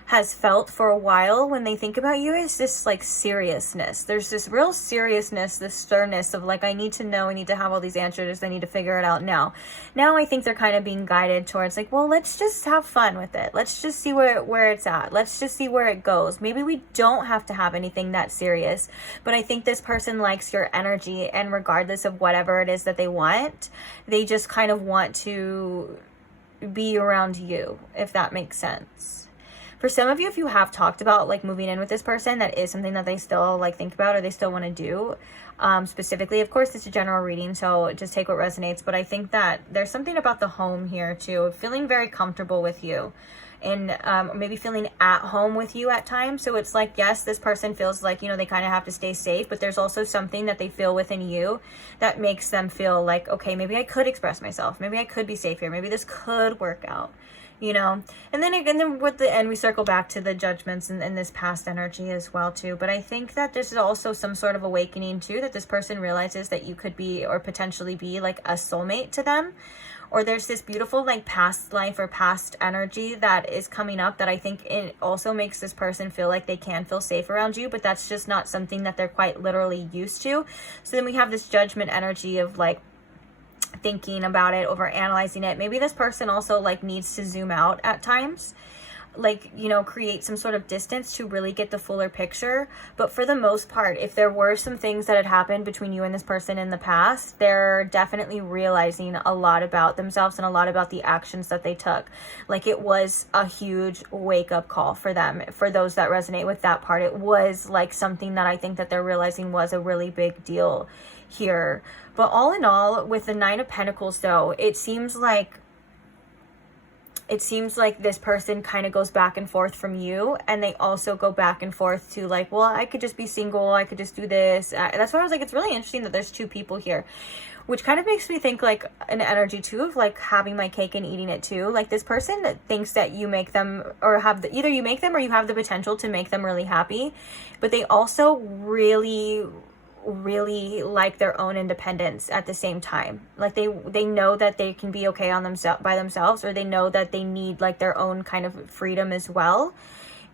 has felt for a while when they think about you is this like seriousness. There's this real seriousness, this sternness of like, I need to know, I need to have all these answers, I need to figure it out now. Now I think they're kind of being guided towards like, well, let's just have fun with it. Let's just see where it's at. Let's just see where it goes. Maybe we don't have to have anything that serious, but I think this person likes your energy, and regardless of whatever it is that they want, they just kind of want to be around you, if that makes sense. For some of you, if you have talked about like moving in with this person, that is something that they still like think about, or they still want to do. Specifically, of course, it's a general reading, so just take what resonates. But I think that there's something about the home here too, feeling very comfortable with you, and maybe feeling at home with you at times. So it's like, yes, this person feels like, you know, they kind of have to stay safe, but there's also something that they feel within you that makes them feel like, okay, maybe I could express myself. Maybe I could be safe here. Maybe this could work out. you know. And then with the end, we circle back to the judgments and this past energy as well too. But I think that this is also some sort of awakening too, that this person realizes that you could be or potentially be like a soulmate to them, or there's this beautiful like past life or past energy that is coming up that I think it also makes this person feel like they can feel safe around you, but that's just not something that they're quite literally used to. So then we have this judgment energy of like thinking about it, over analyzing it. Maybe this person also like needs to zoom out at times, like, you know, create some sort of distance to really get the fuller picture. But for the most part, if there were some things that had happened between you and this person in the past, they're definitely realizing a lot about themselves and a lot about the actions that they took. Like, it was a huge wake-up call for them. For those that resonate with that part, it was like something that I think that they're realizing was a really big deal here. But all in all, with the Nine of Pentacles though, it seems like this person kind of goes back and forth from you, and they also go back and forth to like, well, I could just be single, I could just do this. That's why I was like, it's really interesting that there's two people here, which kind of makes me think like an energy too of like having my cake and eating it too. Like, this person that thinks that you make them, or either you make them or you have the potential to make them really happy, but they also really like their own independence at the same time. Like, they know that they can be okay on by themselves, or they know that they need like their own kind of freedom as well.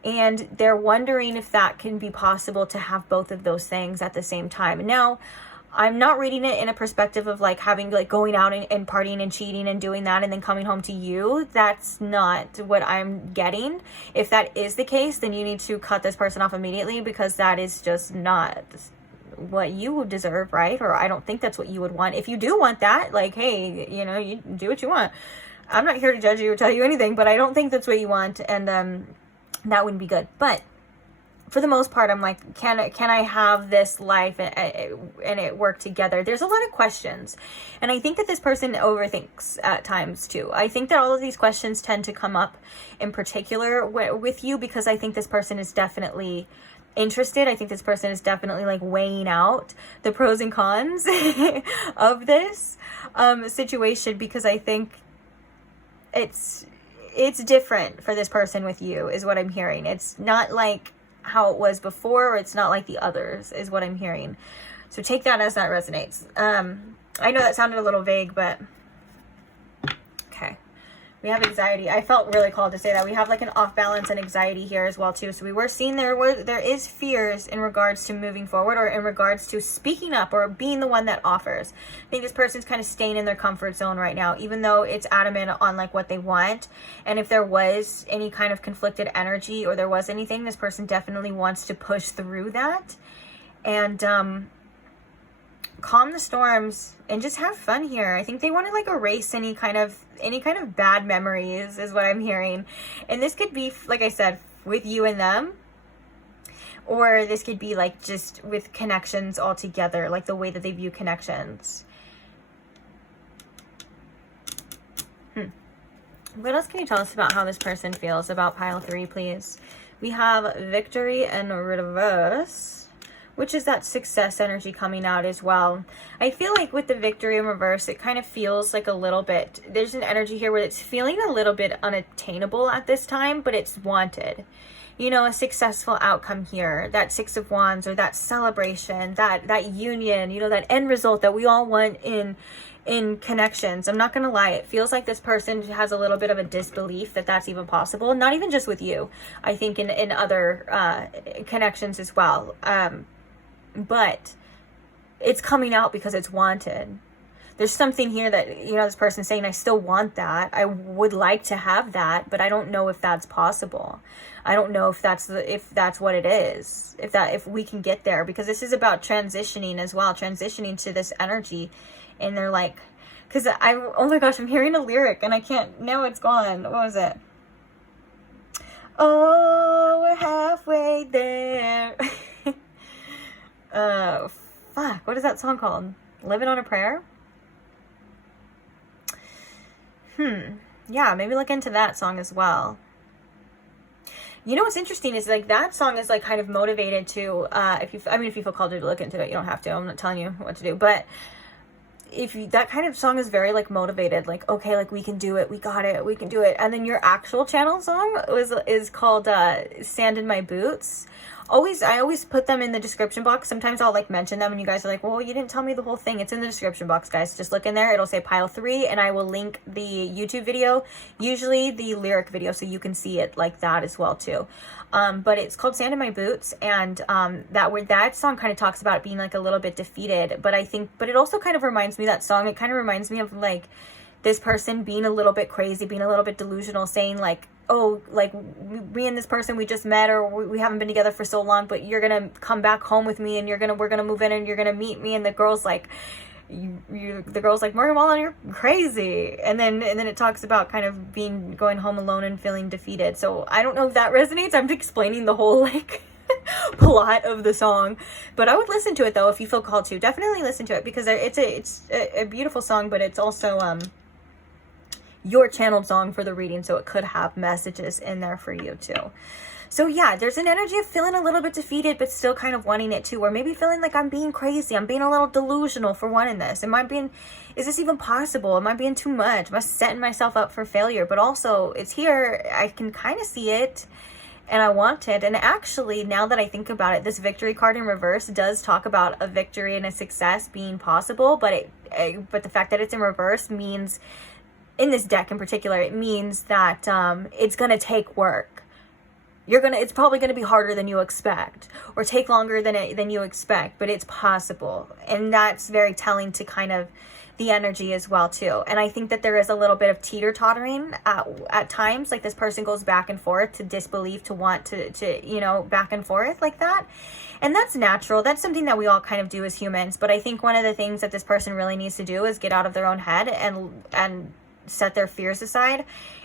And they're wondering if that can be possible to have both of those things at the same time. Now, I'm not reading it in a perspective of like having like going out and partying and cheating and doing that and then coming home to you. That's not what I'm getting. If that is the case, then you need to cut this person off immediately, because that is just not what you would deserve, right? Or I don't think that's what you would want. If you do want that, like, hey, you know, you do what you want. I'm not here to judge you or tell you anything, but I don't think that's what you want, and that wouldn't be good. But for the most part, I'm like, can I have this life and it work together? There's a lot of questions, and I think that this person overthinks at times too. I think that all of these questions tend to come up in particular with you, because I think this person is definitely interested. I think this person is definitely like weighing out the pros and cons of this situation, because I think it's different for this person with you, is what I'm hearing. It's not like how it was before, or it's not like the others, is what I'm hearing. So take that as that resonates. I know that sounded a little vague, but okay. We have anxiety. I felt really called to say that. We have like an off balance and anxiety here as well too. So we were seeing there is fears in regards to moving forward, or in regards to speaking up or being the one that offers. I think this person's kind of staying in their comfort zone right now, even though it's adamant on like what they want. And if there was any kind of conflicted energy, or there was anything, this person definitely wants to push through that and calm the storms and just have fun here. I think they want to like erase any kind of bad memories, is what I'm hearing. And this could be, like I said, with you and them, or this could be like just with connections altogether, like the way that they view connections. What else can you tell us about how this person feels about pile 3, please? We have victory in reverse, which is that success energy coming out as well. I feel like with the victory in reverse, it kind of feels like a little bit, there's an energy here where it's feeling a little bit unattainable at this time, but it's wanted. You know, a successful outcome here, that Six of Wands, or that celebration, that union, you know, that end result that we all want in connections. I'm not gonna lie, it feels like this person has a little bit of a disbelief that that's even possible. Not even just with you, I think in other connections as well. But it's coming out because it's wanted. There's something here that, you know, this person's saying, I still want that. I would like to have that, but I don't know if that's possible. I don't know if that's what it is. If we can get there, because this is about transitioning as well, transitioning to this energy. And they're like, because oh my gosh, I'm hearing a lyric and I can't, now it's gone. What was it? Oh, we're halfway there. Fuck, what is that song called? Living on a Prayer? Yeah, maybe look into that song as well. You know what's interesting is like that song is like kind of motivated to if you feel called to look into it, you don't have to. I'm not telling you what to do, but if you, that kind of song is very like motivated, like, okay, like we can do it, we got it, we can do it. And then your actual channel song is called Sand in My Boots. I always put them in the description box. Sometimes I'll like mention them and you guys are like, well, you didn't tell me the whole thing. It's in the description box, guys. Just look in there. It'll say pile 3 and I will link the YouTube video, usually the lyric video, so you can see it like that as well too. But it's called Sand in My Boots, and that song kind of talks about it being like a little bit defeated, but it also kind of reminds me, that song, it kind of reminds me of like this person being a little bit crazy, being a little bit delusional, saying like, oh, like me and this person, we just met, or we haven't been together for so long, but you're gonna come back home with me and we're gonna move in and you're gonna meet me. And the girl's like, the girl's like, Morgan Wallen, you're crazy. And then it talks about kind of going home alone and feeling defeated. So I don't know if that resonates. I'm explaining the whole like plot of the song, but I would listen to it though if you feel called to. Definitely listen to it, because it's a beautiful song, but it's also your channeled song for the reading, so it could have messages in there for you too. So yeah, there's an energy of feeling a little bit defeated, but still kind of wanting it too, or maybe feeling like I'm being crazy, I'm being a little delusional for wanting this. Is this even possible? Am I being too much? Am I setting myself up for failure? But also, it's here, I can kind of see it, and I want it. And actually, now that I think about it, this victory card in reverse does talk about a victory and a success being possible, but the fact that it's in reverse means, in this deck in particular, it means that it's going to take work. It's probably going to be harder than you expect, or take longer than you expect, but it's possible. And that's very telling to kind of the energy as well too. And I think that there is a little bit of teeter-tottering at times, like this person goes back and forth to disbelief, to want to back and forth like that. And that's natural. That's something that we all kind of do as humans. But I think one of the things that this person really needs to do is get out of their own head and set their fears aside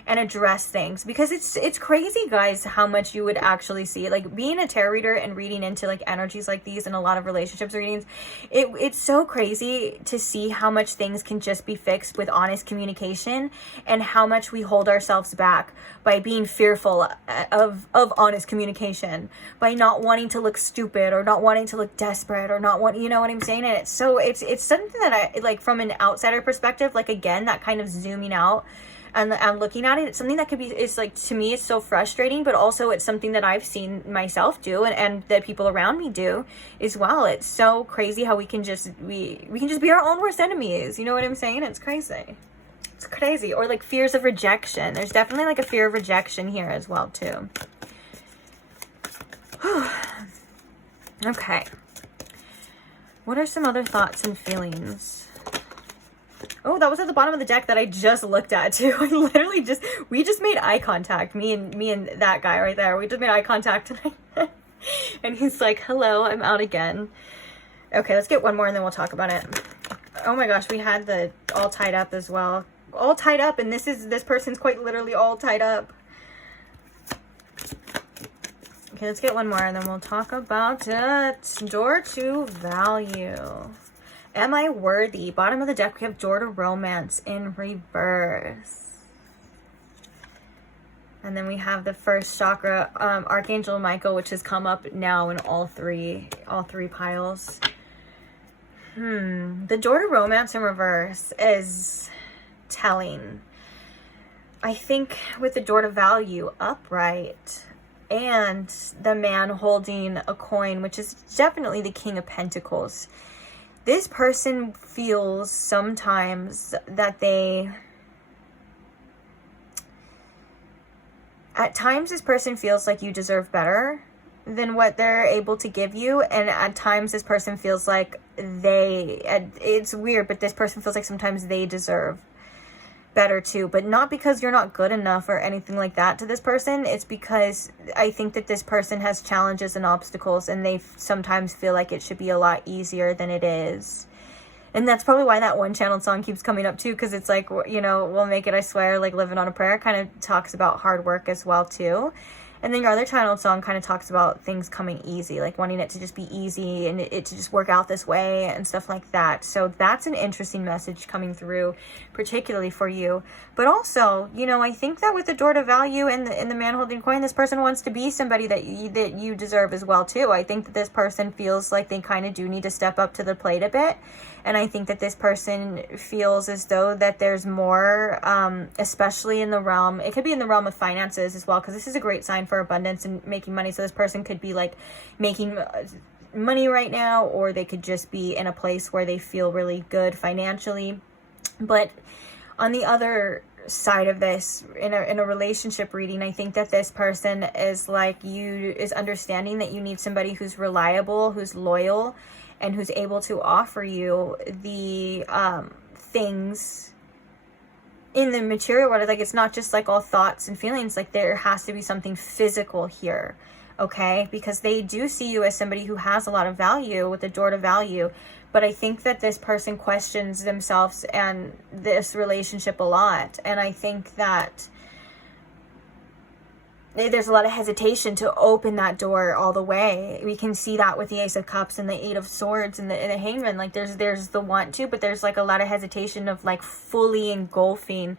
and address things, because it's crazy, guys, how much you would actually see, like being a tarot reader and reading into like energies like these and a lot of relationships readings. It's so crazy to see how much things can just be fixed with honest communication, and how much we hold ourselves back by being fearful of honest communication, by not wanting to look stupid, or not wanting to look desperate, or not want, you know what I'm saying? And it's something that I like from an outsider perspective, like again, that kind of zooming out and I'm looking at it, it's something that could be, it's like, to me, it's so frustrating, but also it's something that I've seen myself do and that people around me do as well. It's so crazy how we can just be our own worst enemies. You know what I'm saying? It's crazy. It's crazy. Or like fears of rejection. There's definitely like a fear of rejection here as well too. Okay. What are some other thoughts and feelings? Oh, that was at the bottom of the deck that I just looked at too. I literally we just made eye contact. Me and that guy right there. We just made eye contact and he's like, hello, I'm out again. Okay, let's get one more and then we'll talk about it. Oh my gosh, we had the all tied up as well. All tied up, and this person's quite literally all tied up. Okay, let's get one more and then we'll talk about it. Door to value. Am I worthy? Bottom of the deck, we have Door to Romance in reverse. And then we have the first chakra, Archangel Michael, which has come up now in all three piles. The Door to Romance in reverse is telling. I think with the Door to Value upright and the man holding a coin, which is definitely the King of Pentacles, this person feels sometimes that at times this person feels like you deserve better than what they're able to give you, and at times this person feels like it's weird, but this person feels like sometimes they deserve better too, but not because you're not good enough or anything like that to this person. It's because I think that this person has challenges and obstacles, and they sometimes feel like it should be a lot easier than it is. And that's probably why that one channeled song keeps coming up too, because it's like, you know, we'll make it, I swear, like Living on a Prayer kind of talks about hard work as well too. And then your other channeled song kind of talks about things coming easy, like wanting it to just be easy and it to just work out this way and stuff like that. So that's an interesting message coming through, particularly for you. But also, you know, I think that with the Door to Value and the man holding coin, this person wants to be somebody that you deserve as well too. I think that this person feels like they kind of do need to step up to the plate a bit And I think that this person feels as though that there's more, especially in the realm, it could be in the realm of finances as well, because this is a great sign for abundance and making money. So this person could be like making money right now, or they could just be in a place where they feel really good financially. But on the other side of this, in a relationship reading, I think that this person is like is understanding that you need somebody who's reliable, who's loyal, and who's able to offer you the things in the material world. Like, it's not just like all thoughts and feelings. Like, there has to be something physical here, okay? Because they do see you as somebody who has a lot of value, with the door to value. But I think that this person questions themselves and this relationship a lot. And I think that there's a lot of hesitation to open that door all the way. We can see that with the Ace of Cups and the Eight of Swords and the Hangman. Like, there's the want to, but there's like a lot of hesitation of like fully engulfing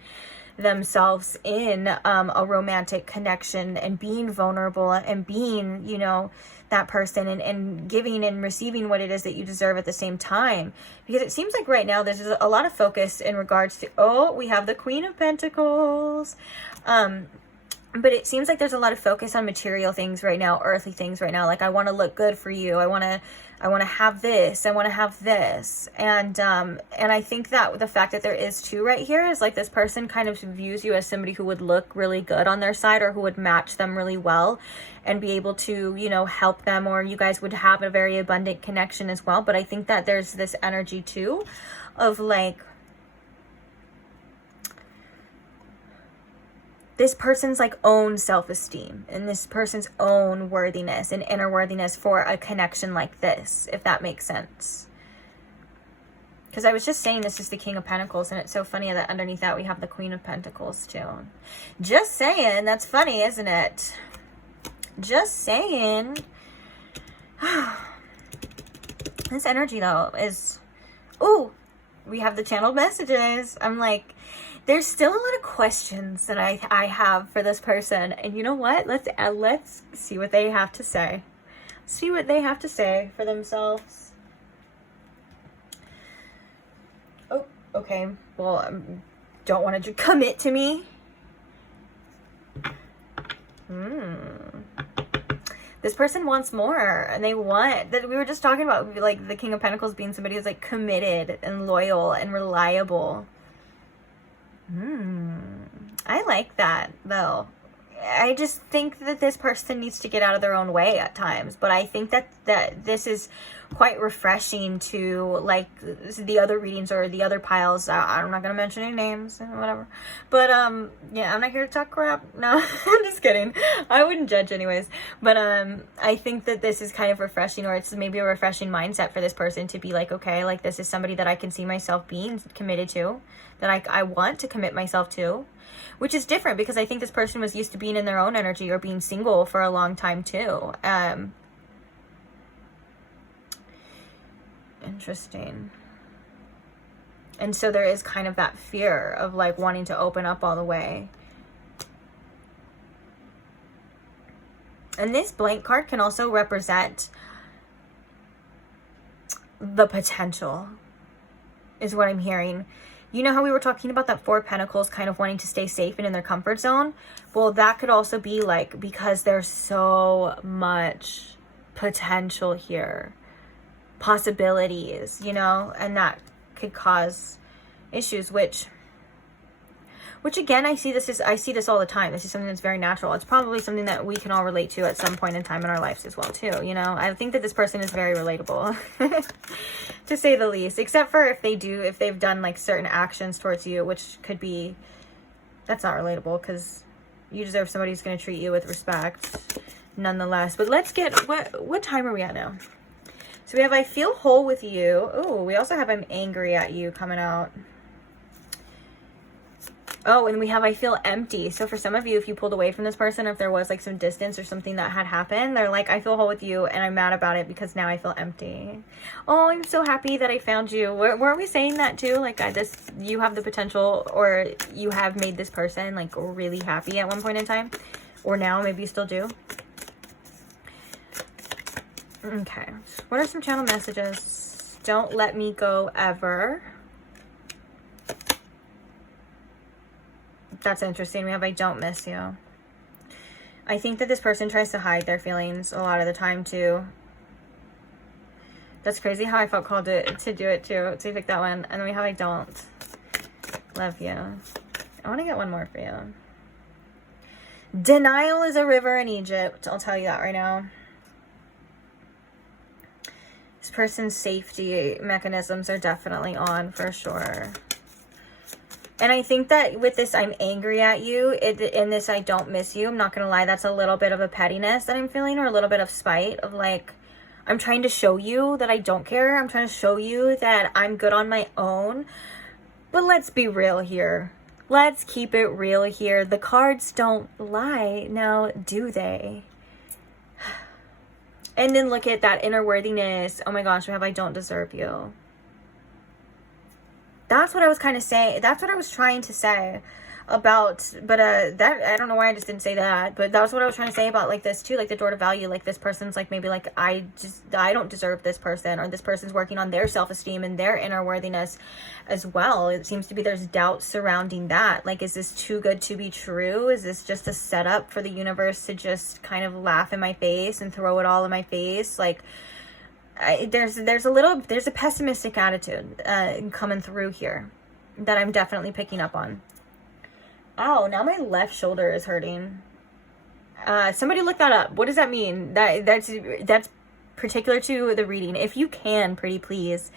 themselves in a romantic connection and being vulnerable and being, you know, that person, and giving and receiving what it is that you deserve at the same time. Because it seems like right now there's a lot of focus in regards to, oh, we have the Queen of Pentacles. But it seems like there's a lot of focus on material things right now, earthly things right now. Like, I want to look good for you. I want to have this. I want to have this. And I think that the fact that there is two right here is like this person kind of views you as somebody who would look really good on their side, or who would match them really well and be able to, you know, help them, or you guys would have a very abundant connection as well. But I think that there's this energy too of like, this person's like own self-esteem and this person's own worthiness and inner worthiness for a connection like this, if that makes sense. Because I was just saying this is the King of Pentacles, and it's so funny that underneath that we have the Queen of Pentacles too. Just saying, that's funny, isn't it? Just saying. This energy though is, ooh, we have the channeled messages. I'm like, there's still a lot of questions that I have for this person. And you know what? Let's see what they have to say. See what they have to say for themselves. Oh, okay. Well, don't want to commit to me. This person wants more, and they want that. We were just talking about like the King of Pentacles being somebody who's like committed and loyal and reliable. I like that though. I just think that this person needs to get out of their own way at times, but I think that this is quite refreshing to like the other readings or the other piles. I'm not gonna mention any names, whatever, but yeah, I'm not here to talk crap. No, I'm just kidding. I wouldn't judge anyways, but I think that this is kind of refreshing, or it's maybe a refreshing mindset for this person to be like, okay, like this is somebody that I can see myself being committed to, that I want to commit myself to. Which is different, because I think this person was used to being in their own energy or being single for a long time too. Interesting. And so there is kind of that fear of like wanting to open up all the way. And this blank card can also represent the potential, is what I'm hearing. You know how we were talking about that Four of Pentacles kind of wanting to stay safe and in their comfort zone? Well, that could also be like, because there's so much potential here, possibilities, you know, and that could cause issues, which again, I see this all the time. This is something that's very natural. It's probably something that we can all relate to at some point in time in our lives as well too, you know. I think that this person is very relatable to say the least, except for if they've done like certain actions towards you, which could be, that's not relatable, because you deserve somebody who's going to treat you with respect nonetheless. But let's get, what time are we at now? So we have I feel whole with you. Oh, we also have I'm angry at you coming out. Oh, and we have I feel empty. So for some of you, if you pulled away from this person, if there was like some distance or something that had happened, they're like, I feel whole with you and I'm mad about it because now I feel empty. Oh, I'm so happy that I found you. Weren't we saying that too? Like you have the potential, or you have made this person like really happy at one point in time, or now maybe you still do. Okay. What are some channel messages don't let me go ever. That's interesting. We have I don't miss you. I think that this person tries to hide their feelings a lot of the time too. That's crazy how I felt called to do it too. So you pick that one. And then we have I don't love you. I want to get one more for you. Denial is a river in Egypt. I'll tell you that right now. This person's safety mechanisms are definitely on for sure. And I think that with this, I'm angry at you. In this, I don't miss you. I'm not going to lie. That's a little bit of a pettiness that I'm feeling, or a little bit of spite of like, I'm trying to show you that I don't care. I'm trying to show you that I'm good on my own. But let's be real here. Let's keep it real here. The cards don't lie. Now, do they? And then look at that inner worthiness. Oh my gosh, we have I don't deserve you. That's what I was kind of saying. That's what I was trying to say about, but that, I don't know why I just didn't say that, but that was what I was trying to say about like this too, like the door to value, like this person's like, maybe like, I don't deserve this person, or this person's working on their self-esteem and their inner worthiness as well. It seems to be there's doubt surrounding that. Like, is this too good to be true? Is this just a setup for the universe to just kind of laugh in my face and throw it all in my face? Like, there's a pessimistic attitude coming through here that I'm definitely picking up on. Ow, now my left shoulder is hurting. Somebody look that up. What does that mean? That's particular to the reading. If you can, pretty please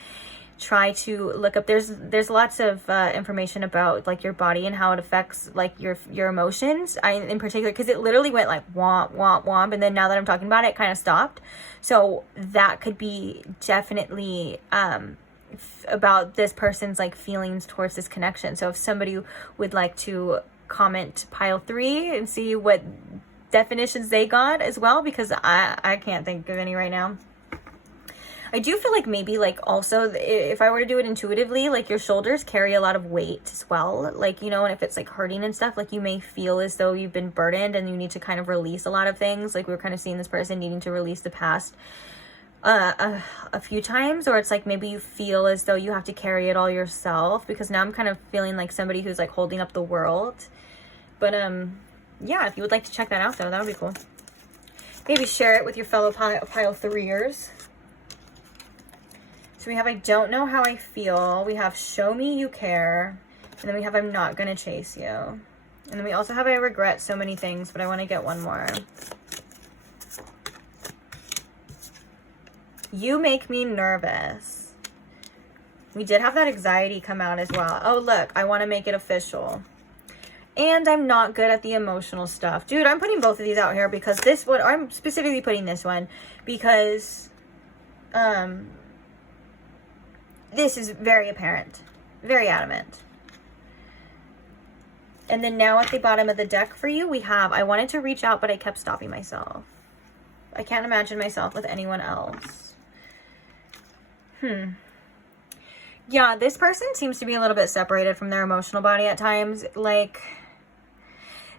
try to look up. There's lots of information about like your body and how it affects like your emotions. In particular, because it literally went like womp womp womp, and then now that I'm talking about it, it kind of stopped. So that could be definitely about this person's like feelings towards this connection. So if somebody would like to comment pile 3 and see what definitions they got as well, because I can't think of any right now. I do feel like maybe like also if I were to do it intuitively, like your shoulders carry a lot of weight as well. Like, you know, and if it's like hurting and stuff, like you may feel as though you've been burdened and you need to kind of release a lot of things. Like we were kind of seeing this person needing to release the past a few times, or it's like maybe you feel as though you have to carry it all yourself, because now I'm kind of feeling like somebody who's like holding up the world. But yeah, if you would like to check that out though, that would be cool. Maybe share it with your fellow pile 3ers. So we have I don't know how I feel. We have show me you care. And then we have I'm not gonna chase you. And then we also have I regret so many things, but I want to get one more. You make me nervous. We did have that anxiety come out as well. Oh, look, I want to make it official. And I'm not good at the emotional stuff. Dude, I'm putting both of these out here because this one, I'm specifically putting this one because this is very apparent, very adamant. And then now at the bottom of the deck for you, we have, I wanted to reach out, but I kept stopping myself. I can't imagine myself with anyone else. Yeah, this person seems to be a little bit separated from their emotional body at times. Like,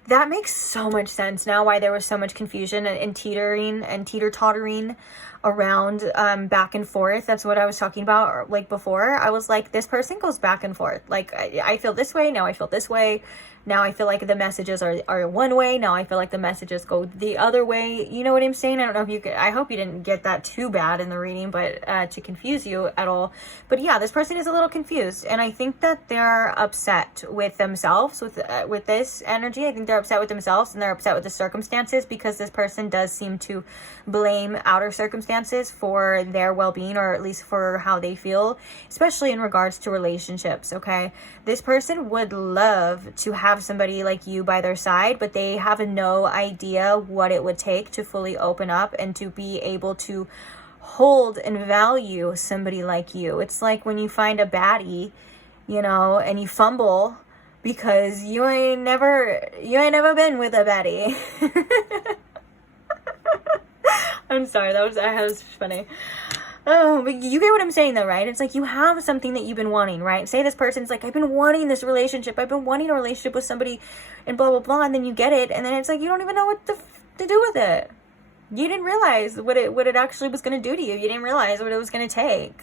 that makes so much sense now why there was so much confusion and teetering and teeter-tottering around back and forth. That's what I was talking about like before. I was like, this person goes back and forth. Like, I feel this way, now I feel this way. Now I feel like the messages are one way. Now I feel like the messages go the other way. You know what I'm saying? I don't know if you could, I hope you didn't get that too bad in the reading, but to confuse you at all. But yeah, this person is a little confused. And I think that they're upset with themselves with this energy. I think they're upset with themselves and they're upset with the circumstances, because this person does seem to blame outer circumstances for their well-being, or at least for how they feel, especially in regards to relationships. Okay, this person would love to have somebody like you by their side, but they have no idea what it would take to fully open up and to be able to hold and value somebody like you. It's like when you find a baddie, you know, and you fumble because you ain't never been with a baddie. I'm sorry, that was funny. Oh, but you get what I'm saying though, right? It's like you have something that you've been wanting, right? Say this person's like, I've been wanting this relationship. I've been wanting a relationship with somebody and blah, blah, blah. And then you get it. And then it's like, you don't even know what to do with it. You didn't realize what it actually was going to do to you. You didn't realize what it was going to take.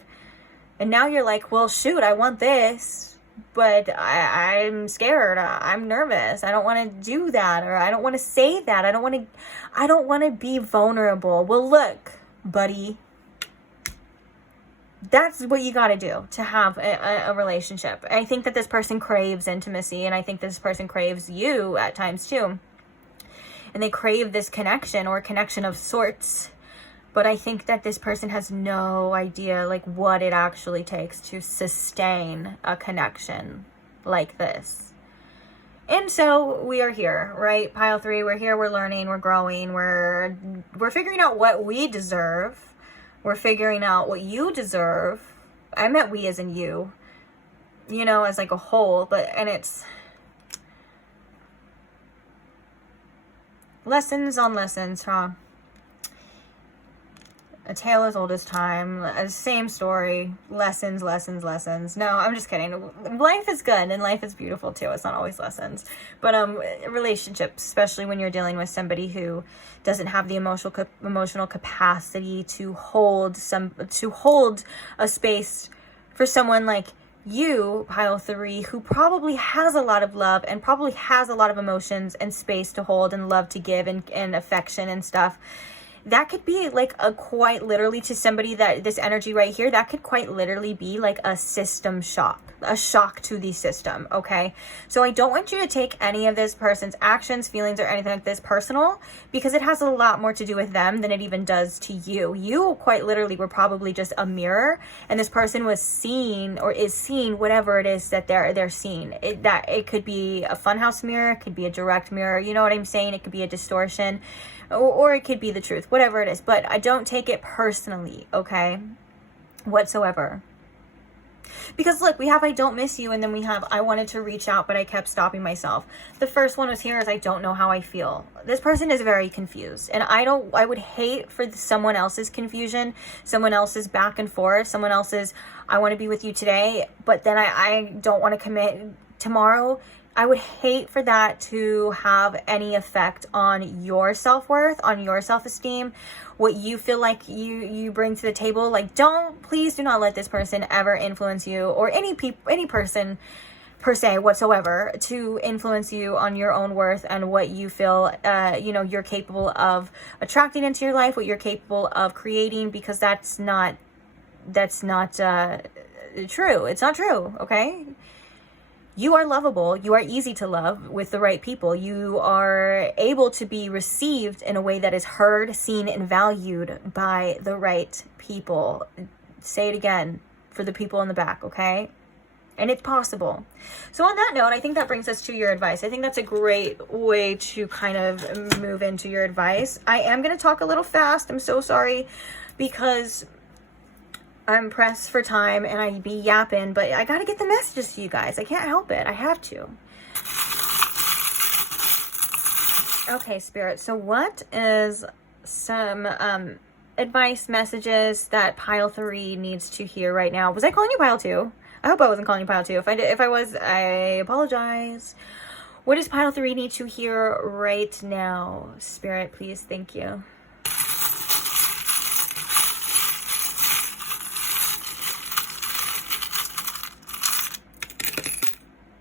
And now you're like, well, shoot, I want this, but I'm scared. I'm nervous. I don't want to do that, or I don't want to say that. I don't want to be vulnerable. Well, look, buddy, that's what you got to do to have a relationship. I think that this person craves intimacy, and I think this person craves you at times too. And they crave this connection, or connection of sorts. But I think that this person has no idea like what it actually takes to sustain a connection like this. And so we are here, right? Pile 3, we're here, we're learning, we're growing, we're figuring out what we deserve. We're figuring out what you deserve. I meant we as in you, you know, as like a whole, and it's lessons on lessons, huh? A tale as old as time, same story, lessons. No, I'm just kidding. Life is good and life is beautiful too. It's not always lessons, but relationships, especially when you're dealing with somebody who doesn't have the emotional capacity to hold a space for someone like you, Pile 3, who probably has a lot of love and probably has a lot of emotions and space to hold and love to give and affection and stuff. That could be like quite literally to somebody that this energy right here, that could quite literally be like a system shock, a shock to the system. Okay. So I don't want you to take any of this person's actions, feelings, or anything like this personal, because it has a lot more to do with them than it even does to you. You quite literally were probably just a mirror, and this person was seeing or is seeing whatever it is that they're seeing. It could be a funhouse mirror, it could be a direct mirror. You know what I'm saying? It could be a distortion. Or it could be the truth, whatever it is. But I don't take it personally, okay? Whatsoever. Because look, we have I don't miss you, and then we have I wanted to reach out, but I kept stopping myself. The first one was here is I don't know how I feel. This person is very confused. And I would hate for someone else's confusion, someone else's back and forth, someone else's I want to be with you today, but then I don't want to commit tomorrow. I would hate for that to have any effect on your self-worth, on your self-esteem, what you feel like you bring to the table. Like, please do not let this person ever influence you, or any person per se whatsoever, to influence you on your own worth and what you feel, you're capable of attracting into your life, what you're capable of creating, because that's not true. It's not true. Okay. You are lovable. You are easy to love with the right people. You are able to be received in a way that is heard, seen, and valued by the right people. Say it again for the people in the back, okay? And it's possible. So on that note, I think that brings us to your advice. I think that's a great way to kind of move into your advice. I am going to talk a little fast. I'm so sorry, because I'm pressed for time and I be yapping, but I got to get the messages to you guys. I can't help it. I have to. Okay, Spirit. So what is some advice messages that Pile 3 needs to hear right now? Was I calling you Pile 2? I hope I wasn't calling you Pile 2. If I was, I apologize. What does Pile 3 need to hear right now? Spirit, please. Thank you.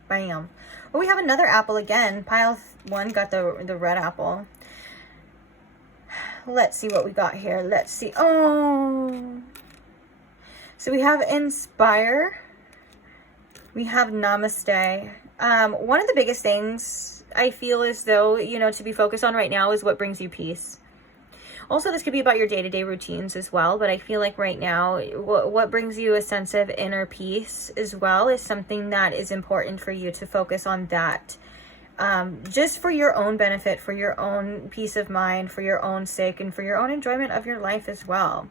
Bam. Well, we have another apple again. Pile 1 got the red apple. Let's see what we got here. Let's see. Oh. So we have Inspire. We have Namaste. One of the biggest things I feel as though, to be focused on right now is what brings you peace. Also, this could be about your day-to-day routines as well, but I feel like right now, what brings you a sense of inner peace as well is something that is important for you to focus on that. Just for your own benefit, for your own peace of mind, for your own sake, and for your own enjoyment of your life as well.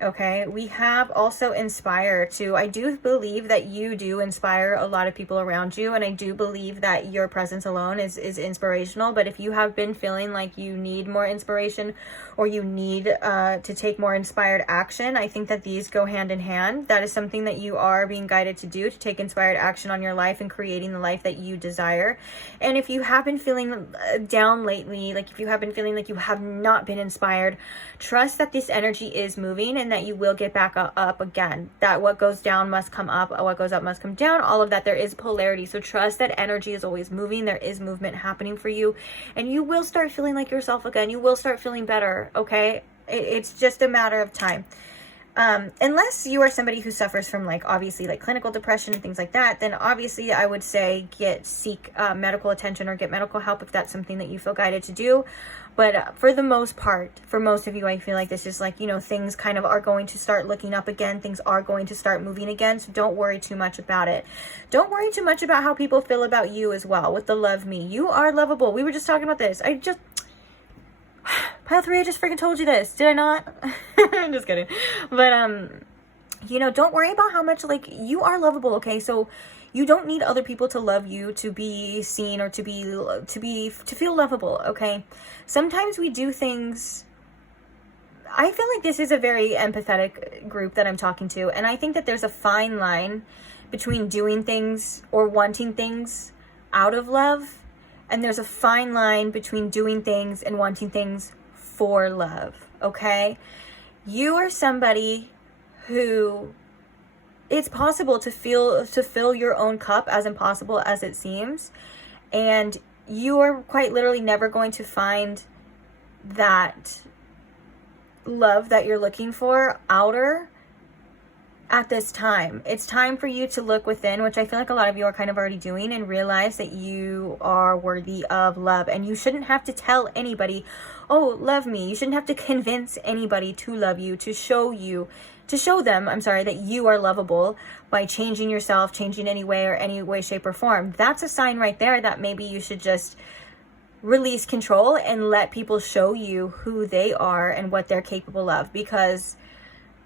Okay, we have also Inspire too. I do believe that you do inspire a lot of people around you, and I do believe that your presence alone is inspirational. But if you have been feeling like you need more inspiration, or you need to take more inspired action, I think that these go hand in hand. That is something that you are being guided to do, to take inspired action on your life and creating the life that you desire. And if you have been feeling down lately, like if you have been feeling like you have not been inspired, trust that this energy is moving, and and that you will get back up again. That what goes down must come up, what goes up must come down, all of that. There is polarity. So trust that energy is always moving. There is movement happening for you, and you will start feeling like yourself again. You will start feeling better, okay? It's just a matter of time. Unless you are somebody who suffers from like obviously like clinical depression and things like that, then obviously I would say seek medical attention or get medical help if that's something that you feel guided to do. But for the most part, for most of you, I feel like this is like, you know, things kind of are going to start looking up again. Things are going to start moving again. So don't worry too much about it. Don't worry too much about how people feel about you as well with the love me. You are lovable. We were just talking about this. Pile 3, I just freaking told you this. Did I not? I'm just kidding. But, you know, don't worry about how much, like, you are lovable, okay? So you don't need other people to love you to be seen or to feel lovable, okay? Sometimes we do things. I feel like this is a very empathetic group that I'm talking to, and I think that there's a fine line between doing things or wanting things out of love, and there's a fine line between doing things and wanting things for love, okay? You are somebody who it's possible to fill your own cup, as impossible as it seems, and you are quite literally never going to find that love that you're looking for outer at this time. It's time for you to look within, which I feel like a lot of you are kind of already doing, and realize that you are worthy of love. And you shouldn't have to tell anybody, oh, love me. You shouldn't have to convince anybody to love you, to show them, that you are lovable by changing yourself, changing any way, shape, or form. That's a sign right there that maybe you should just release control and let people show you who they are and what they're capable of. Because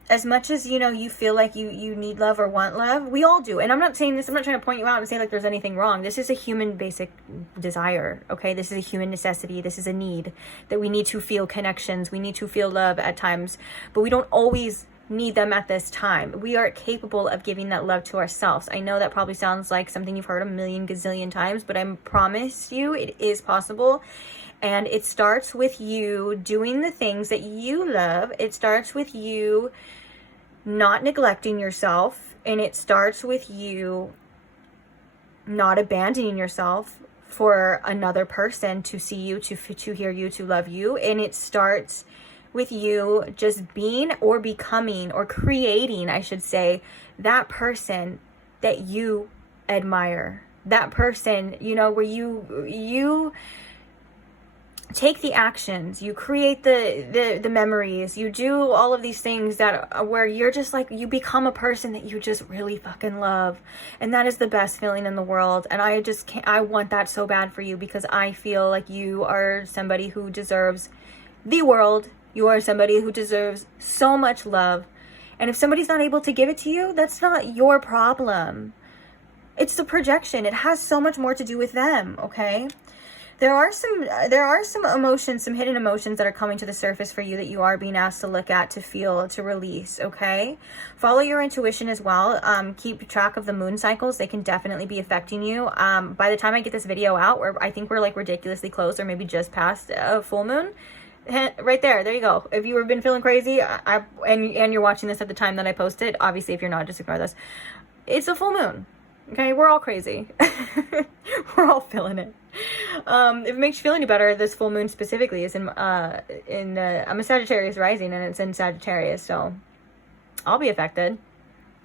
as much as, you know, you feel like you need love or want love, we all do. And I'm not saying this, I'm not trying to point you out and say like there's anything wrong. This is a human basic desire, okay? This is a human necessity. This is a need that we need to feel connections. We need to feel love at times, but we don't always need them at this time. We are capable of giving that love to ourselves. I know that probably sounds like something you've heard a million gazillion times, but I promise you it is possible. And it starts with you doing the things that you love. It starts with you not neglecting yourself. And it starts with you not abandoning yourself for another person to see you, to hear you, to love you. And it starts with you just being or becoming or creating, I should say, that person that you admire. That person, you know, where you take the actions, you create the memories, you do all of these things that where you're just like, you become a person that you just really fucking love. And that is the best feeling in the world. And I want that so bad for you, because I feel like you are somebody who deserves the world. You are somebody who deserves so much love. And if somebody's not able to give it to you, that's not your problem. It's the projection. It has so much more to do with them, okay? There are some emotions, some hidden emotions that are coming to the surface for you that you are being asked to look at, to feel, to release, okay? Follow your intuition as well. Keep track of the moon cycles. They can definitely be affecting you. By the time I get this video out, I think we're like ridiculously close, or maybe just past a full moon. Right there you go. If you have been feeling crazy and you're watching this at the time that I posted, obviously if you're not, just ignore this. It's a full moon, okay? We're all crazy. We're all feeling it. If it makes you feel any better, this full moon specifically is I'm a Sagittarius rising, and it's in Sagittarius, so I'll be affected.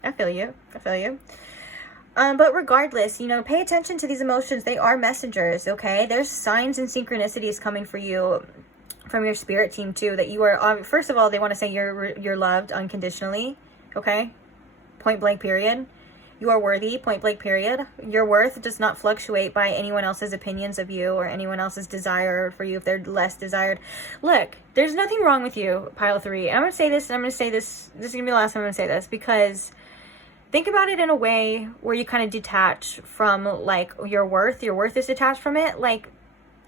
I feel you. But regardless, you know, pay attention to these emotions. They are messengers, okay? There's signs and synchronicities coming for you from your spirit team too, that you are, first of all, they want to say you're loved unconditionally, okay? Point blank period. You are worthy, point blank period. Your worth does not fluctuate by anyone else's opinions of you or anyone else's desire for you if they're less desired. Look, there's nothing wrong with you, pile 3. And I'm going to say this, and I'm going to say this is going to be the last time I'm going to say this, because think about it in a way where you kind of detach from like your worth. Your worth is detached from it. Like,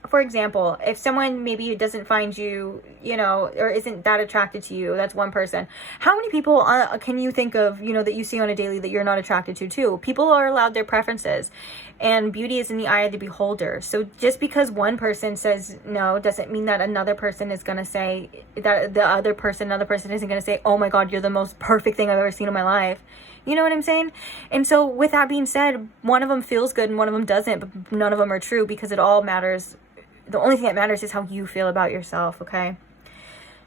for example, if someone maybe doesn't find you, you know, or isn't that attracted to you, that's one person. How many people can you think of, you know, that you see on a daily that you're not attracted to too? People are allowed their preferences, and beauty is in the eye of the beholder. So just because one person says no doesn't mean that another person is going to say, that another person isn't going to say, oh my God, you're the most perfect thing I've ever seen in my life. You know what I'm saying? And so with that being said, one of them feels good and one of them doesn't, but none of them are true, because it all matters. The only thing that matters is how you feel about yourself, okay?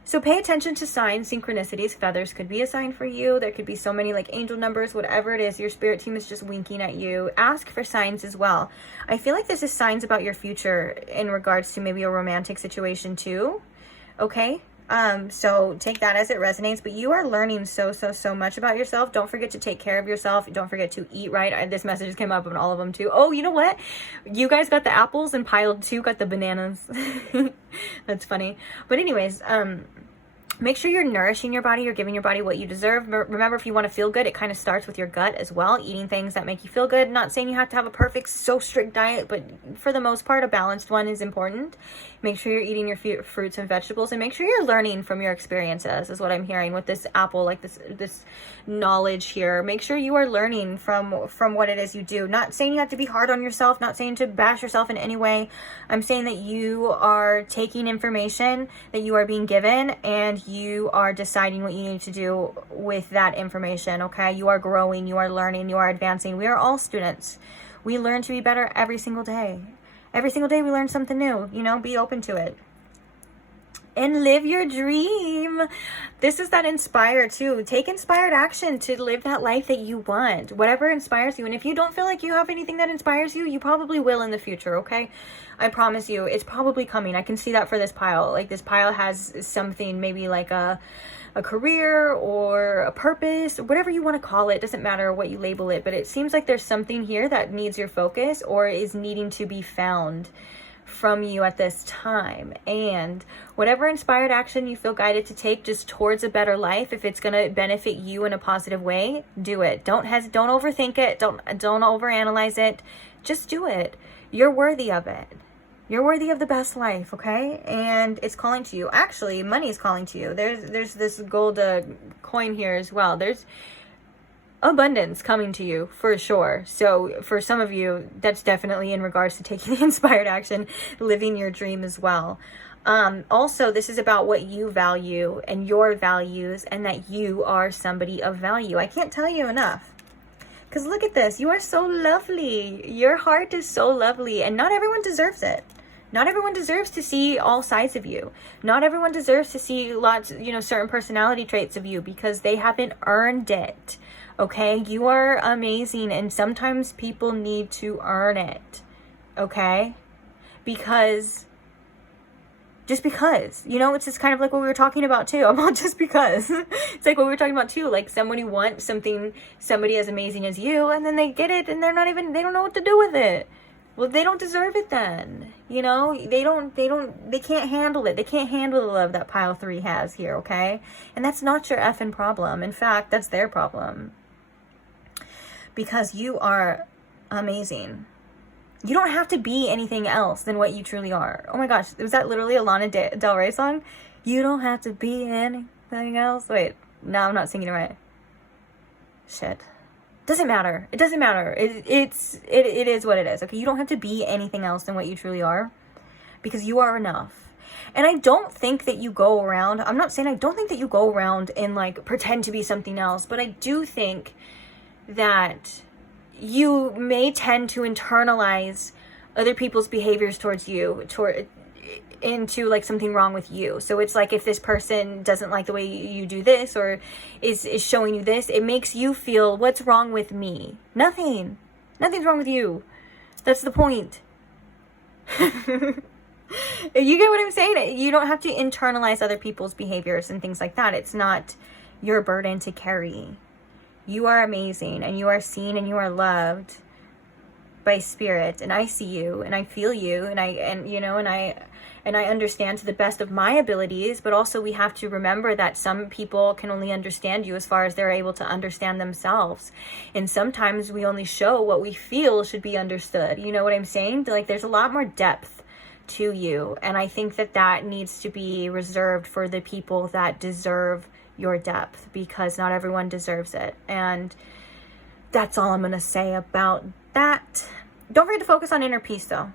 So pay attention to signs, synchronicities. Feathers could be a sign for you. There could be so many like angel numbers, whatever it is. Your spirit team is just winking at you. Ask for signs as well. I feel like this is signs about your future in regards to maybe a romantic situation too, okay? So take that as it resonates, but you are learning so much about yourself. Don't forget to take care of yourself. Don't forget to eat right. This message came up on all of them too. Oh, you know what? You guys got the apples and Pile 2 got the bananas. That's funny. But anyways, make sure you're nourishing your body. You're giving your body what you deserve. Remember, if you want to feel good, it kind of starts with your gut as well. Eating things that make you feel good. Not saying you have to have a perfect, so strict diet, but for the most part, a balanced one is important. Make sure you're eating your fruits and vegetables, and make sure you're learning from your experiences, is what I'm hearing with this apple, like this knowledge here. Make sure you are learning from what it is you do. Not saying you have to be hard on yourself, not saying to bash yourself in any way. I'm saying that you are taking information that you are being given, and you are deciding what you need to do with that information, okay? You are growing, you are learning, you are advancing. We are all students. We learn to be better every single day. Every single day we learn something new, you know, be open to it. And live your dream. This is that inspire too. Take inspired action to live that life that you want. Whatever inspires you. And if you don't feel like you have anything that inspires you, you probably will in the future, okay? I promise you, it's probably coming. I can see that for this pile. Like, this pile has something, maybe like a career or a purpose, whatever you want to call it. Doesn't matter what you label it, but it seems like there's something here that needs your focus or is needing to be found from you at this time. And whatever inspired action you feel guided to take just towards a better life, if it's going to benefit you in a positive way, do it. Don't overthink it. Don't overanalyze it. Just do it. You're worthy of it. You're worthy of the best life, okay? And it's calling to you. Actually, money is calling to you. There's this gold coin here as well. There's abundance coming to you for sure. So for some of you, that's definitely in regards to taking the inspired action, living your dream as well. Also, this is about what you value and your values, and that you are somebody of value. I can't tell you enough. Because look at this. You are so lovely. Your heart is so lovely, and not everyone deserves it. Not everyone deserves to see all sides of you. Not everyone deserves to see lots, certain personality traits of you, because they haven't earned it. Okay? You are amazing, and sometimes people need to earn it. Okay? Just because, it's just kind of like what we were talking about too, about just because. It's like what we were talking about too, like somebody wants somebody as amazing as you, and then they get it, and they don't know what to do with it. Well, they don't deserve it then, they can't handle it. They can't handle the love that pile 3 has here, okay? And that's not your effing problem. In fact, that's their problem. Because you are amazing. You don't have to be anything else than what you truly are. Oh my gosh, was that literally a Lana Del Rey song? You don't have to be anything else. Wait, no, I'm not singing it right. Shit. Doesn't matter. It doesn't matter. It is what it is. Okay, you don't have to be anything else than what you truly are, because you are enough. And I don't think that you go around, I'm not saying I don't think that you go around and like pretend to be something else, but I do think that you may tend to internalize other people's behaviors towards you into like something wrong with you. So it's like, if this person doesn't like the way you do this, or is showing you this, it makes you feel, what's wrong with me? Nothing's wrong with you. That's the point. You get what I'm saying? You don't have to internalize other people's behaviors and things like that. It's not your burden to carry. You are amazing, and you are seen, and you are loved by spirit, and I see you, and I feel you, and I understand to the best of my abilities. But also, we have to remember that some people can only understand you as far as they're able to understand themselves, and sometimes we only show what we feel should be understood. You know what I'm saying? Like, there's a lot more depth to you. And I think that that needs to be reserved for the people that deserve your depth, because not everyone deserves it. And that's all I'm going to say about that. Don't forget to focus on inner peace, though.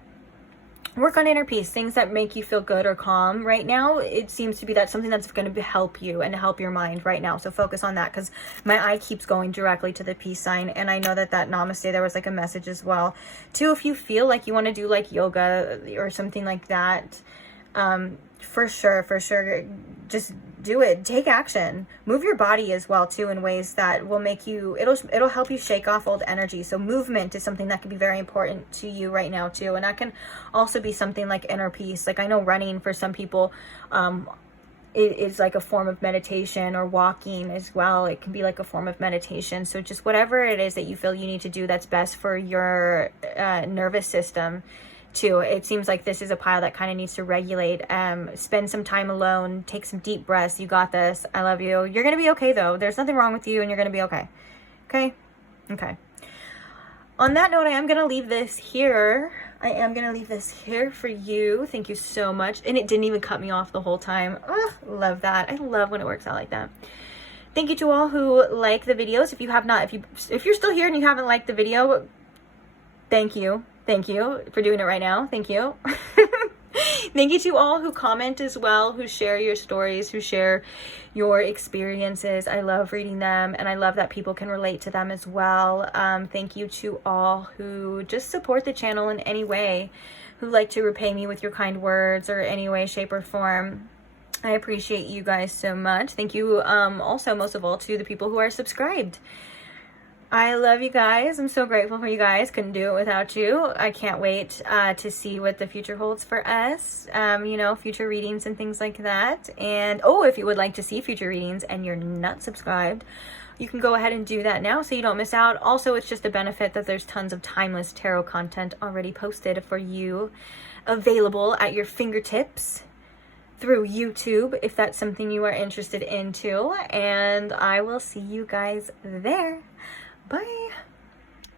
Work on inner peace, things that make you feel good or calm. Right now, it seems to be that something that's going to help you and help your mind right now. So focus on that, because my eye keeps going directly to the peace sign. And I know that namaste, there was like a message as well. Too, if you feel like you want to do like yoga or something like that, for sure, just do it. Take action. Move your body as well too, in ways that will make you, it'll help you shake off old energy. So movement is something that can be very important to you right now too. And that can also be something like inner peace. Like I know running for some people it is like a form of meditation, or walking as well. It can be like a form of meditation. So just whatever it is that you feel you need to do that's best for your nervous system too. It seems like this is a pile that kind of needs to regulate. Spend some time alone, take some deep breaths. You got this. I love you. You're gonna be okay though. There's nothing wrong with you, and you're gonna be okay. Okay. On that note, I am gonna leave this here. For you. Thank you so much. And it didn't even cut me off the whole time. Love that. I love when it works out like that. Thank you to all who like the videos. If you have not, if you're still here and you haven't liked the video, thank you for doing it right now. Thank you. Thank you to all who comment as well, who share your stories, who share your experiences. I love reading them, and I love that people can relate to them as well. Thank you to all who just support the channel in any way, who like to repay me with your kind words or any way, shape, or form. I appreciate you guys so much. Thank you also, most of all, to the people who are subscribed. I love you guys. I'm so grateful for you guys. Couldn't do it without you. I can't wait to see what the future holds for us. Future readings and things like that. And if you would like to see future readings and you're not subscribed, you can go ahead and do that now so you don't miss out. Also, it's just a benefit that there's tons of timeless tarot content already posted for you, available at your fingertips through YouTube, if that's something you are interested into. And I will see you guys there. Bye.